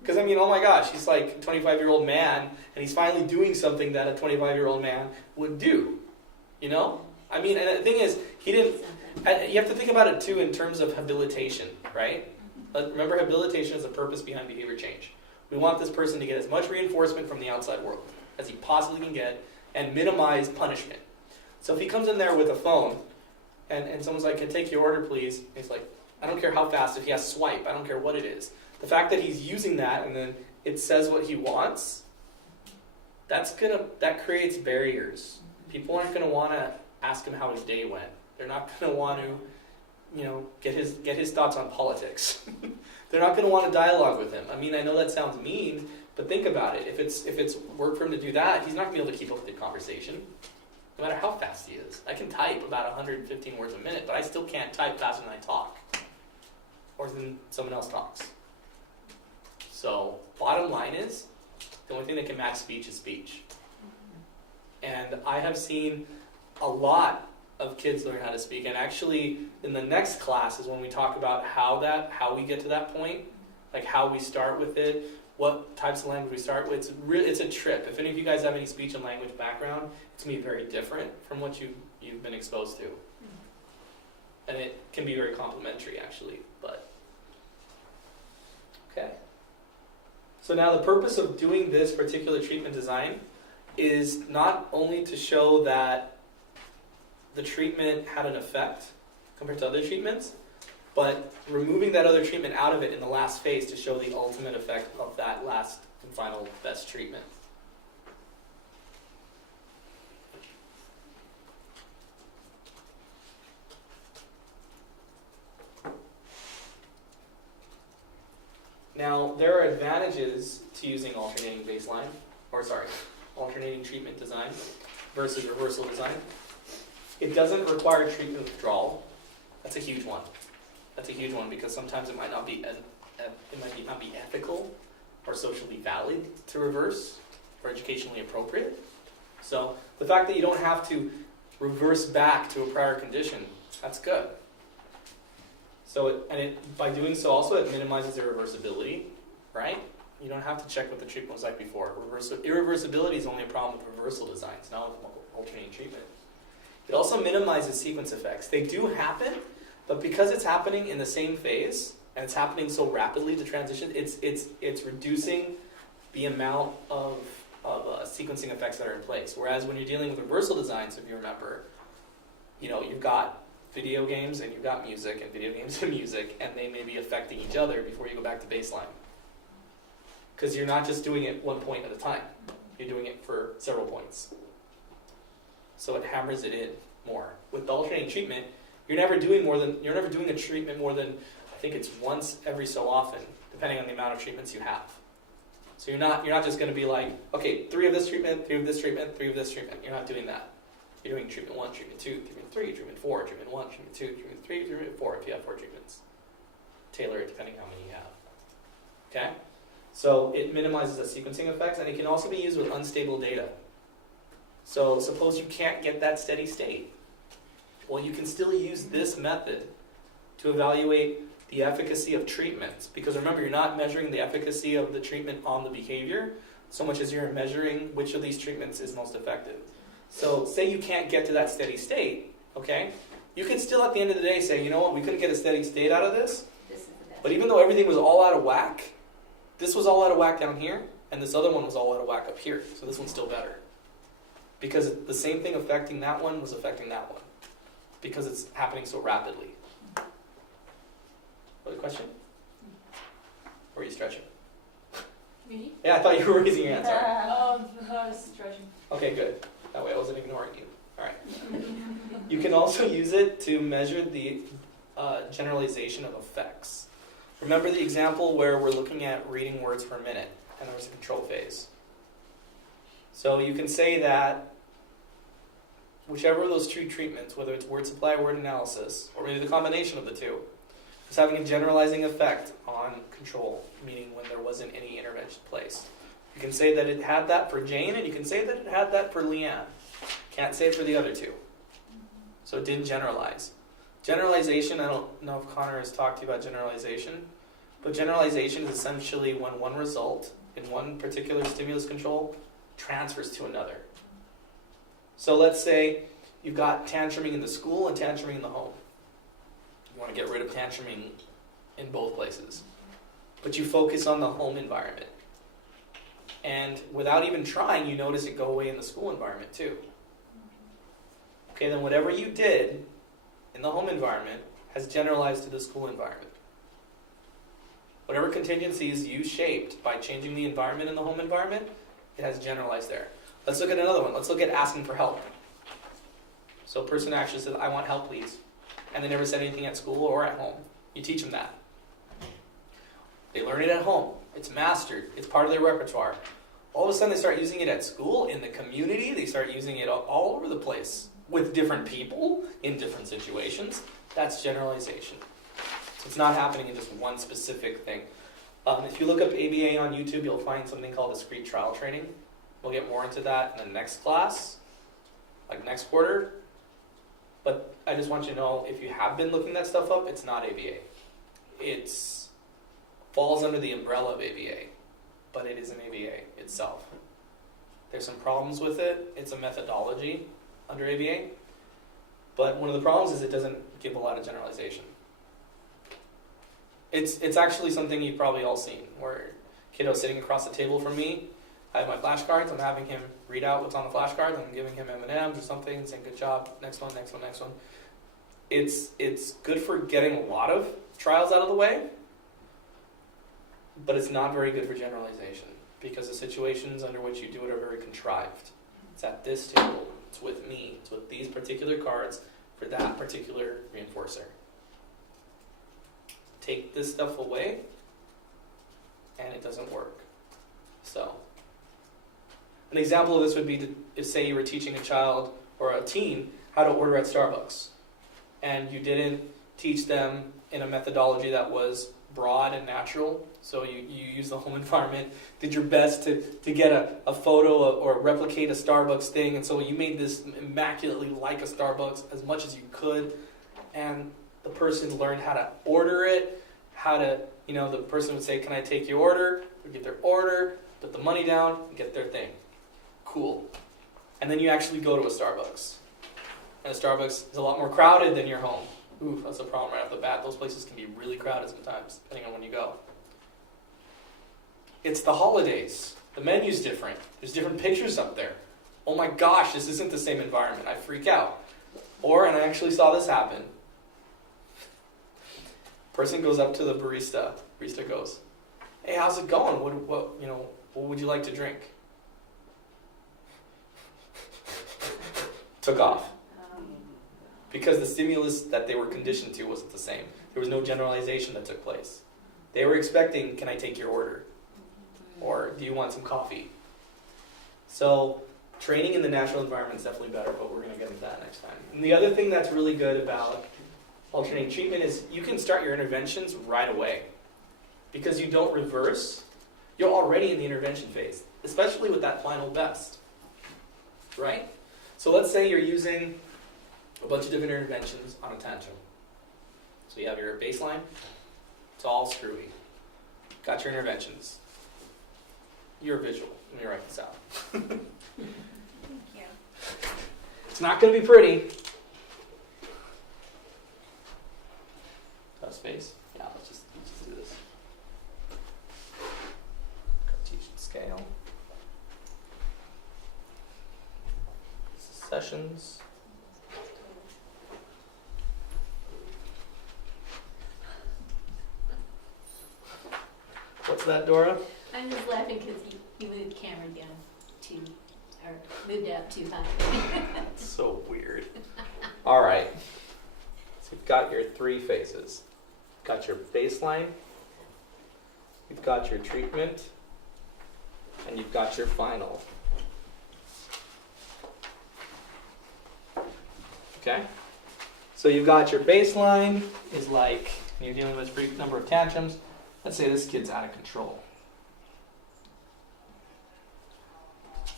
because oh my gosh, he's like a 25-year-old man, and he's finally doing something that a 25-year-old man would do. And the thing is, he didn't. You have to think about it too in terms of habilitation, right? Remember, habilitation is the purpose behind behavior change. We want this person to get as much reinforcement from the outside world as he possibly can get, and minimize punishment. So if he comes in there with a phone, and someone's like, "Can I take your order, please?" And he's like, "I don't care how fast. If he has swipe, I don't care what it is." The fact that he's using that and then it says what he wants, that creates barriers. People aren't going to want to ask him how his day went. They're not going to want to, get his thoughts on politics. They're not going to want to dialogue with him. I know that sounds mean, but think about it. If it's work for him to do that, he's not going to be able to keep up with the conversation, no matter how fast he is. I can type about 115 words a minute, but I still can't type faster than I talk, or than someone else talks. So, bottom line is, the only thing that can match speech is speech. And I have seen a lot of kids learn how to speak, and actually, in the next class is when we talk about how we get to that point, like how we start with it, what types of language we start with. It's a trip. If any of you guys have any speech and language background, it's going to be very different from what you've been exposed to. And it can be very complimentary, actually, but... Okay. So now the purpose of doing this particular treatment design is not only to show that the treatment had an effect compared to other treatments, but removing that other treatment out of it in the last phase to show the ultimate effect of that last and final best treatment. Now, there are advantages to using alternating treatment design versus reversal design. It doesn't require treatment withdrawal. That's a huge one. That's a huge one because sometimes it might not be not be ethical or socially valid to reverse or educationally appropriate. So the fact that you don't have to reverse back to a prior condition, that's good. So by doing so also it minimizes the reversibility, right? You don't have to check what the treatment was like before. Irreversibility is only a problem with reversal designs, not with alternating treatment. It also minimizes sequence effects. They do happen, but because it's happening in the same phase and it's happening so rapidly, the transition, it's reducing the amount of sequencing effects that are in place. Whereas when you're dealing with reversal designs, if you remember, you've got video games and you've got music, and video games and music, and they may be affecting each other before you go back to baseline. Because you're not just doing it one point at a time. You're doing it for several points. So it hammers it in more. With the alternating treatment, you're never doing a treatment more than, I think it's once every so often, depending on the amount of treatments you have. So you're not just going to be like, okay, 3 of this treatment, 3 of this treatment, 3 of this treatment. You're not doing that. You're doing treatment 1, treatment 2, treatment 3, treatment 4, treatment 1, treatment 2, treatment 3, treatment 4, if you have 4 treatments. Tailor it depending how many you have. Okay? So it minimizes the sequencing effects, and it can also be used with unstable data. So suppose you can't get that steady state. Well, you can still use this method to evaluate the efficacy of treatments. Because remember, you're not measuring the efficacy of the treatment on the behavior so much as you're measuring which of these treatments is most effective. So say you can't get to that steady state, okay? You can still at the end of the day say, you know what, we couldn't get a steady state out of this. But even though everything was all out of whack, this was all out of whack down here, and this other one was all out of whack up here. So this one's still better. Because the same thing affecting that one was affecting that one. Because it's happening so rapidly. Other question? Or are you stretching? Me? Yeah, I thought you were raising your hand, sorry. I was stretching. Okay, good. That way I wasn't ignoring you. All right. You can also use it to measure the generalization of effects. Remember the example where we're looking at reading words per minute, and there was a control phase. So you can say that whichever of those 2 treatments, whether it's word supply or word analysis, or maybe the combination of the 2, is having a generalizing effect on control, meaning when there wasn't any intervention placed. You can say that it had that for Jane, and you can say that it had that for Leanne. Can't say it for the other 2. So it didn't generalize. Generalization, I don't know if Connor has talked to you about generalization, but generalization is essentially when one result in one particular stimulus control transfers to another. So let's say you've got tantruming in the school and tantruming in the home. You want to get rid of tantruming in both places. But you focus on the home environment. And without even trying, you notice it go away in the school environment too. Okay, then whatever you did in the home environment has generalized to the school environment. Whatever contingencies you shaped by changing the environment in the home environment, it has generalized there. Let's look at another one. Let's look at asking for help. So a person actually says, I want help, please. And they never said anything at school or at home. You teach them that. They learn it at home. It's mastered. It's part of their repertoire. All of a sudden they start using it at school, in the community. They start using it all over the place with different people in different situations. That's generalization. So it's not happening in just one specific thing. If you look up ABA on YouTube, you'll find something called discrete trial training. We'll get more into that in the next class, like next quarter. But I just want you to know, if you have been looking that stuff up, it's not ABA. It falls under the umbrella of ABA, but it isn't ABA itself. There's some problems with it. It's a methodology under ABA. But one of the problems is it doesn't give a lot of generalization. It's actually something you've probably all seen, where kiddo's sitting across the table from me. I have my flashcards. I'm having him read out what's on the flashcards. I'm giving him M&Ms or something, saying good job, next one, next one, next one. It's good for getting a lot of trials out of the way, but it's not very good for generalization because the situations under which you do it are very contrived. It's at this table, it's with me, it's with these particular cards for that particular reinforcer. Take this stuff away, and it doesn't work. So, an example of this would be if say you were teaching a child or a teen how to order at Starbucks, and you didn't teach them in a methodology that was broad and natural. So you use the home environment, did your best to get a photo or replicate a Starbucks thing, and so you made this immaculately like a Starbucks as much as you could, and the person learned how to order it, how to, the person would say, can I take your order? They would get their order, put the money down, and get their thing. Cool. And then you actually go to a Starbucks. And a Starbucks is a lot more crowded than your home. Ooh, that's a problem right off the bat. Those places can be really crowded sometimes, depending on when you go. It's the holidays. The menu's different. There's different pictures up there. Oh my gosh, this isn't the same environment. I freak out. Or, and I actually saw this happen. Person goes up to the barista. Barista goes, hey, how's it going? What would you like to drink? Took off. Because the stimulus that they were conditioned to wasn't the same. There was no generalization that took place. They were expecting, can I take your order? Or do you want some coffee? So training in the natural environment is definitely better, but we're going to get into that next time. And the other thing that's really good about alternating treatment is you can start your interventions right away. Because you don't reverse, you're already in the intervention phase, especially with that final best. Right? So let's say you're using a bunch of different interventions on a tantrum. So you have your baseline, it's all screwy. Got your interventions. You're visual. Let me write this out. Thank you. It's not going to be pretty. Tough space. Yeah, let's just do this. Cartesian scale. Sessions. What's that, Dora? I'm just laughing because you moved the camera down moved out too high. So weird. All right. So you've got your three phases. You've got your baseline, you've got your treatment, and you've got your final. Okay? So you've got your baseline is like, you're dealing with a brief number of tantrums. Let's say this kid's out of control.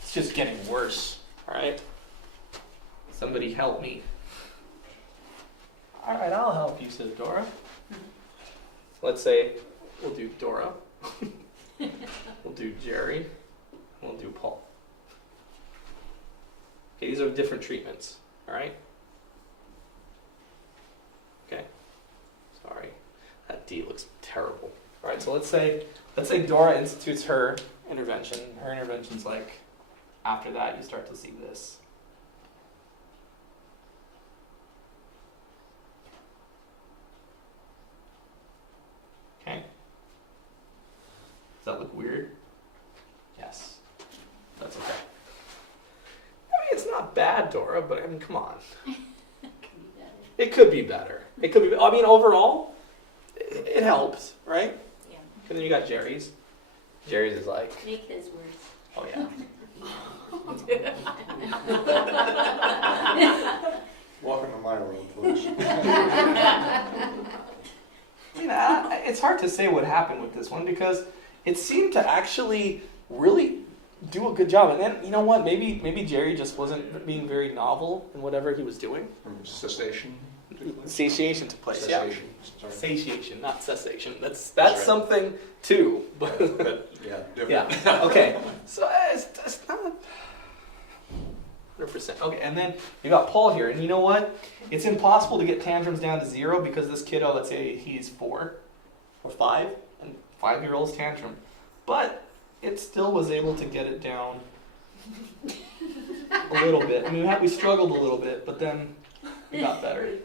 It's just getting worse, all right? Somebody help me. All right, I'll help you, says Dora. Let's say we'll do Dora. We'll do Jerry. We'll do Paul. Okay, these are different treatments, all right? Okay. Sorry, that D looks terrible. All right, so let's say Dora institutes her intervention. Her intervention's like, after that you start to see this. Okay. Does that look weird? Yes. That's okay. I mean, it's not bad, Dora, but I mean, come on. It could be better. It could be. I mean, overall, it helps, right? Yeah. And then you got Jerry's. Jerry's is like, Make his worse. oh yeah. Walk into my room, please. You know, it's hard to say what happened with this one because it seemed to actually really do a good job. And then, you know what? Maybe Jerry just wasn't being very novel in whatever he was doing. Cessation. Satiation took place. Yeah. Cessation. Sorry. Satiation, not cessation. That's right. something too. But Yeah, different. yeah. Okay. So it's not 100%. Okay, and then you got Paul here, and you know what? It's impossible to get tantrums down to 0 because this kiddo, let's say he's 4 or 5, and 5-year-old's tantrum, but it still was able to get it down a little bit. I mean, we struggled a little bit, but then we got better.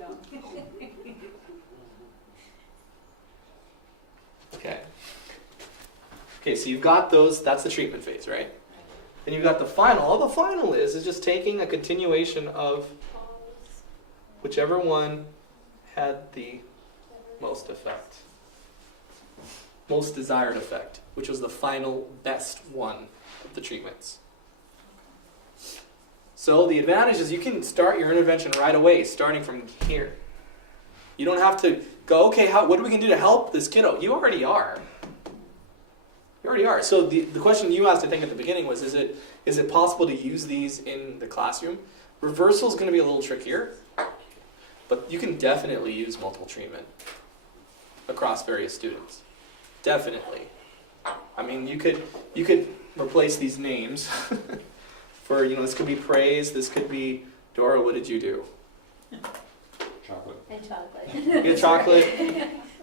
Okay. Okay, so you've got those. That's the treatment phase, right? Then you've got the final. All the final is just taking a continuation of whichever one had the most effect. most desired effect, which was the final best one of the treatments. So the advantage is you can start your intervention right away, starting from here. You don't have to go, okay, what do we can do to help this kiddo? You already are. You already are. So the question you asked, I think, at the beginning was, is it possible to use these in the classroom? Reversal is going to be a little trickier, but you can definitely use multiple treatment across various students. Definitely. I mean, you could replace these names for, this could be praise, this could be, Dora, what did you do? Chocolate. And chocolate. You get chocolate,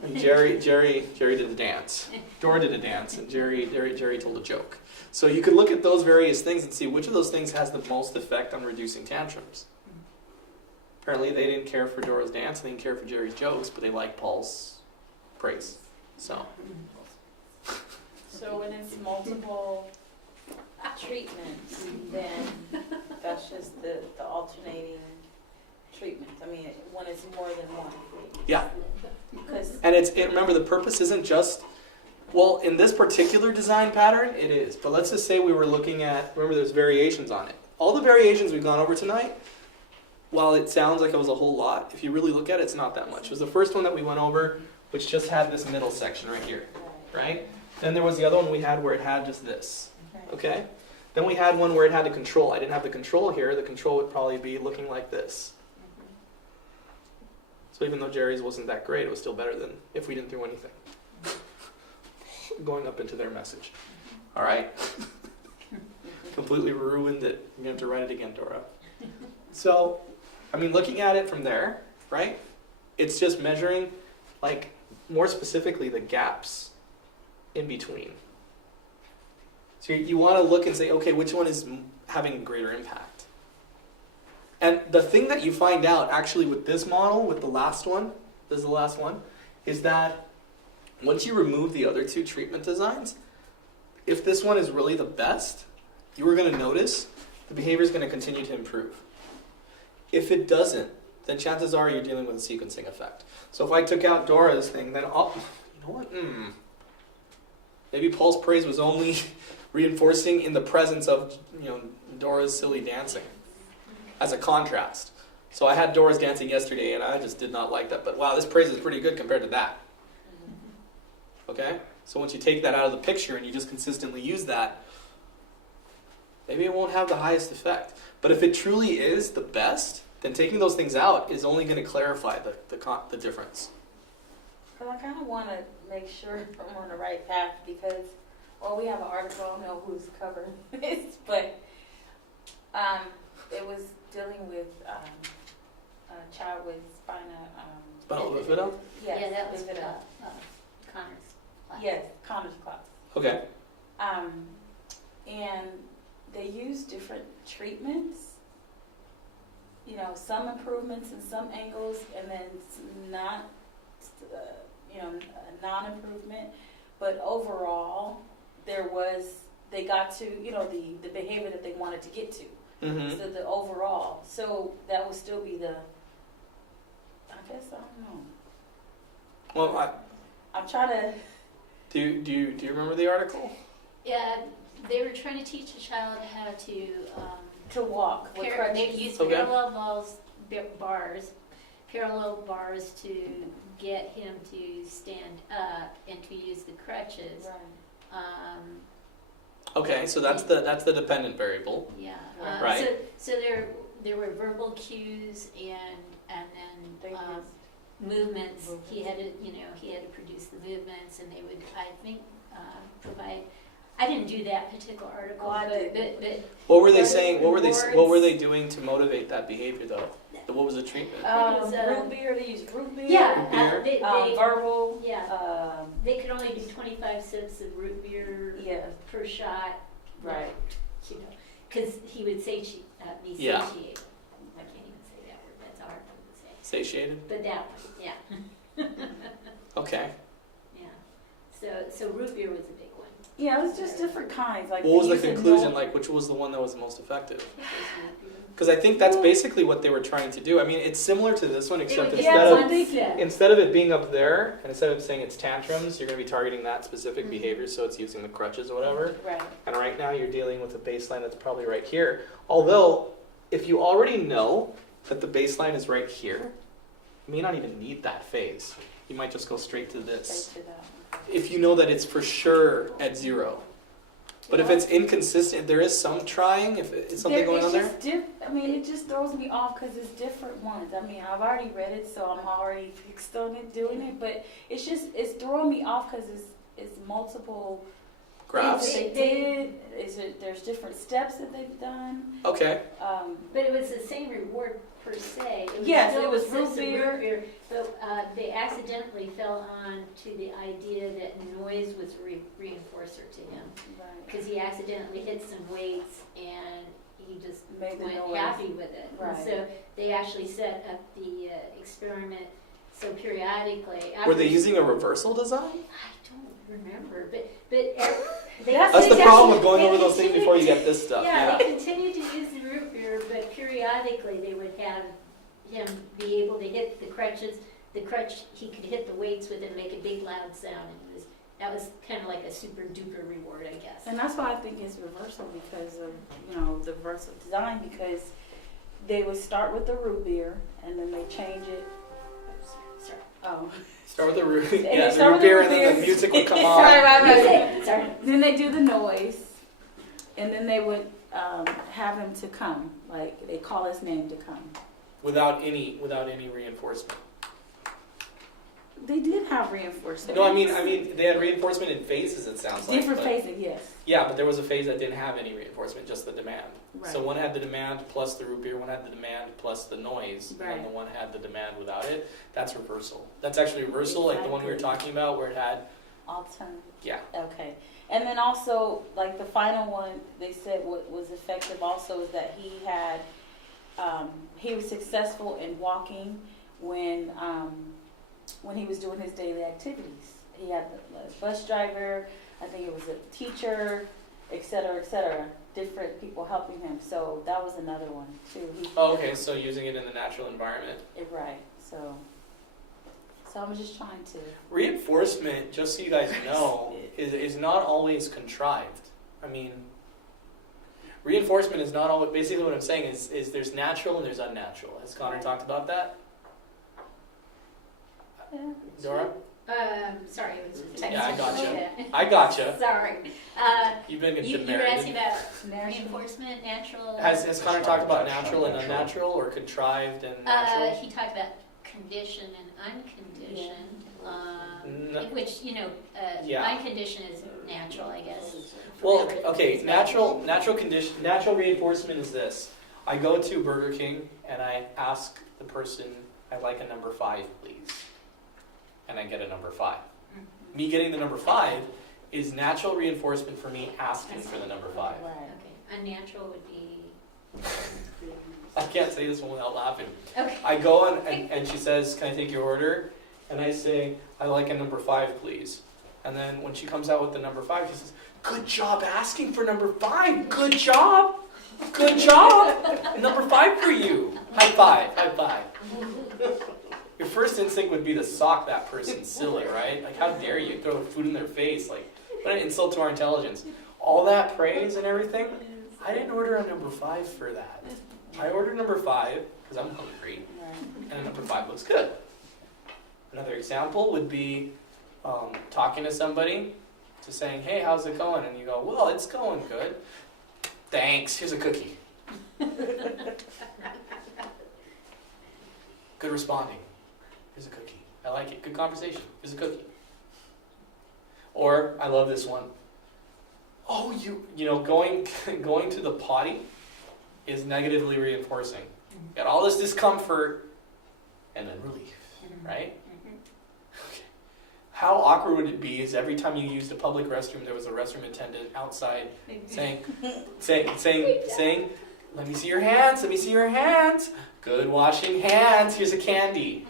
and Jerry did a dance. Dora did a dance, and Jerry told a joke. So you could look at those various things and see which of those things has the most effect on reducing tantrums. Apparently they didn't care for Dora's dance, they didn't care for Jerry's jokes, but they liked Paul's praise. So when it's multiple treatments, then that's just the alternating treatments. I mean, when it's more than one. yeah. Because And remember, the purpose isn't just, well, in this particular design pattern, it is. But let's just say we were looking at, remember there's variations on it. All the variations we've gone over tonight, while it sounds like it was a whole lot, if you really look at it, it's not that much. It was the first one that we went over, which just had this middle section right here, right? Then there was the other one we had where it had just this, okay? Then we had one where it had the control. I didn't have the control here. The control would probably be looking like this. So even though Jerry's wasn't that great, it was still better than if we didn't do anything. Going up into their message. All right? Completely ruined it. You're going to have to write it again, Dora. So, I mean, looking at it from there, right? It's just measuring, like, more specifically, the gaps in between. So you want to look and say, okay, which one is having a greater impact? And the thing that you find out actually with this model, with the last one, this is the last one, is that once you remove the other two treatment designs, if this one is really the best, you are going to notice the behavior is going to continue to improve. If it doesn't, then chances are you're dealing with a sequencing effect. So if I took out Dora's thing, then, you know what? Maybe Paul's praise was only reinforcing in the presence of, Dora's silly dancing as a contrast. So I had Dora's dancing yesterday, and I just did not like that. But wow, this praise is pretty good compared to that. Okay? So once you take that out of the picture and you just consistently use that, maybe it won't have the highest effect. But if it truly is the best, then taking those things out is only going to clarify the difference. I kind of want to make sure I'm on the right path because, we have an article, I don't know who's covering this, but it was dealing with a child with Spinal bifida? Yes, Yeah, that was bifida. Connor's class. Yes, Connor's class. Okay. And they use different treatments, some improvements in some angles and then not, non-improvement. But overall, they got to, the behavior that they wanted to get to. Mm-hmm. So the overall, so that would still be I guess, I don't know. Well, I'm trying to. do you remember the article? Yeah, they were trying to teach a child how to Walk with they crutches. used Okay. parallel bars to get him to stand up and to use the crutches. Right. Okay, so that's the dependent variable. Yeah. Right. So there were verbal cues and They then movements. He had to produce the movements, and they would, I think, provide. I didn't do that particular article, Oh, I but What were they But saying? What were words- were they doing to motivate that behavior though? What was the treatment? Root beer, they use root beer. beer. they Verbal. yeah. They could only do 25 sips of root beer Yeah. per shot. Right. Because he would be Yeah. satiated. I can't even say that word. That's a hard word to say. Satiated? But that one, yeah. Okay. Yeah. So root beer was a big one. Yeah, it was just different kinds. Like What was the using conclusion? no- Like, which was the one that was the most effective? Because I think that's basically what they were trying to do. I mean, it's similar to this one, except instead of it being up there, and instead of saying it's tantrums, you're going to be targeting that specific behavior, so it's using the crutches or whatever. Right. And right now you're dealing with a baseline that's probably right here. Although, if you already know that the baseline is right here, you may not even need that phase. You might just go straight to this. Straight to that one. If you know that it's for sure at 0. But if it's inconsistent, there is some trying, if it's something going on there. I mean, it just throws me off because it's different ones. I mean, I've already read it, so I'm already fixed on it, doing it. But it's throwing me off because it's multiple Graphs? things that they did. There's different steps that they've done. Okay. But it was the same reward per se. It was Yes, still it was the system root beer. but they accidentally fell on to the idea that noise was a reinforcer to him. Right. Because he accidentally hit some weights and he just Made the went noise. happy with it. Right. And so they actually set up the experiment so periodically. Were they after- using a reversal design? I don't remember, but they That's the problem with going over those things before you get this stuff. Yeah, Yeah. they continued to use the root beer, but periodically they would have him be able to hit the crutches. The crutch, he could hit the weights with it and make a big loud sound. And that was kind of like a super duper reward, I guess. And that's why I think it's reversal because of, the reversal design, because they would start with the root beer and then they change it. Sorry. Oh. Start with the root, And yeah, they the start root with the beer, root and then the beer. music would come Sorry, on. right. Sorry. Then they do the noise, and then they would have him to come. Like they call his name to come. Without any reinforcement. They did have reinforcement. No, I mean they had reinforcement in phases. It sounds like. different but- phases. Yes. Yeah, but there was a phase that didn't have any reinforcement, just the demand. Right. So one had the demand plus the root beer, one had the demand plus the noise, and Right. then the one had the demand without it. That's reversal. That's actually reversal, like the one we were Exactly. talking about, where it had, Alternative. yeah. Okay. And then also, like the final one, they said what was effective also is that he was successful in walking when he was doing his daily activities. He had the bus driver, I think it was a teacher, et cetera, different people helping him. So that was another one too. Oh, okay, so using it in the natural environment. Right. So I'm just trying to. Reinforcement, just so you guys know, is not always contrived. I mean, reinforcement is not always, basically what I'm saying is there's natural and there's unnatural. Has Connor talked about that? Yeah. Dora? Sorry, it was Yeah, I gotcha. Okay. I gotcha. Sorry. You've been You were demeritated. asking about reinforcement, natural. Has Connor talked about natural and unnatural, or contrived and natural? He talked about conditioned and unconditioned, No. which, Yeah. unconditioned is natural, I guess. Well, okay, natural reinforcement is this. I go to Burger King and I ask the person, I'd like a number 5, please. And I get a number 5. Me getting the number 5 is natural reinforcement for me asking for the number 5. Right. Okay, unnatural would be. I can't say this one without laughing. Okay. I go and she says, can I take your order? And I say, I like a number 5, please. And then when she comes out with the number 5, she says, good job asking for number 5. Good job. Good job. Number 5 for you. High five. High five. Your first instinct would be to sock that person silly, right? Like, how dare you throw food in their face? Like, what an insult to our intelligence. All that praise and everything, I didn't order a number 5 for that. I ordered number 5 because I'm hungry, Right. and number 5 looks good. Another example would be talking to somebody, to saying, hey, how's it going? And you go, well, it's going good. Thanks, here's a cookie. Good responding. Here's a cookie. I like it. Good conversation. Here's a cookie. Or, I love this one. Oh, going to the potty is negatively reinforcing. Got all this discomfort and then relief, right? Okay. How awkward would it be is every time you used a public restroom, there was a restroom attendant outside saying, let me see your hands, let me see your hands. Good washing hands, here's a candy.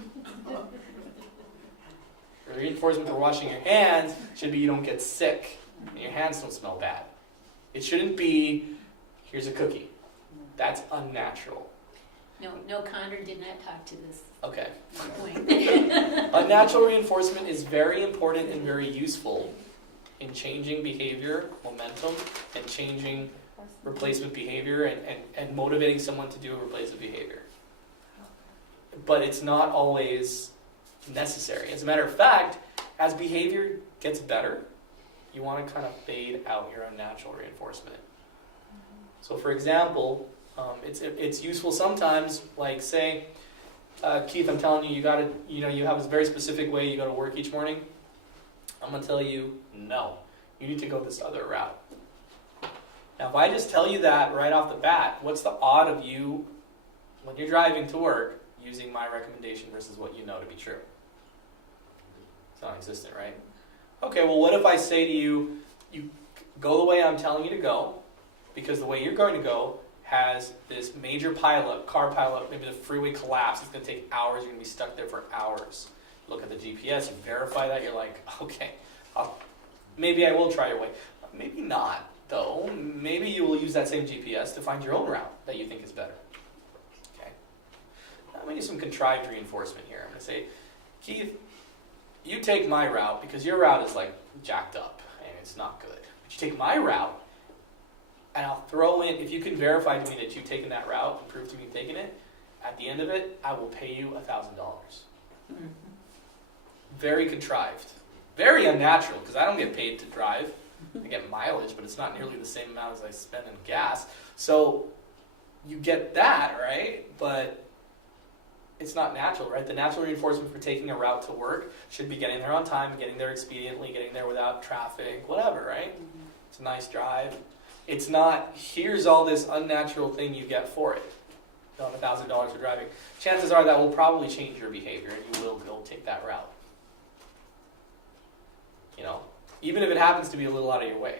The reinforcement for washing your hands should be you don't get sick. and your hands don't smell bad. It shouldn't be, here's a cookie. That's unnatural. No, Connor did not talk to this Okay. point. Unnatural reinforcement is very important and very useful in changing behavior, momentum, and changing replacement behavior and motivating someone to do a replacement behavior. But it's not always necessary. As a matter of fact, as behavior gets better, you want to kind of fade out your unnatural reinforcement. So for example, it's useful sometimes, like say, Keith, I'm telling you, you have this very specific way you go to work each morning. I'm going to tell you, no, you need to go this other route. Now, if I just tell you that right off the bat, what's the odd of you, when you're driving to work, using my recommendation versus what you know to be true? It's non-existent, right? Okay, well, what if I say to you, you go the way I'm telling you to go, because the way you're going to go has this major pileup, car pileup, maybe the freeway collapse, it's going to take hours, you're going to be stuck there for hours. Look at the GPS, you verify that, you're like, okay, maybe I will try your way. Maybe not, though. Maybe you will use that same GPS to find your own route that you think is better. Okay. Now I'm going to use some contrived reinforcement here. I'm going to say, Keith, you take my route because your route is like jacked up and it's not good. But you take my route, and I'll throw in, if you can verify to me that you've taken that route and prove to me you've taken it, at the end of it, I will pay you $1,000. Mm-hmm. Very contrived. Very unnatural, because I don't get paid to drive. I get mileage, but it's not nearly the same amount as I spend in gas. So you get that, right? But it's not natural, right? The natural reinforcement for taking a route to work should be getting there on time, getting there expediently, getting there without traffic, whatever, right? It's a nice drive. It's not, here's all this unnatural thing you get for it. You have $1,000 for driving. Chances are that will probably change your behavior and you will go take that route. You know, even if it happens to be a little out of your way,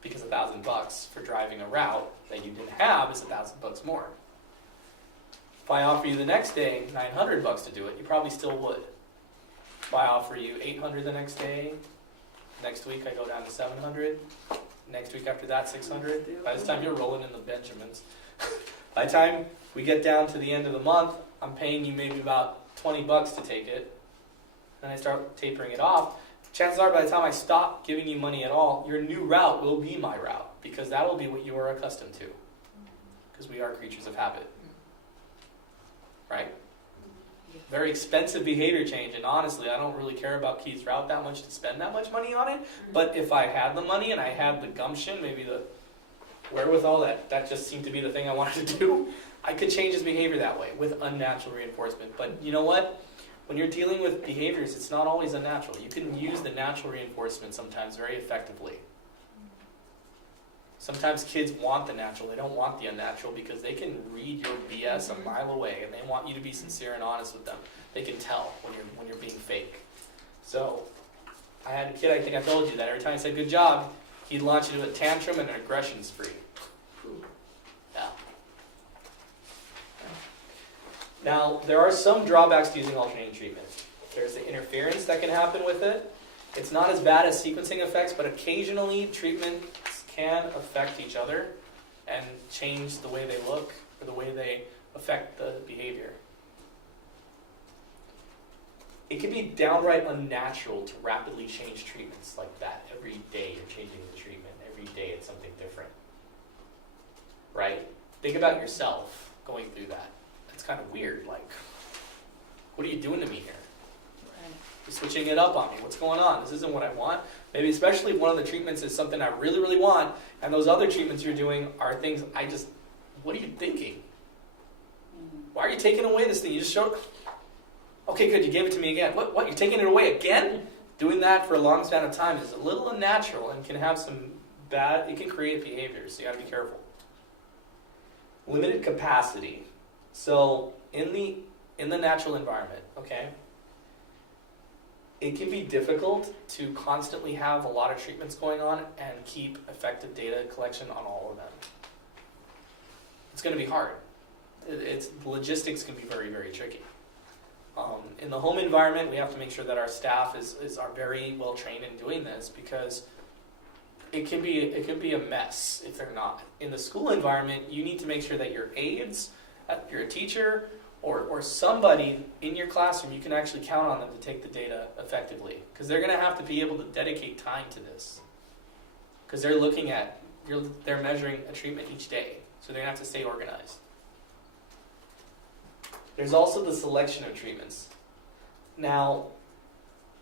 because $1,000 for driving a route that you didn't have is $1,000 more. If I offer you the next day $900 to do it, you probably still would. If I offer you $800 the next day, next week I go down to $700. Next week after that, $600. By the time you're rolling in the Benjamins, by the time we get down to the end of the month, I'm paying you maybe about $20 to take it. Then I start tapering it off. Chances are by the time I stop giving you money at all, your new route will be my route, because that will be what you are accustomed to. Because we are creatures of habit. Right? Very expensive behavior change, and honestly, I don't really care about Keith's route that much to spend that much money on it, but if I had the money and I had the gumption, maybe the wherewithal, that just seemed to be the thing I wanted to do, I could change his behavior that way, with unnatural reinforcement. But you know what? When you're dealing with behaviors, it's not always unnatural. You can use the natural reinforcement sometimes very effectively. Sometimes kids want the natural, they don't want the unnatural, because they can read your BS a mile away and they want you to be sincere and honest with them. They can tell when you're being fake. So, I had a kid, I think I told you that, every time I said good job, he'd launch into a tantrum and an aggression spree. Yeah. Now, there are some drawbacks to using alternating treatment. There's the interference that can happen with it. It's not as bad as sequencing effects, but occasionally treatments can affect each other and change the way they look or the way they affect the behavior. It can be downright unnatural to rapidly change treatments like that. Every day you're changing the treatment. Every day it's something different. Right? Think about yourself going through that. It's kind of weird. Like, what are you doing to me here? You're switching it up on me. What's going on? This isn't what I want. Maybe especially if one of the treatments is something I really, really want, and those other treatments you're doing are things what are you thinking? Why are you taking away this thing? You just showed, okay, good, you gave it to me again. What, you're taking it away again? Doing that for a long span of time is a little unnatural and can have some it can create behaviors, so you gotta be careful. Limited capacity. So, in the natural environment, okay, it can be difficult to constantly have a lot of treatments going on and keep effective data collection on all of them. It's going to be hard. Logistics can be very, very tricky. In the home environment, we have to make sure that our staff are very well trained in doing this, because it can be a mess if they're not. In the school environment, you need to make sure that your aides, you're a teacher, or somebody in your classroom, you can actually count on them to take the data effectively. Because they're going to have to be able to dedicate time to this. Because they're measuring a treatment each day. So they're going to have to stay organized. There's also the selection of treatments. Now,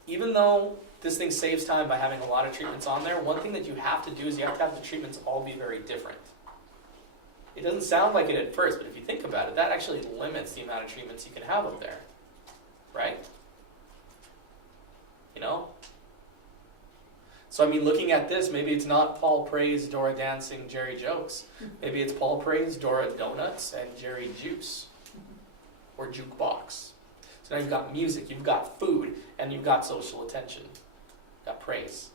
even though this thing saves time by having a lot of treatments on there, one thing that you have to do is you have to have the treatments all be very different. It doesn't sound like it at first, but if you think about it, that actually limits the amount of treatments you can have up there. Right? You know? So I mean, looking at this, maybe it's not Paul Praise, Dora Dancing, Jerry Jokes. Maybe it's Paul Praise, Dora Donuts, and Jerry Juice. Or Jukebox. So now you've got music, you've got food, and you've got social attention. You've got praise.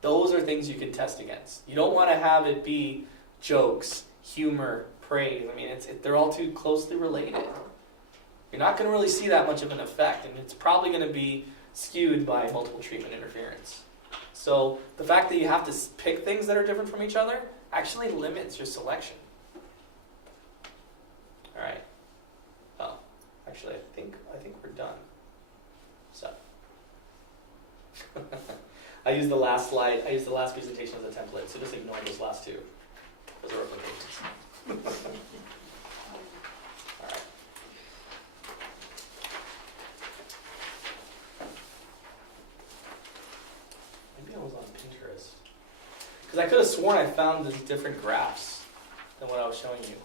Those are things you can test against. You don't want to have it be jokes, humor, praise. I mean, they're all too closely related. You're not going to really see that much of an effect, and it's probably going to be skewed by multiple treatment interference. So the fact that you have to pick things that are different from each other actually limits your selection. All right. Oh, actually, I think we're done. So I used the last slide. I used the last presentation as a template. So just ignore those last two. Those are replications. All right. Maybe I was on Pinterest. Because I could have sworn I found these different graphs than what I was showing you.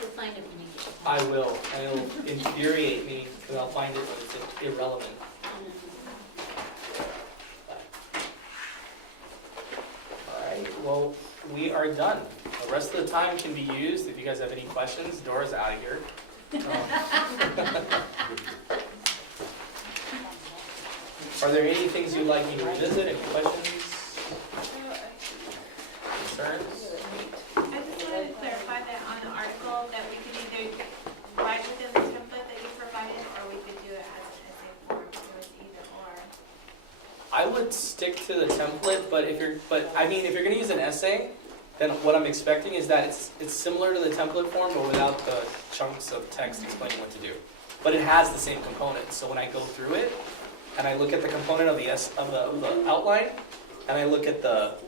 You'll find it when you get it. I will. And it'll infuriate me because I'll find it when it's irrelevant. Alright, well, we are done. The rest of the time can be used. If you guys have any questions, Dora's out of here. Are there any things you'd like me to revisit? Any questions? Concerns? I just wanted to clarify that on the article that we could either write within the template that you provided, or we could do it as an essay form. So it's either or. I would stick to the template, but if you're going to use an essay, then what I'm expecting is that it's similar to the template form, but without the chunks of text explaining what to do. But it has the same components. So when I go through it, and I look at the component of the outline, and I look at the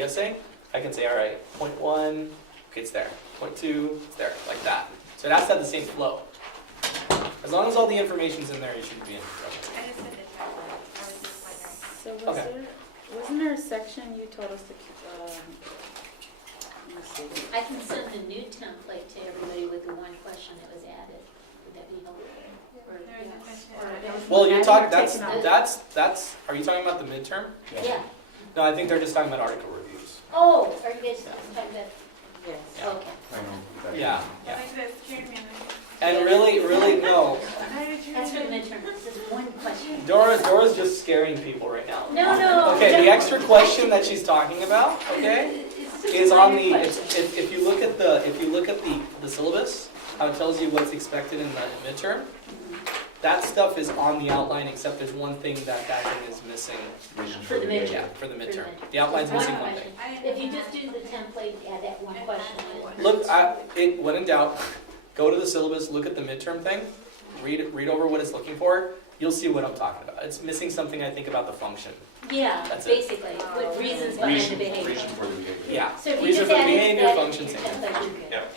essay, I can say, all right, point 1, okay, it's there. Point 2, it's there, like that. So it has to have the same flow. As long as all the information's in there, you shouldn't be in trouble. I just said the template. I was just wondering. So wasn't there a section you told us to, let me see. I can send the new template to everybody with the one question that was added. Would that be helpful? Or, There is a yes. question. Well, you're talking, Taken that's, are you talking about the midterm? Yeah. No, I think they're just talking about article reviews. Oh, are you guys talking about? Yes. Yeah. Okay. Yeah, yeah. Like the steering wheel. And really, no. That's for the midterm. It's just one question. Dora's just scaring people right now. No. Okay, the extra question that she's talking about, okay, It's just is a on minor the, question. if you look at the syllabus, how it tells you what's expected in the midterm, that stuff is on the outline, except there's one thing that thing is missing. For the midterm. Yeah, for the midterm. The outline's missing one thing. If you just do the template, add that one question. Look, when in doubt, go to the syllabus, look at the midterm thing, read over what it's looking for. You'll see what I'm talking about. It's missing something, I think, about the function. Yeah, That's it. basically, with reasons behind the behavior. Reason for the behavior. Yeah, So if you reason just for the add it behavior, to function, your same. template, you're good. Yep.